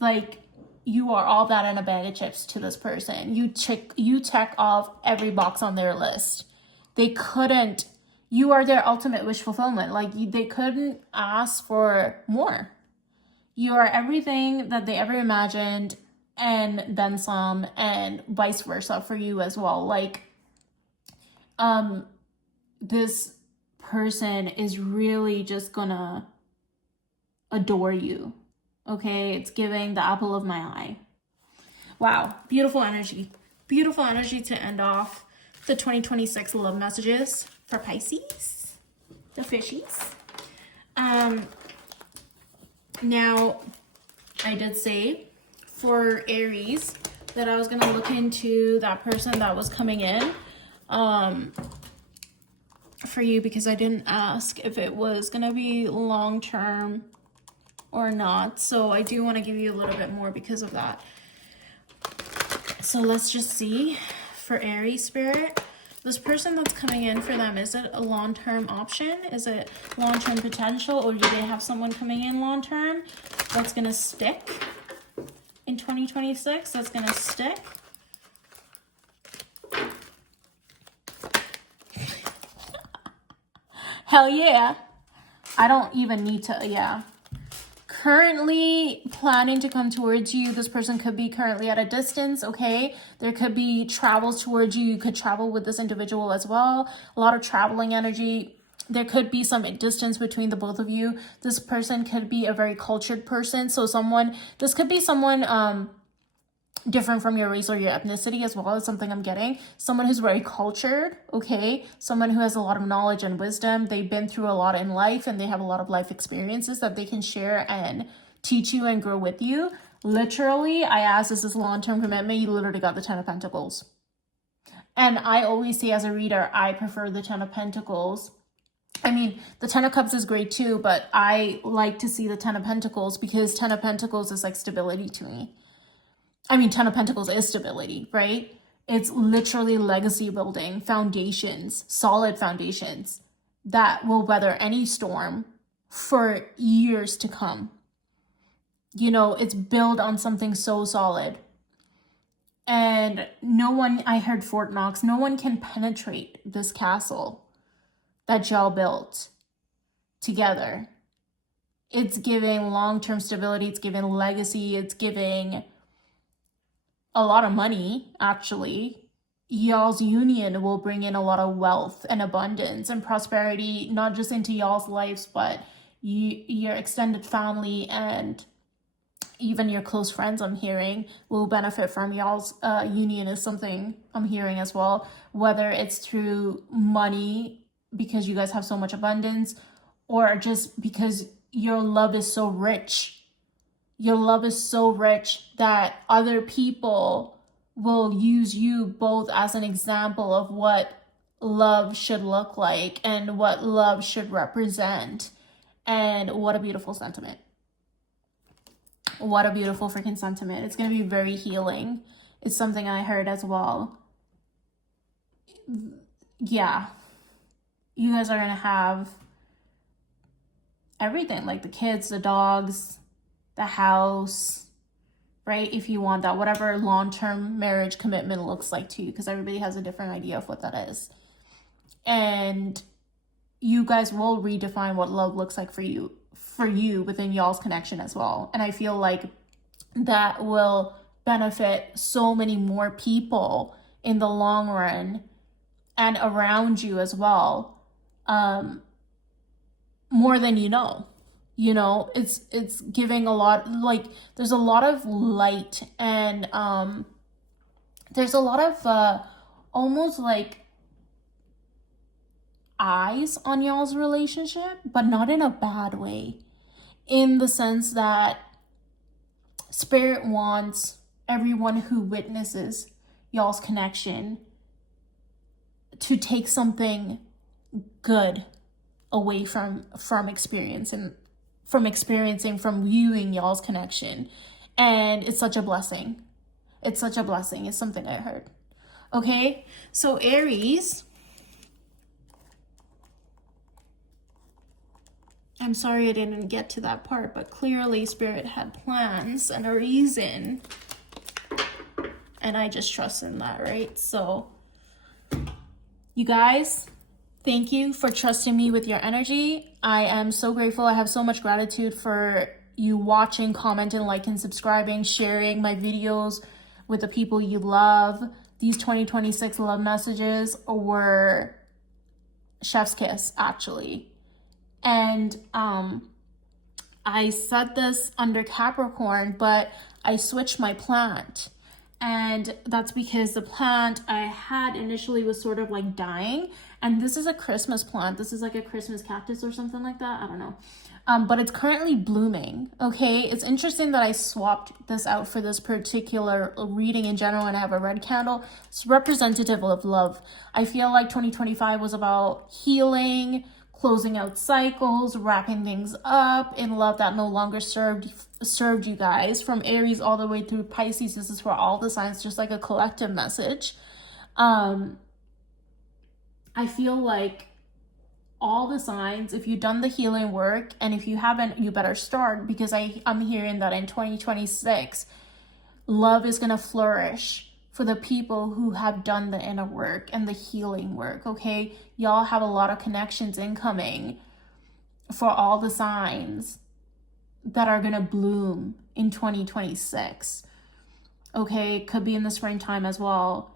Like, you are all that and a bag of chips to this person. You check off every box on their list. You are their ultimate wish fulfillment. Like, they couldn't ask for more. You are everything that they ever imagined and then some, and vice versa for you as well. Like, this person is really just gonna adore you. Okay, it's giving the apple of my eye. Wow, beautiful energy. Beautiful energy to end off the 2026 love messages for Pisces, the fishies. Now, I did say for Aries that I was gonna look into that person that was coming in for you, because I didn't ask if it was gonna be long-term or not. So I do want to give you a little bit more because of that. So let's just see for Aries spirit, this person that's coming in for them, is it a long-term option? Is it long-term potential, or do they have someone coming in long-term that's gonna stick in 2026? That's gonna stick. Hell yeah. I don't even need to, yeah. Currently planning to come towards you. This person could be currently at a distance, okay? There could be travels towards you. You could travel with this individual as well. A lot of traveling energy. There could be some distance between the both of you. This person could be a very cultured person. So this could be someone different from your race or your ethnicity as well, is something I'm getting. Someone who's very cultured, okay? Someone who has a lot of knowledge and wisdom. They've been through a lot in life, and they have a lot of life experiences that they can share and teach you and grow with you. Literally, I asked, is this long-term commitment? You literally got the 10 of Pentacles. And I always say as a reader, I prefer the 10 of Pentacles. I mean, the 10 of Cups is great too, but I like to see the 10 of Pentacles because 10 of Pentacles is like stability to me. I mean, 10 of Pentacles is stability, right? It's literally legacy building, foundations, solid foundations that will weather any storm for years to come. You know, it's built on something so solid. And no one, I heard Fort Knox, no one can penetrate this castle that y'all built together. It's giving long-term stability, it's giving legacy, it's giving a lot of money, actually. Y'all's union will bring in a lot of wealth and abundance and prosperity, not just into y'all's lives, but your extended family and even your close friends, I'm hearing, will benefit from y'all's union, is something I'm hearing as well. Whether it's through money, because you guys have so much abundance, or just because your love is so rich. Your love is so rich that other people will use you both as an example of what love should look like and what love should represent. And what a beautiful sentiment. What a beautiful freaking sentiment. It's going to be very healing. It's something I heard as well. Yeah. You guys are going to have everything, like the kids, the dogs, the house, right? If you want that, whatever long-term marriage commitment looks like to you, because everybody has a different idea of what that is. And you guys will redefine what love looks like for you within y'all's connection as well. And I feel like that will benefit so many more people in the long run and around you as well, more than you know. You know, it's giving a lot, like, there's a lot of light, and there's a lot of almost like eyes on y'all's relationship, but not in a bad way, in the sense that Spirit wants everyone who witnesses y'all's connection to take something good away from experiencing from viewing y'all's connection. And it's such a blessing. It's such a blessing. It's something I heard. Okay, so Aries, I'm sorry I didn't get to that part, but clearly Spirit had plans and a reason, and I just trust in that, right? So you guys, thank you for trusting me with your energy. I am so grateful. I have so much gratitude for you watching, commenting, liking, subscribing, sharing my videos with the people you love. These 2026 love messages were chef's kiss, actually. And I said this under Capricorn, but I switched my plant. And that's because the plant I had initially was sort of like dying. And this is a Christmas plant. This is like a Christmas cactus or something like that. I don't know. But it's currently blooming, okay? It's interesting that I swapped this out for this particular reading in general, and I have a red candle. It's representative of love. I feel like 2025 was about healing, closing out cycles, wrapping things up in love that no longer served you guys. From Aries all the way through Pisces, this is for all the signs, just like a collective message. I feel like all the signs, if you've done the healing work, and if you haven't, you better start, because I'm hearing that in 2026, love is going to flourish for the people who have done the inner work and the healing work, okay? Y'all have a lot of connections incoming for all the signs that are going to bloom in 2026, okay? Could be in the springtime as well.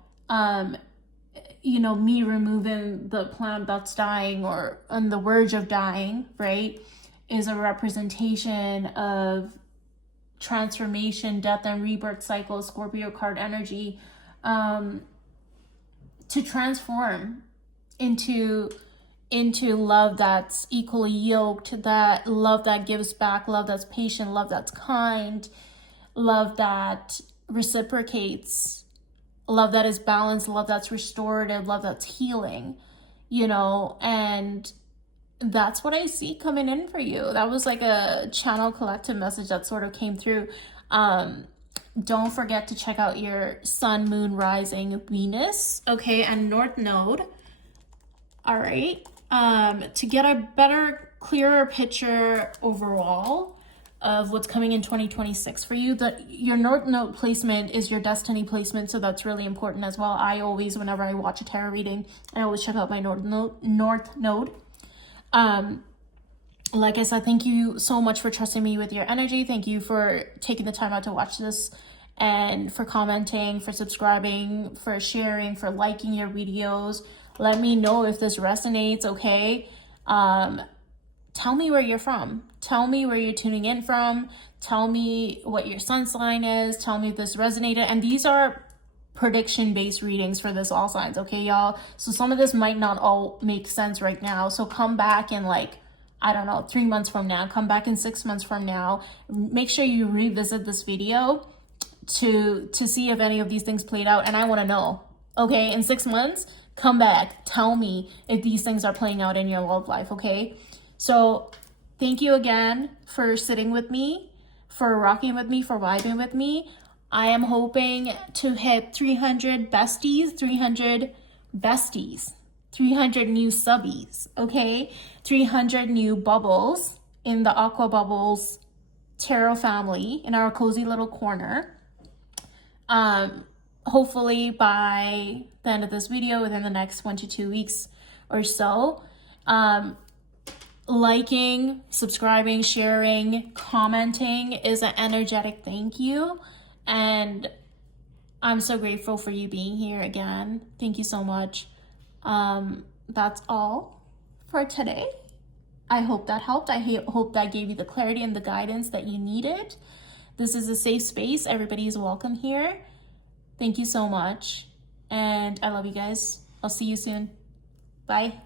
You know, me removing the plant that's dying or on the verge of dying, right, is a representation of transformation, death and rebirth cycle, Scorpio card energy, to transform into love that's equally yoked, that love that gives back, love that's patient, love that's kind, love that reciprocates, love that is balanced, love that's restorative, love that's healing, you know. And that's what I see coming in for you. That was like a channel collective message that sort of came through. Don't forget to check out your sun, moon, rising, Venus, okay, and North Node. All right, to get a better, clearer picture overall of what's coming in 2026 for you. Your North Node placement is your destiny placement, so that's really important as well. I always, whenever I watch a tarot reading, I always check out my North Node. Like I said, thank you so much for trusting me with your energy. Thank you for taking the time out to watch this, and for commenting, for subscribing, for sharing, for liking your videos. Let me know if this resonates, okay? Tell me where you're from. Tell me where you're tuning in from. Tell me what your sun sign is. Tell me if this resonated. And these are prediction-based readings for this all signs, okay, y'all? So some of this might not all make sense right now. So come back in, like, I don't know, 3 months from now. Come back in 6 months from now. Make sure you revisit this video to see if any of these things played out. And I want to know, okay? In 6 months, come back. Tell me if these things are playing out in your love life, okay? So thank you again for sitting with me, for rocking with me, for vibing with me. I am hoping to hit 300 besties, 300 new subbies, okay? 300 new bubbles in the Aqua Bubbles Tarot family in our cozy little corner. Hopefully by the end of this video, within the next 1 to 2 weeks or so. Liking, subscribing, sharing, commenting is an energetic thank you. And I'm so grateful for you being here again. Thank you so much. That's all for today. I hope that helped. I hope that gave you the clarity and the guidance that you needed. This is a safe space. Everybody is welcome here. Thank you so much. And I love you guys. I'll see you soon. Bye.